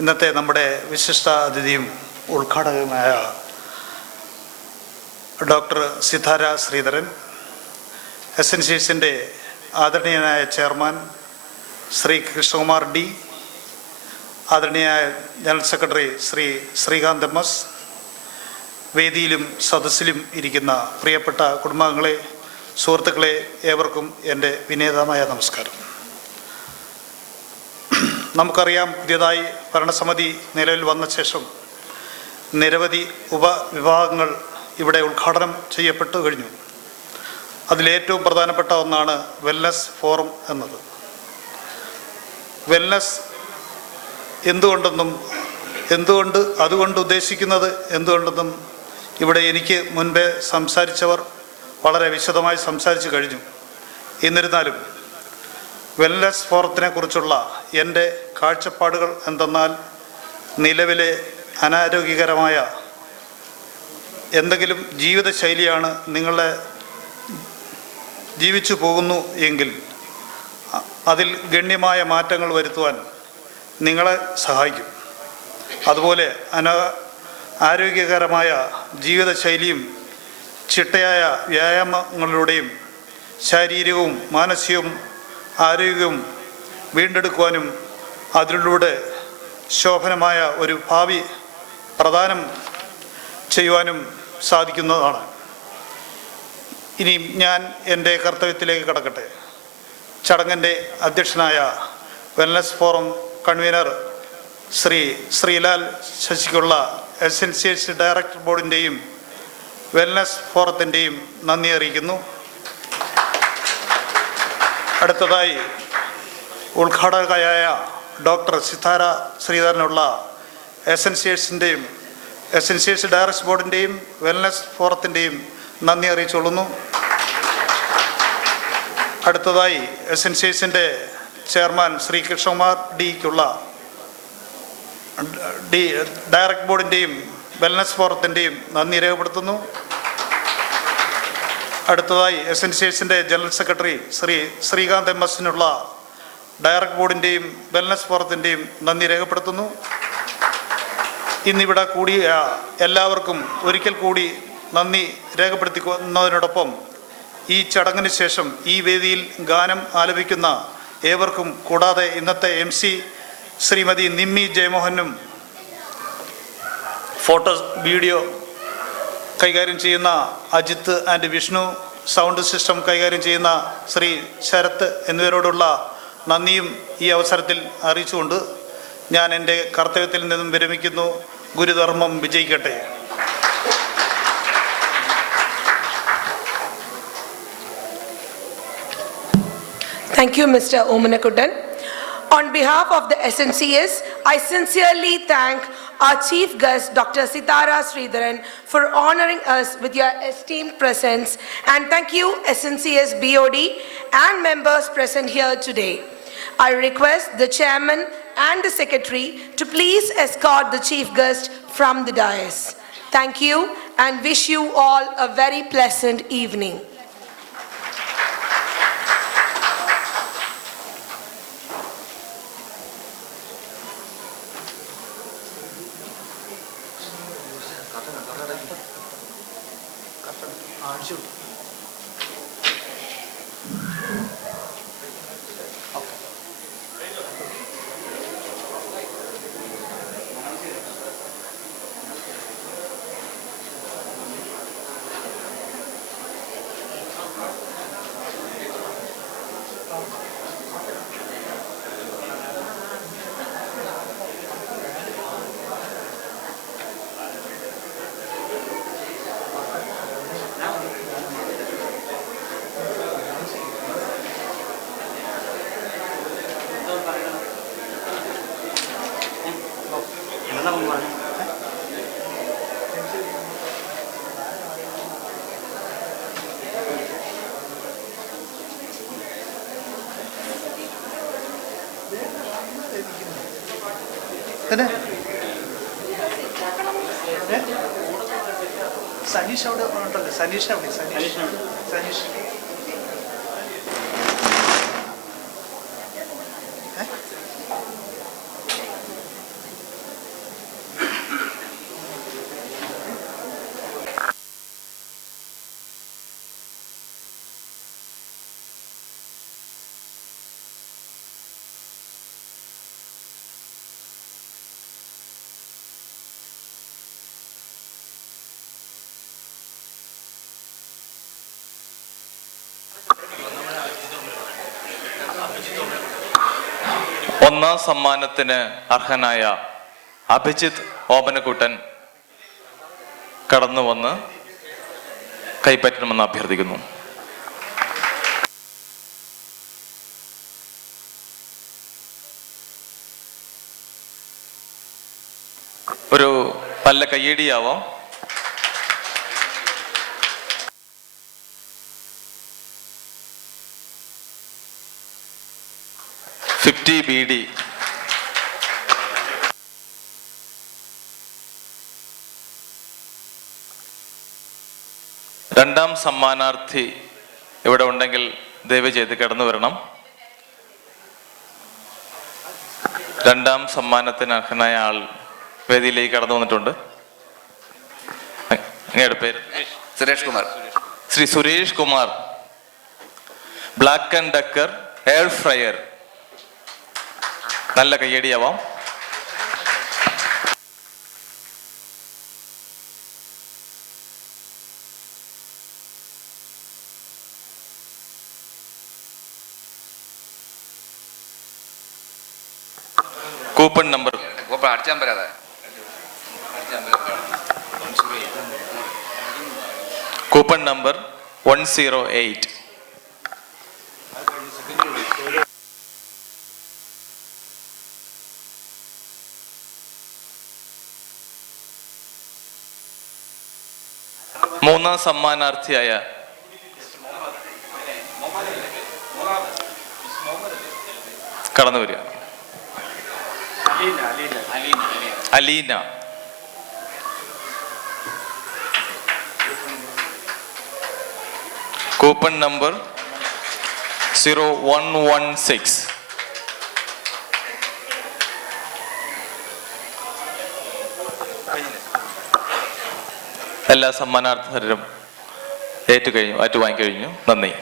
ഇന്നത്തെ നമ്മുടെ വിശിഷ്ട അതിഥിയും ഉദ്ഘാടകനുമായ ഡോക്ടർ സിതാര ശ്രീധരൻ, SNCSൻ്റെ ആദരണീയനായ ചെയർമാൻ ശ്രീ കൃഷ്ണകുമാർ D, ആദരണീയനായ general secretary Shri Sreekanth MS, വേദിയിലും സദസ്സിലും ഇരിക്കുന്ന പ്രിയപ്പെട്ട കുടുംബാംഗങ്ങളെ, സുഹൃത്തുക്കളെ, ഏവർക്കും എൻ്റെ വിനീതമായ നമസ്കാരം. നമുക്കറിയാം, പുതിയതായി ഭരണസമിതി നിലവിൽ വന്ന ശേഷം നിരവധി ഉപവിഭാഗങ്ങൾ ഇവിടെ ഉദ്ഘാടനം ചെയ്യപ്പെട്ടു കഴിഞ്ഞു. അതിലേറ്റവും പ്രധാനപ്പെട്ട ഒന്നാണ് വെൽനസ് ഫോറം എന്നത്. വെൽനസ് അതുകൊണ്ട് ഉദ്ദേശിക്കുന്നത് എന്തുകൊണ്ടെന്നും ഇവിടെ എനിക്ക് മുൻപേ സംസാരിച്ചവർ വളരെ വിശദമായി സംസാരിച്ചു കഴിഞ്ഞു. എന്നിരുന്നാലും വെൽനസ് ഫോറത്തിനെ കുറിച്ചുള്ള എൻ്റെ കാഴ്ചപ്പാടുകൾ എന്തെന്നാൽ, നിലവിലെ അനാരോഗ്യകരമായ എന്തെങ്കിലും ജീവിതശൈലിയാണ് നിങ്ങളെ ജീവിച്ചു പോകുന്നു എങ്കിൽ അതിൽ ഗണ്യമായ മാറ്റങ്ങൾ വരുത്തുവാൻ നിങ്ങളെ സഹായിക്കും. അതുപോലെ ആരോഗ്യകരമായ ജീവിതശൈലിയും ചിട്ടയായ വ്യായാമങ്ങളിലൂടെയും ശാരീരികവും മാനസികവും ആരോഗ്യവും വീണ്ടെടുക്കുവാനും അതിലൂടെ ശോഭനമായ ഒരു ഭാവി പ്രദാനം ചെയ്യുവാനും സാധിക്കുന്നതാണ്. ഇനി ഞാൻ എൻ്റെ കർത്തവ്യത്തിലേക്ക് കടക്കട്ടെ. ചടങ്ങിൻ്റെ അധ്യക്ഷനായ wellness forum convener Shri Sreelal ശശിക്കുള്ള SNCS ഡയറക്ടർ ബോർഡിൻ്റെയും വെൽനസ് ഫോറത്തിൻ്റെയും നന്ദി അറിയിക്കുന്നു. അടുത്തതായി ഉദ്ഘാടകയായ ഡോക്ടർ സിതാര ശ്രീധരനുള്ള SNCS ഡയറക്ടർ ബോർഡിൻ്റെയും വെൽനസ് ഫോറത്തിൻ്റെയും നന്ദി അറിയിച്ചുകൊള്ളുന്നു. അടുത്തതായി SNCSൻ്റെ ചെയർമാൻ ശ്രീ കൃഷ്ണകുമാർ Dക്കുള്ള ഡയറക്ടർ ബോർഡിൻ്റെയും വെൽനസ് ഫോറത്തിൻ്റെയും നന്ദി രേഖപ്പെടുത്തുന്നു. അടുത്തതായി SNCSൻ്റെ general secretary Shri Sreekanth MS director ബോർഡിൻ്റെയും വെൽനസ് ഫോറത്തിൻ്റെയും നന്ദി രേഖപ്പെടുത്തുന്നു. ഇന്നിവിടെ കൂടിയ എല്ലാവർക്കും ഒരിക്കൽ കൂടി നന്ദി രേഖപ്പെടുത്തുന്നതിനോടൊപ്പം ഈ ചടങ്ങിന് ശേഷം ഈ വേദിയിൽ ഗാനം ആലപിക്കുന്ന ഏവർക്കും, കൂടാതെ ഇന്നത്തെ MC ശ്രീമതി നിമ്മി ജയമോഹനും ഫോട്ടോ വീഡിയോ കൈകാര്യം ചെയ്യുന്ന Ajith and Vishnu, sound system കൈകാര്യം ചെയ്യുന്ന ശ്രീ ശരത്ത് എന്നിവരോടുള്ള നന്ദിയും ഈ അവസരത്തിൽ അറിയിച്ചുകൊണ്ട് ഞാൻ എൻ്റെ കർത്തവ്യത്തിൽ നിന്നും വിരമിക്കുന്നു. ഗുരുധർമ്മം വിജയിക്കട്ടെ. Thank you, Mr. Omanakuttan. On behalf of the SNCS, I sincerely thank our chief guest, Dr. Sitara Sridharan, for honoring us with your esteemed presence. And thank you, SNCS BOD and members present here today. I request the chairman and the secretary to please escort the chief guest from the dais. Thank you and wish you all a very pleasant evening. Saneesh അവിടെ ഉണ്ടല്ലോ, സനീഷ് അവിടെ, സനീഷ് ഒന്നാം സമ്മാനത്തിന് അർഹനായ അഭിജിത്ത് ഓമനക്കുട്ടൻ കടന്നു വന്ന് കൈപ്പറ്റണമെന്ന് അഭ്യർത്ഥിക്കുന്നു. ഒരു നല്ല കയ്യടിയാവാം. BD. രണ്ടാം സമ്മാനാർത്ഥി ഇവിടെ ഉണ്ടെങ്കിൽ ദയവ് ചെയ്ത് കടന്നു വരണം. രണ്ടാം സമ്മാനത്തിന് അർഹനായ ആൾ വേദിയിലേക്ക് കടന്നു വന്നിട്ടുണ്ട്. അങ്ങയുടെ പേര്? Suresh Kumar. Shri Suresh Kumar, black and decker air fryer. നല്ല കയ്യടിയാവാം. കൂപ്പൺ നമ്പർ അടിച്ചാൻ പറ്റാതെ കൂപ്പൺ നമ്പർ 108. മൂന്നാം സമ്മാനാർത്ഥിയായ കടന്നു വരിക. അലീന. Coupon number 0116. എല്ലാ സമ്മാനാർത്ഥരും ഏറ്റുവാങ്ങിക്കഴിഞ്ഞു. നന്ദി.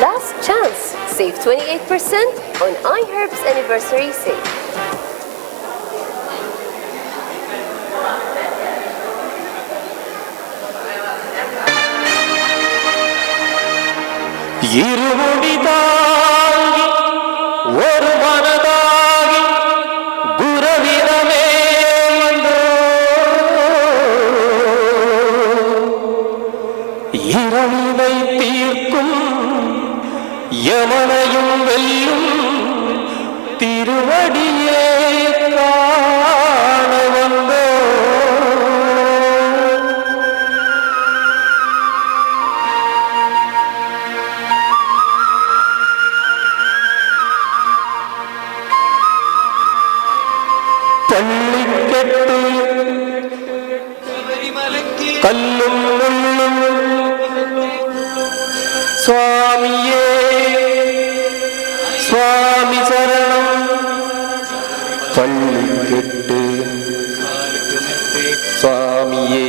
Last chance. Save 28% on iHerb's anniversary sale. ஒரு மனதாகி குருவிடமே வந்தோ, இரவினை தீர்க்கும் யமனையும் வெல்லும் திருவடியே காண வந்தோ. പള്ളിക്കെട്ട് കല്ലും മുള്ളും സ്വാമിയേ സ്വാമി ശരണം. പള്ളിക്കെട്ട് സ്വാമിയേ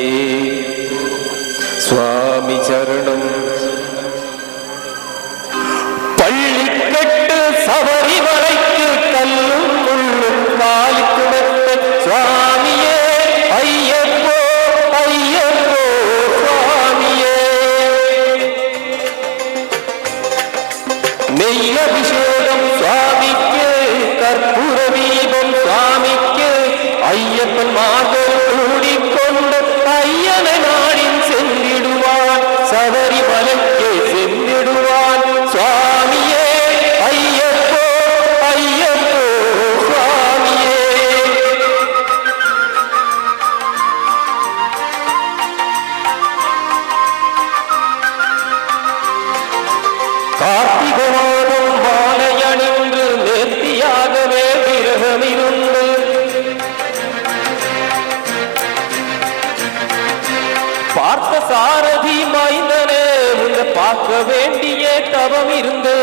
സ്വാമി ശരണം. പള്ളിക്കെട്ട് ശബരിമലയ്ക്ക് കല്ലും മുള്ളും പാലിക്കുമെന്ന് സ്വാമിയേ അയ്യപ്പോ അയ്യപ്പോ സ്വാമിയേ. നെയ്യഭിഷേകം സ്വാമിക്ക്, കർപ്പൂരദീപം സ്വാമിക്ക്, അയ്യപ്പൻ മാർഗം കൂടിക്കൊണ്ട് അയ്യനെ നാടിൻ ചെന്നിടുവാൻ, ശബരിമലയ്ക്ക് ചെന്നിടുവാൻ സ്വാമിയേ അയ്യപ്പോ അയ്യപ്പോ സ്വാമിയേ. കാർത്തികമാനം മാലയണിந்து നേർത്തിയാകவே വിരഹമിരുന്ന്, பார்த்த சாரதி மைந்தனே உன்னை பார்க்க வேண்டிய தவம் இருந்து,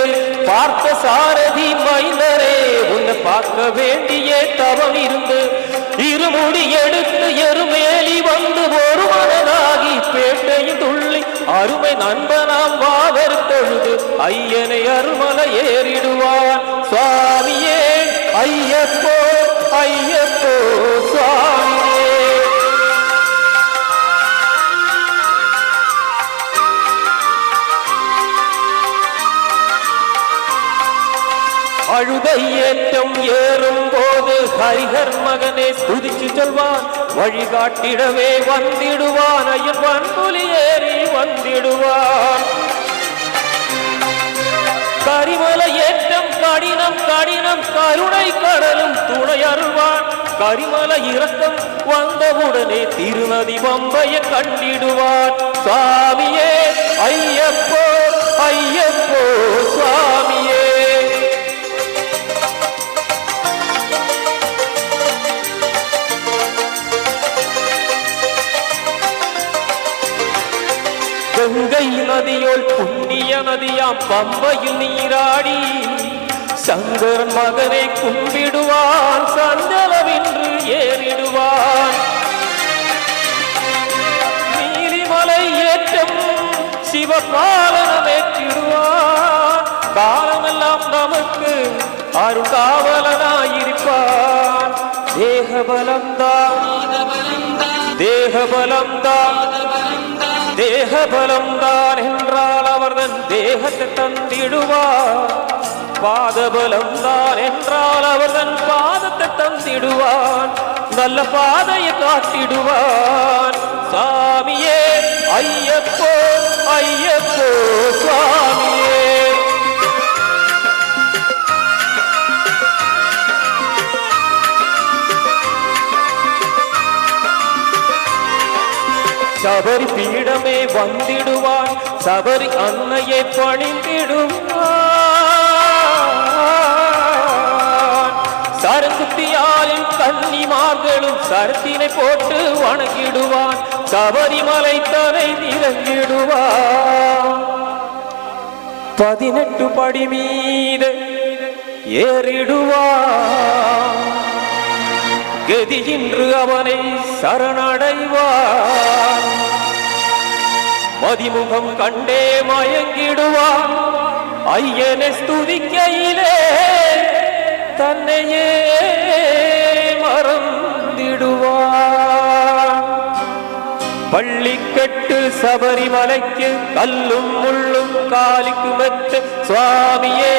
பார்த்த சாரதி மைந்தனே உன்னை பார்க்க வேண்டிய தவம் இருந்து, இருமுடி எடுத்து எருமேலி வந்து ஒரு மனதாகி பேட்டையும் துள்ளி அருமை நண்பனாம் வாவர் தொழுது ஐயனை அருமலை ஏறிடுவான் சுவாமியே ஐயப்போ ஐயப்போ சுவாமியே. அழுதை ஏற்றம் ஏறும் போது ஹரிஹர் மகனை துதிச்சு சொல்வான், வழிகாட்டிடவே வந்திடுவான், ஐயன் பண்புலி ஏறி வந்திடுவான். கரிமலை ஏற்றம் கடினம் கடினம் கருணை கடலும் துணை அருள்வான், கரிமலை இறக்கம் வந்தவுடனே திருநதி பம்பையை கண்டிடுவான் சுவாமியே ஐயப்போ ஐயப்போ சுவாமியே. கங்கை நதியோள் புண்ணிய நதியாம் பம்பையில் நீராடி சங்கரன் மகனை கும்பிடுவான், சஞ்சலமின்று ஏறிடுவான். நீலிமலை ஏற்றம் சிவபாலனமேற்றிடுவான், காலமெல்லாம் நமக்கு அருகாவலனாயிருப்பான். தேகபலம்தான் தேகபலம்தான் தேகபலம்தான் என்றால் அவர்தன் தேகத்தை தந்திடுவார், பாதபலம் தான் என்றால் அவர்தன் பாதத்தை தந்திடுவான், நல்ல பாதையை காட்டிடுவான் சாமியே ஐயப்போ ஐயப்போ சுவாமியே. ശബരി പീഠമേ വന്നിടുവാൻ ശബരി അന്നയെ പണിതിടുവാൻ സരകുത്തിയാലും കന്നിമാர்களும் സരത്തിനെ പോട്ട് വണങ്ങിടുവാൻ ശബരിമலை തனை നിറഞ്ഞിടുവാൻ 18 പടി മീതെ ஏறிடுவான் கதி இன்று அவனை சரணடைவான் மதிமுகம் கண்டே மயங்கிடுவான் ஐயனை ஸ்துதிக்கையிலே தன்னையே மறந்திடுவான் பள்ளிக்கட்டு சபரிமலைக்கு கல்லும் முள்ளும் காலிக்கு மெத்த சுவாமியே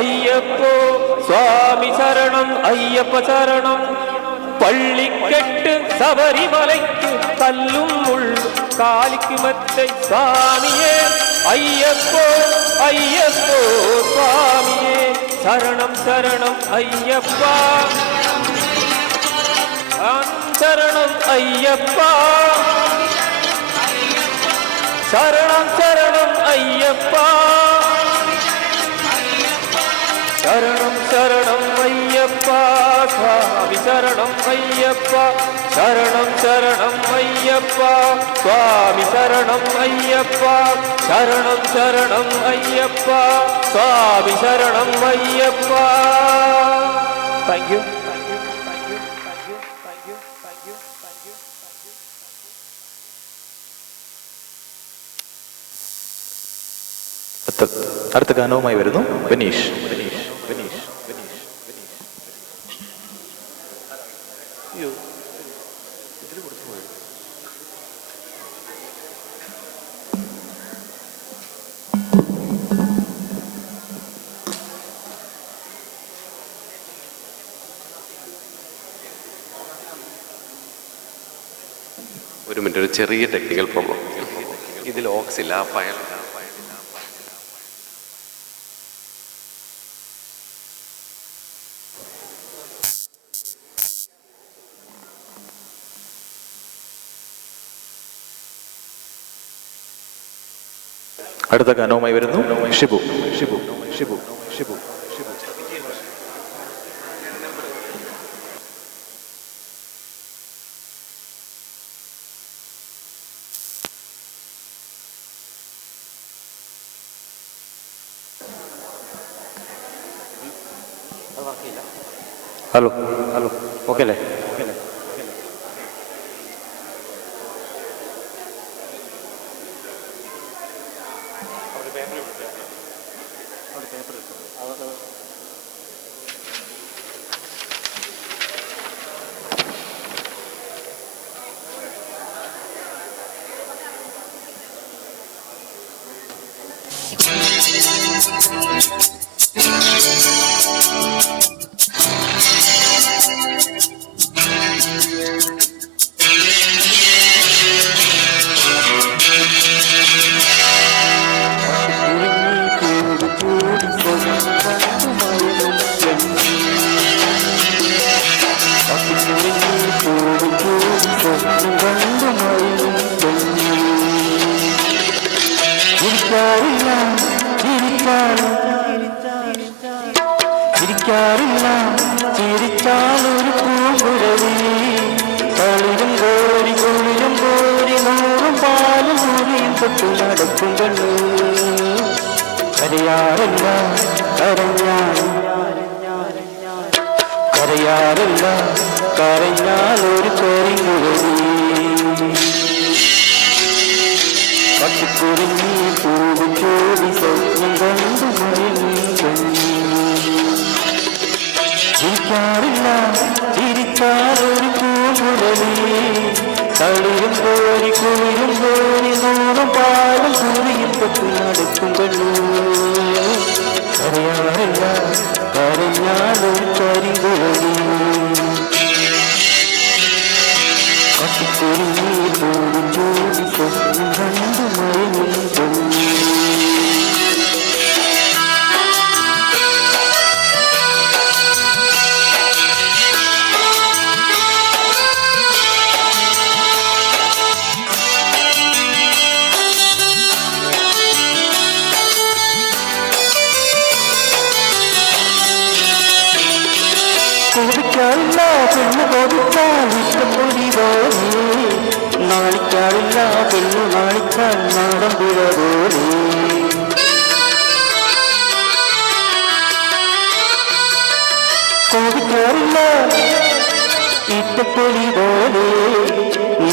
ஐயப்போ சுவாமி சரணம் ஐயப்ப சரணம் பள்ளிக்கட்டு சபரிமலைக்கு கல்லும் முள்ளும் காலிக்கு மெத்த சுவாமியே ஐயப்போ ஐயப்போ சுவாமியே சரணம் சரணம் ஐயப்பா சரணம் ஐயப்பா சரணம் சரணம் ஐயப்பா சரணம் சரணம் ஐயப்பா சுவாமி சரணம் ஐயப்பா சரணம் சரணம் ஐயப்பா சுவாமி சரணம் ஐயப்பா சரணம் சரணம் ஐயப்பா சுவாமி சரணம் ஐயப்பா. Thank you. അടുത്ത ഗാനവുമായി വരുന്നു ബനീഷ്. ഒരു മിനിറ്റ്, ഒരു ചെറിയ ടെക്നിക്കൽ പ്രോബ്ലം. ഇതിൽ ഓക്സ് ഇല്ല, ആ ഫയൽ അടുത്ത ഗാനവുമായി വരുന്നു Shibu. Shibu Shibu Shibu Shibu hello hello okay അല്ലേ? നാണിക്കാറില്ല പെണ്ണു കൊടുത്താൽ ഇഷ്ടംപൊടി പോലെ, നാണിക്കാറില്ല പെണ്ണു നാണിച്ചാൽ നാടമ്പുഴ പോലെ. കോപിക്കാറില്ല ഇഷ്ടപ്പൊടി പോലെ,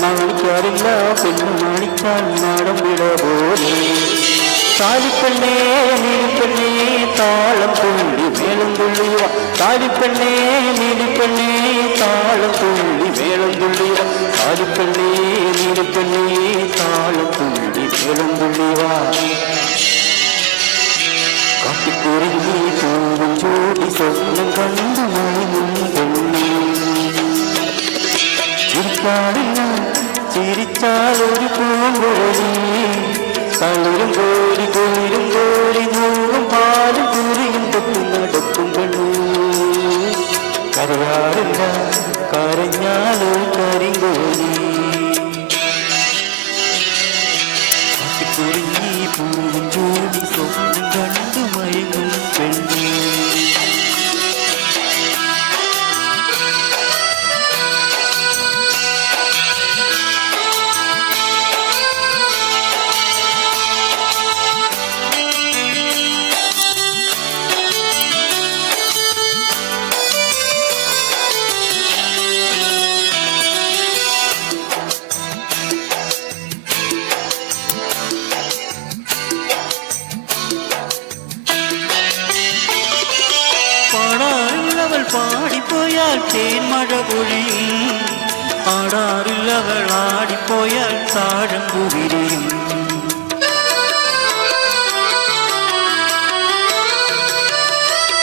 നാണിക്കാറില്ല പെണ്ണു നാണിച്ചാൽ നാടമ്പുഴ പോലെ. താലിപ്പെണ്ണേ നീലിപ്പെണ്ണേ താളം തുള്ളി മേളം തുള്ളിവ, താലിപ്പെണ്ണേ നീലിപ്പെണ്ണേ താളം തുള്ളി മേളം തുള്ളിവ, താലിപ്പെണ്ണേ നീലിപ്പെണ്ണേ താളം തുള്ളി മേളം തുള്ളിവ. കാട്ടിക്കുറിഞ്ഞി പൂവും ചൂടി സ്വപ്നം കണ്ടു മണിയും പെണ്ണേ. ചിരിക്കാറില്ല ചിരിച്ചാലൊരു പൂങ്കുഴലി, തളിരും കോരി കുളിരും കോരി നൂറും പാലും കുറിയും തൊട്ടു നടക്കും പെണ്ണു. കരയാറില്ല കരഞ്ഞാലൊരു കരിങ്കോലി, കാട്ടിക്കുറിഞ്ഞി പൂവും ചൂടി സ്വപ്നം കണ്ടു മയങ്ങും പെണ്ണു. പാടിപ്പോയാൽ തേന്മഴ പൊഴിയും, ആടാറില്ലവൾ ആടിപ്പോയാൽ താഴം കുവിരിയും.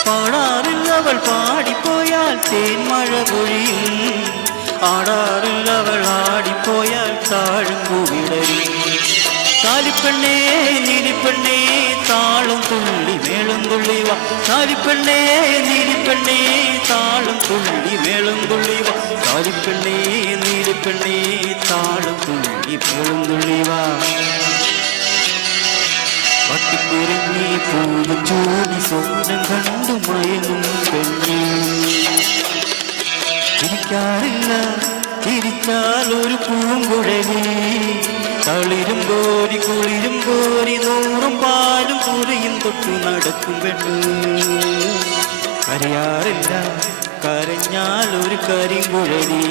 പാടാറില്ലവൾ പാടിപ്പോയാൽ തേന്മഴ പൊഴിയും, ആടാറില്ലവൾ ആടിപ്പോയാൽ താഴം കുവിടരും. താലിപ്പെണ്ണേ നീലിപ്പെണ്ണേ താളം തുള്ളി മേളം തുള്ളിവ, താലിപ്പെണ്ണേ നീലിപ്പെണ്ണേ താളം തുള്ളി മേളം തുള്ളിവ, താലിപ്പെണ്ണേ നീലിപ്പെണ്ണേ താളം തുള്ളി മേളം തുള്ളിവ. പട്ടിക്കുറിഞ്ഞി പൂവും ചൂടി സ്വപ്നം കണ്ടു മയങ്ങും പെണ്ണേ. ചിരിക്കാറില്ല ചിരിച്ചാലൊരു പൂങ്കുഴലി, തളിരും കോരി കുളിരും കോരി നൂറും പാലും കുറിയും തൊട്ടു നടക്കും പെണ്ണു. കരയാറില്ല കരഞ്ഞാലൊരു കരിങ്കുഴലി,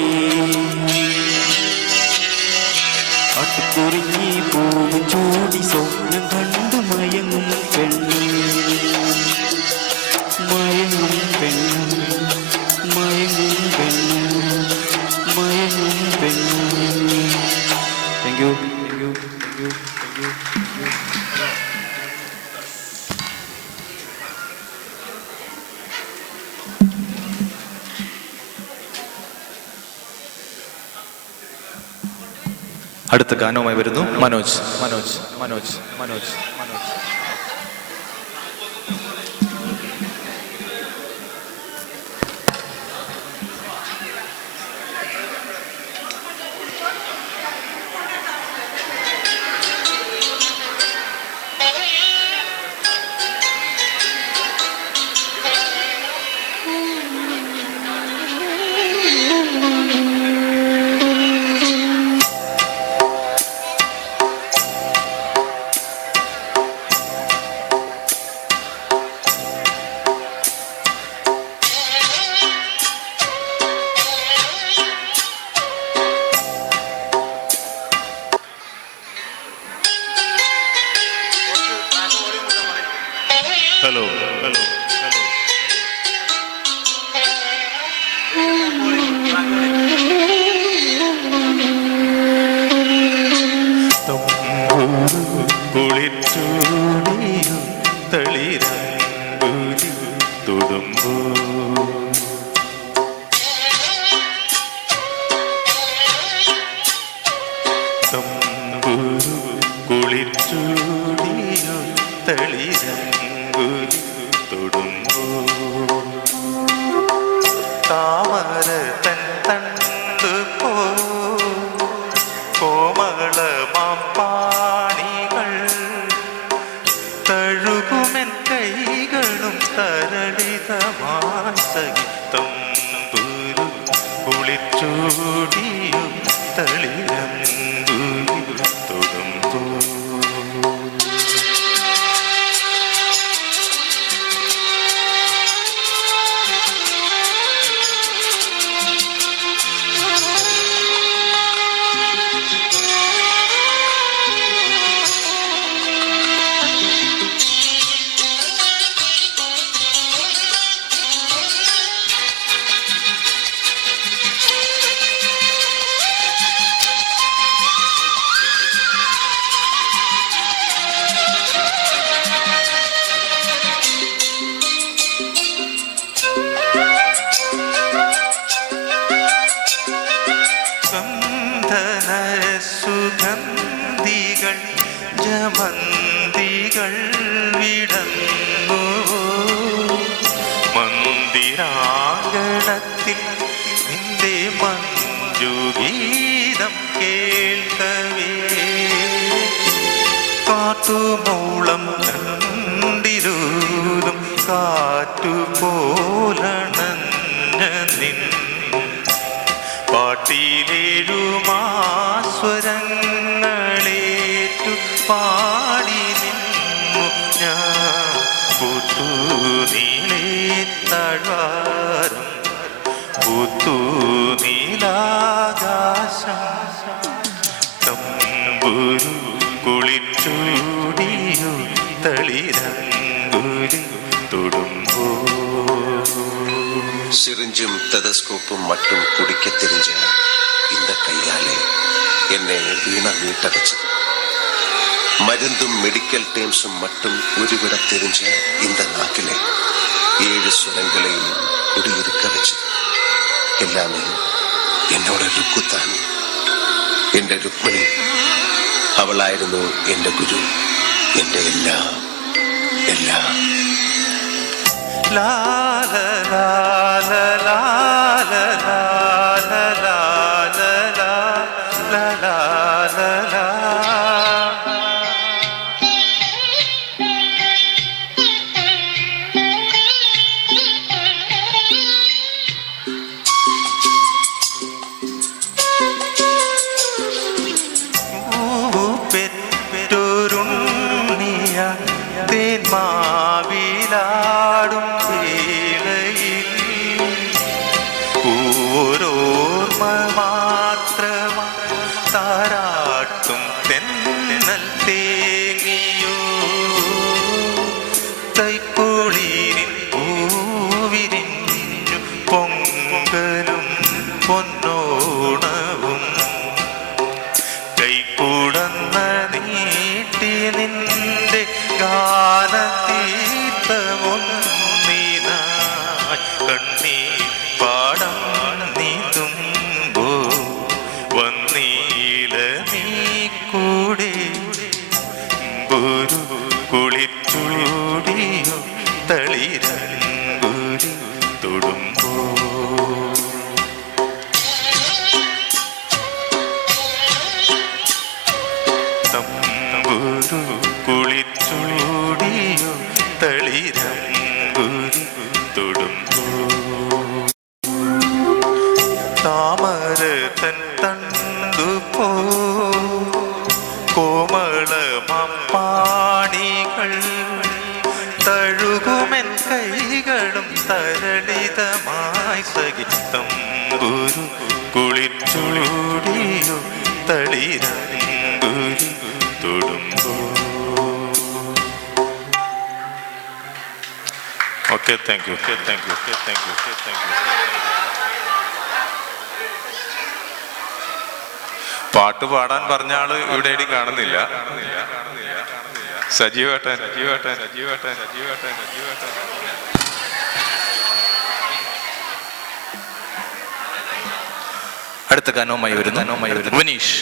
കാട്ടിക്കുറിഞ്ഞി പൂവും ചൂടി സ്വപ്നം കണ്ടു മയങ്ങും പെണ്ണു. മയങ്ങും പെണ്ണു മയങ്ങും പെണ്ണു മയങ്ങും പെണ്ണു. Thank you. അടുത്ത ഗാനവുമായി വരുന്നു മനോജ് മനോജ് മനോജ് മനോജ് മനോജ്. ഹലോ ഹലോ കുളിച്ചൂടിയും തളിരങ്കുലി തൊടുമ്പോ കുളിച്ചൂടിയും തളിരങ്കുലി തൊടുമ്പോ താമര തൻ തണ്ടു പോ കോമളമാം പാണികൾ തഴുകുമെൻ കൈകളും തരളിതമായി പൂത്തു നീലേ താഴ്വാരം പൂത്തു നീലാകാശം തമ്പുരു കുളിച്ചൂടിയോ തളിരങ്കുരി തൊടുമ്പോ സിറിഞ്ചും ടെലസ്കോപ്പും மட்டும் குடிக்க தெரிஞ்ச இந்த கையாலே என்னை வீண மீட்டடைச்சது. மருந்தும் மெடிக்கல் டேம்ஸும் மட்டும் உருவிட தெரிஞ்ச இந்த நாக்கிலே 7 சுரங்களையும் குடியிருக்க வச்சது. எல்லாமே എന്നോട് രുക്കുത്താൻ. എൻ്റെ രുക്മിണി അവളായിരുന്നു എൻ്റെ ഗുരു, എൻ്റെ എല്ലാം എല്ലാം. ലാല ലാല ലാല ലാല ലാല ലാല ലാല. പെറ്റൊരുണ്ണിയ തേന്മാവിലാടും വേളയിൽ ഓരോർമ്മ മാത്രമാ താരാട്ടും തെന്നൽ തേങ്ങിയോ തൈക്കുളിരിൻ പൂവിരിഞ്ഞു പൊങ്കലും പൊന്നോണവും കൈക്കൂടന്ന നീട്ടി നിന്റെ ഗാനതീർത്ഥമൊന്നിനായി കണ്ണീർ പാടം നീന്തുമ്പോ വന്നീല നീ കൂടെ ഒരു കുളിച്ചൂടിയോ തളിരങ്കുരി തൊടുമ്പോ തമ്പുരു കുളിച്ചൂടിയോ തളിരങ്കുരി തൊടുമ്പോ താമര തൻ തണ്ടുപോ കോമളമാണികൾ തഴുകുമെൻ കൈകളും തരളിതമായി സഖി തമ്പുരു കുളിച്ചൂടിയോ തളിരങ്കുരി തൊടുമ്പോ. Okay, thank you. പാട്ട് പാടാൻ പറഞ്ഞ ആള് ഇവിടെ എവിടെയും കാണുന്നില്ല. സജീവേട്ടൻ. അടുത്ത ഗാനവുമായി വരുന്നു വിനീഷ്.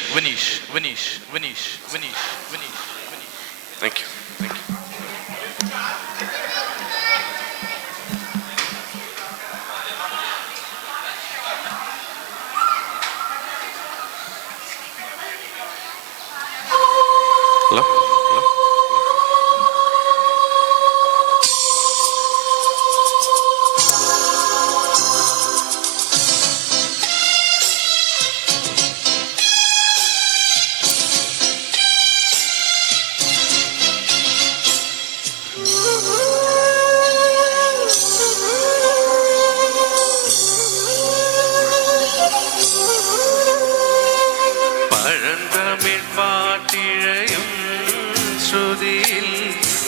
Thank you. ഹലോ. പഴന്തമിഴ് പാട്ടിഴയും ശ്രുതിയിൽ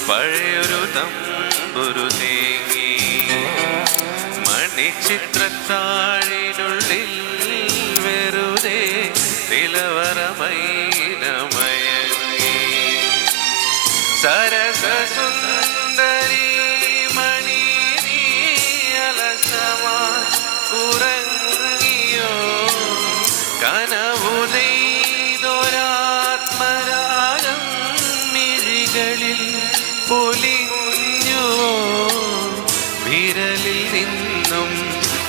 പഴയൊരു തമ്പുരു തേങ്ങി മണിച്ചിത്രത്താഴിനുള്ളിൽ വെറുതെ നിലവറമൈനമയങ്ങി സരസസുന്ദരി മണി നീ അലസമായി ഉറങ്ങിയോ കനവു നെയ്തൊരാത്മരാഗം മിഴികളിൽ പൊലിഞ്ഞുവോ വിരലിൽ നിന്നും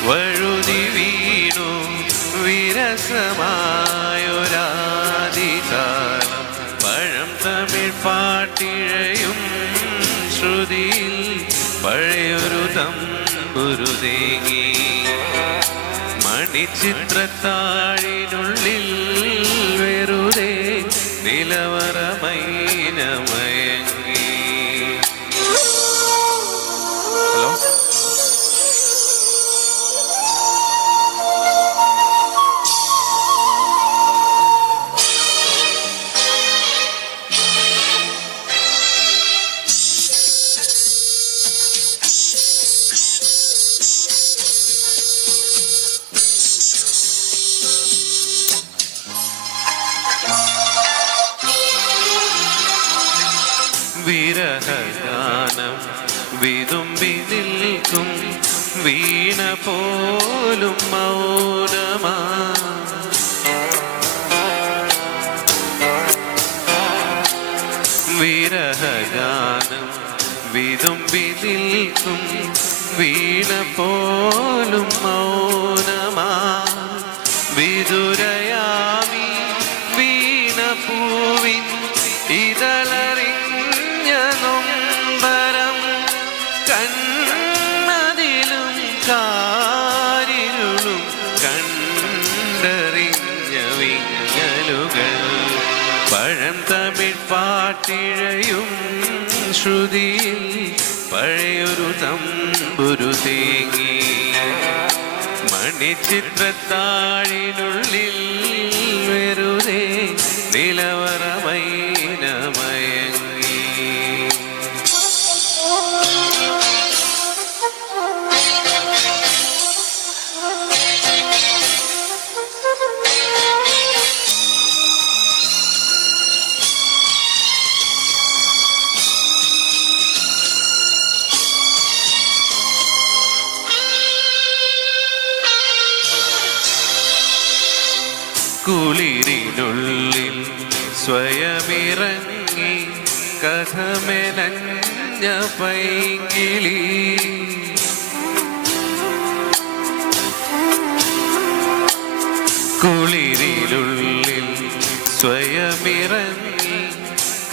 വഴുതി വീണു വിരസമായൊരാദികാലം പഴം തമിഴ് പാട്ടിഴയും ശ്രുതിയിൽ പഴയൊരു തമ്പുരു തേങ്ങി മണിച്ചിത്രത്താഴിനുള്ളിൽ വെറുതെ നിലവറമൈനമയങ്ങി. വിതുമ്പി നിൽക്കും വീണ പോലും മൗനമാ വിരഹഗാനം വിതുമ്പി നിൽക്കും വീണ പോലും മൗനമാ വിദുരയാമി വീണ പൂവിൻ ഇതളറിഞ്ഞ നൊമ്പരം കണ്ണതിലും കാരിരുളും കണ്ടറിഞ്ഞ വിങ്ങലുകൾ പഴം തമിഴ് പാട്ടിഴയും ശ്രുതിയിൽ പഴയൊരു തമ്പുരു തേങ്ങി മണിച്ചിത്രത്താഴിനുള്ളിൽ വെറുതെ നിലവറമൈനമയങ്ങി കുളിരിനുള്ളിൽ സ്വയമിറങ്ങി കഥമെനഞ്ഞ പൈങ്കിളി കുളിരിനുള്ളിൽ സ്വയമിറങ്ങി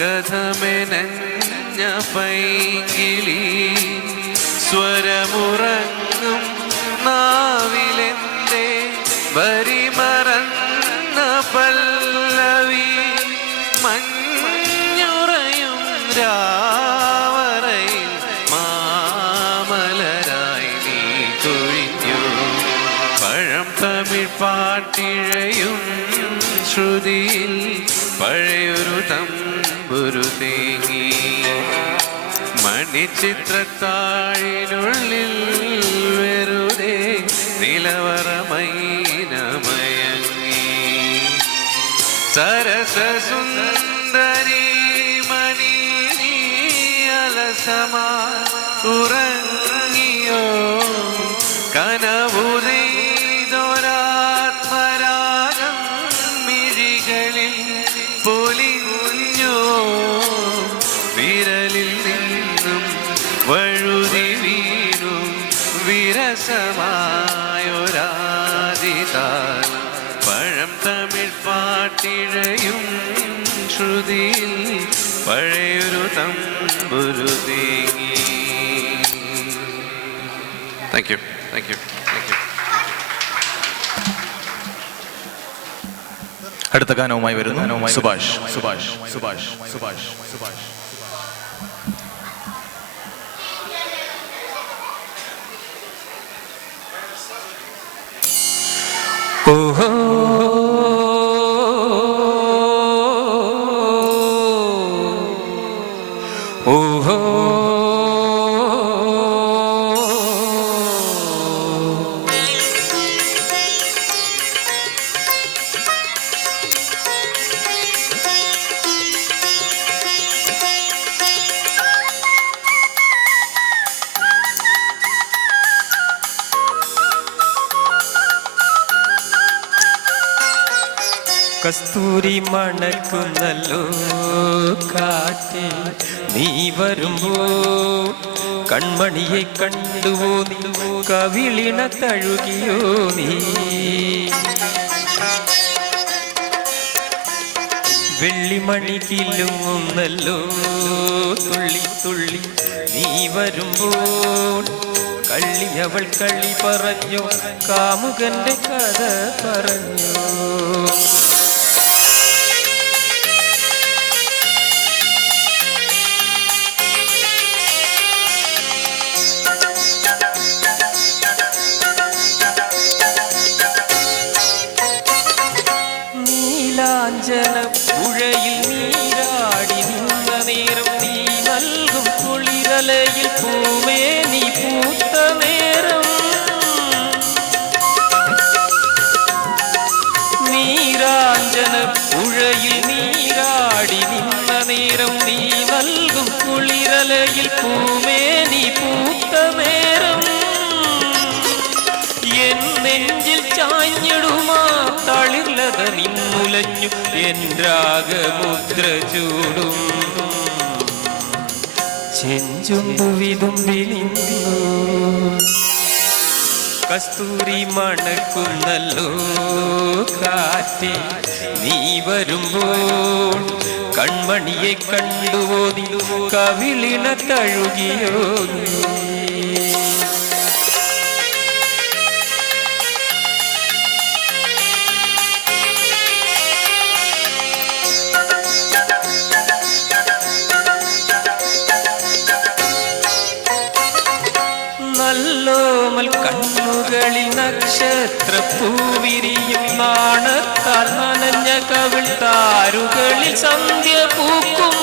കഥമെനഞ്ഞ പൈങ്കിളി സ്വരമുറങ്ങും നാവിലെന്തേ വരിമറന്ന പല്ലവി മഞ്ഞുറയും രാവറയിൽ മാമലരായി നീ കൊഴിഞ്ഞു പഴം തമിഴ് പാട്ടിഴയും ശ്രുതിയിൽ പഴയൊരു തമ്പുരു തേങ്ങി മണിച്ചിത്രത്താഴിനുള്ളിൽ വെറുതെ നിലവറമൈനമയങ്ങി സരസസുന്ദരി മണി അലസമാ ഉറങ്ങിയോ കനവുനെയ്തൊരാത്മരാഗം മിഴികളിൽ പൊലിഞ്ഞോ വിരലിൽ നിന്നും വഴുതി വീണു വിരസമായൊരാദിതാനം പഴം തമിഴ് പാട്ടിഴയും ശ്രുതിയിൽ പഴയൊരു തമ്പുരു തേങ്ങി. Thank you thank you thank you. അടുത്ത ഗാനവുമായി വരുന്നു സുഭാഷ് സുഭാഷ് സുഭാഷ് സുഭാഷ് സുഭാഷ്. ഓഹോ ഓഹോ കസ്തൂരി മണക്കുന്നല്ലോ കാറ്റേ നീ വരുമ്പോ കൺമണിയെ കണ്ടുവോ നീ കവിളിണ തഴുകിയോ നീ വെള്ളിമണി കിലുങ്ങുന്നല്ലോ തുള്ളി തുള്ളി നീ വരുമ്പോൾ കള്ളി അവൾ കളി പറഞ്ഞു കാമുകന്റെ കഥ പറഞ്ഞു നീലാഞ്ജന പുഴയിൽ നീരാടി നിന്ന നേരം നീ നൽകും കുളിരലയിൽ പൂവേ നീ പൂത്ത നേരം നീരാ ചാഞ്ഞിടുമാ തളിർലത നിന്നുലഞ്ഞു എൻ രാഗമുദ്ര ചൂടും ചെഞ്ചുണ്ടു വിതുമ്പി നിന്നു കസ്തൂരി മണക്കുന്നല്ലോ കാറ്റേ നീ വരുമ്പോൾ കൺമണിയെ കണ്ടുവോ നീ കവിളിണ തഴുകിയോ നല്ലോമൽ കണ്ണുകളിൽ നക്ഷത്രപ്പൂവിരിയും നാണത്താൽ നനഞ്ഞ കവിൾ താരുകളിൽ സന്ധ്യ പൂക്കും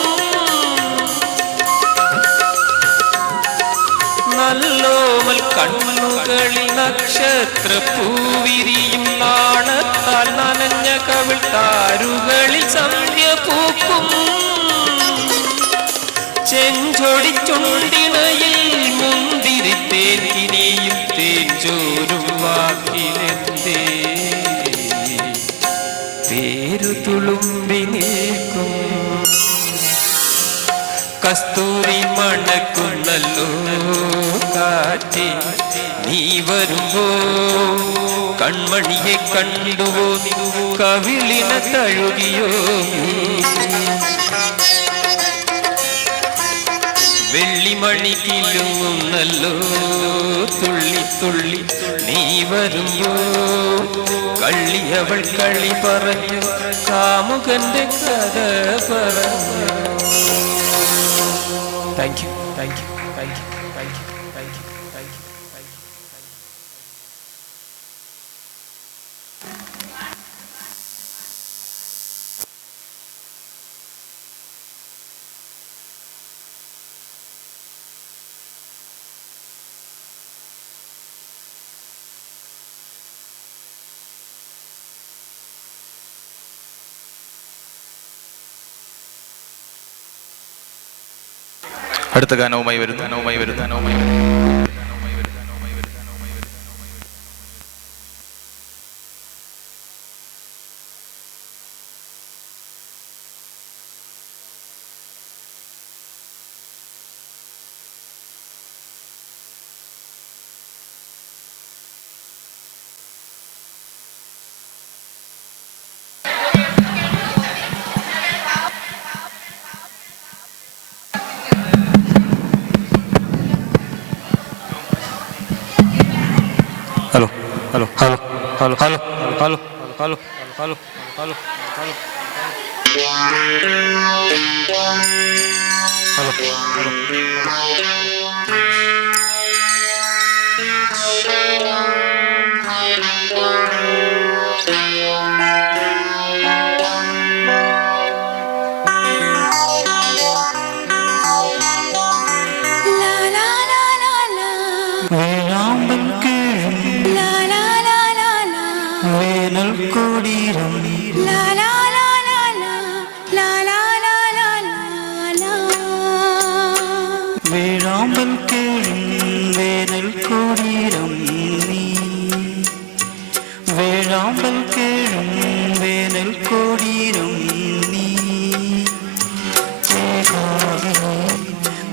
നല്ലോമൽ കണ്ണുകളിൽ നക്ഷത്രപ്പൂവിരിയും നാണത്താൽ നനഞ്ഞ കവിൾ താരുകളിൽ സന്ധ്യ പൂക്കും ചെഞ്ചൊടിച്ചുണ്ടിണയിൽ മുന്തിരി തേക്കിനിയും തേഞ്ചോരും വാക്കിലെന്തേ പേരു തുളുമ്പി നിൽക്കും കസ്തൂരി മണക്കുന്നല്ലോ കാറ്റേ നീ വരുമ്പോ കൺമണിയെ കണ്ടുവോ നീ കവിളിന തഴുകിയോ വെള്ളിമണി കിലുങ്ങുന്നല്ലോ തുള്ളി തുള്ളി നീ വരുമ്പോ കള്ളിയവൾ കളി പറഞ്ഞു കാമുകന്റെ കഥ പറഞ്ഞു thank you thank you thank you thank you thank you thank you thank you. അടുത്ത ഗാനവുമായി വരുന്നു. Hello hello hello hello hello hello hello hello hello hello വേഴാമ്പൽ കീഴും വേനൽ കൊടീരം വേഴാമ്പൽ കീഴും വേനൽ കൊടീരം നീ വേഴാമ്പൽ കീഴും വേനൽ കൊടീരം നീ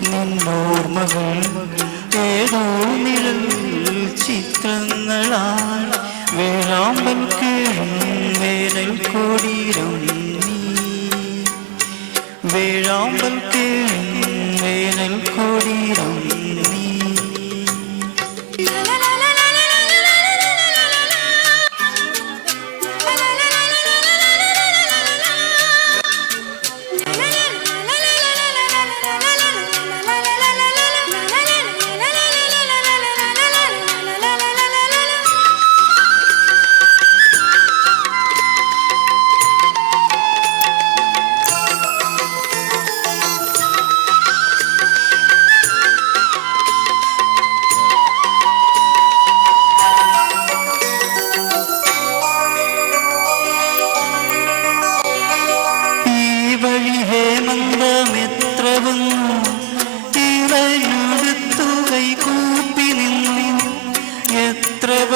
നിന്നോർമ്മകൾ ഏതോ നിഴൽ ചിത്രങ്ങളാൽ വേഴാമ്പൽ കീഴും വേനൽ കൊടീരം നീ വേഴാമ്പൽ കീഴും വേനൽ കൊടീരം നീ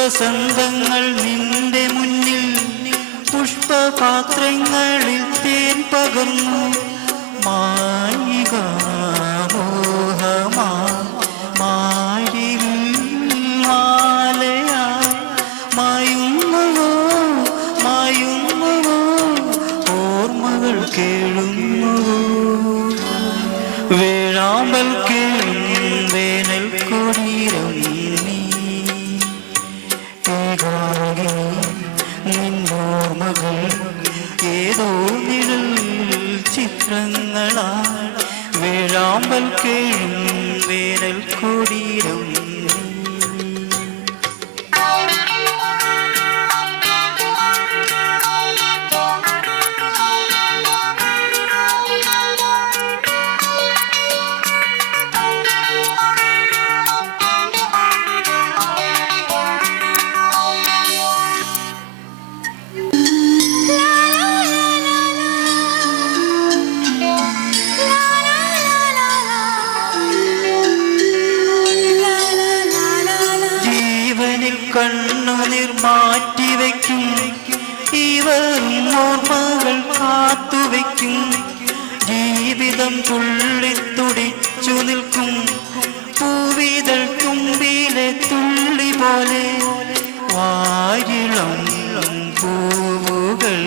വസന്തങ്ങൾ നിന്റെ മുന്നിൽ പുഷ്പപാത്രങ്ങളിൽ തേൻ പകർന്നു മായിക മായുന്നുവോ ഓർമ്മകൾ കേളുന്നുവോ വേഴാമ്പൽ കേളും വേനൽ കൊടിയിലും നിന്നോർമ്മകൾ ഏതോ നിഴൽ ചിത്രങ്ങളാ വേഴാമ്പൽ കേഴും വേനൽ കൊടിയിലും കണ്ണുനീർ മാറ്റിവെക്കും ഇവരും ഓർമ്മകൾ കാത്തുവെക്കും ജീവിതം തുള്ളിത്തുടിച്ചു നിൽക്കും പൂവിതൾ തുമ്പിലെ തുള്ളി പോലെ വാരിളം പൂവുകൾ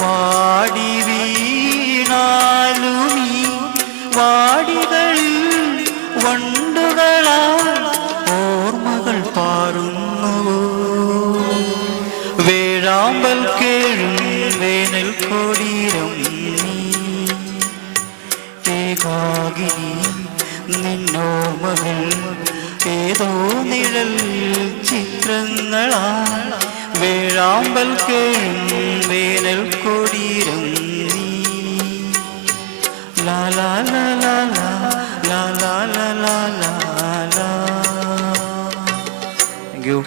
വാടി വീണാലുമീ വാടികളിൽ വണ്ടുകളാ ഓർമ്മകൾ പാറുന്നുവോ വേഴാമ്പൽ കേഴും വേനൽ കൊടിയിലും ഏകാകിനി നിന്നോർമ്മകൾ ഏതോ നിഴൽ ചിത്രങ്ങളാ വേഴാമ്പൽ കേഴും വേനൽ കൊടിയിലും ലാ ലാ ലാ ലാ ലാ ലാ ലാ ലാ ലാ ലാ. Thank you.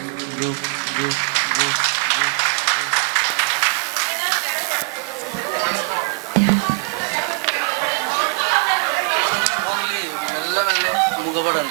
മുഖപടം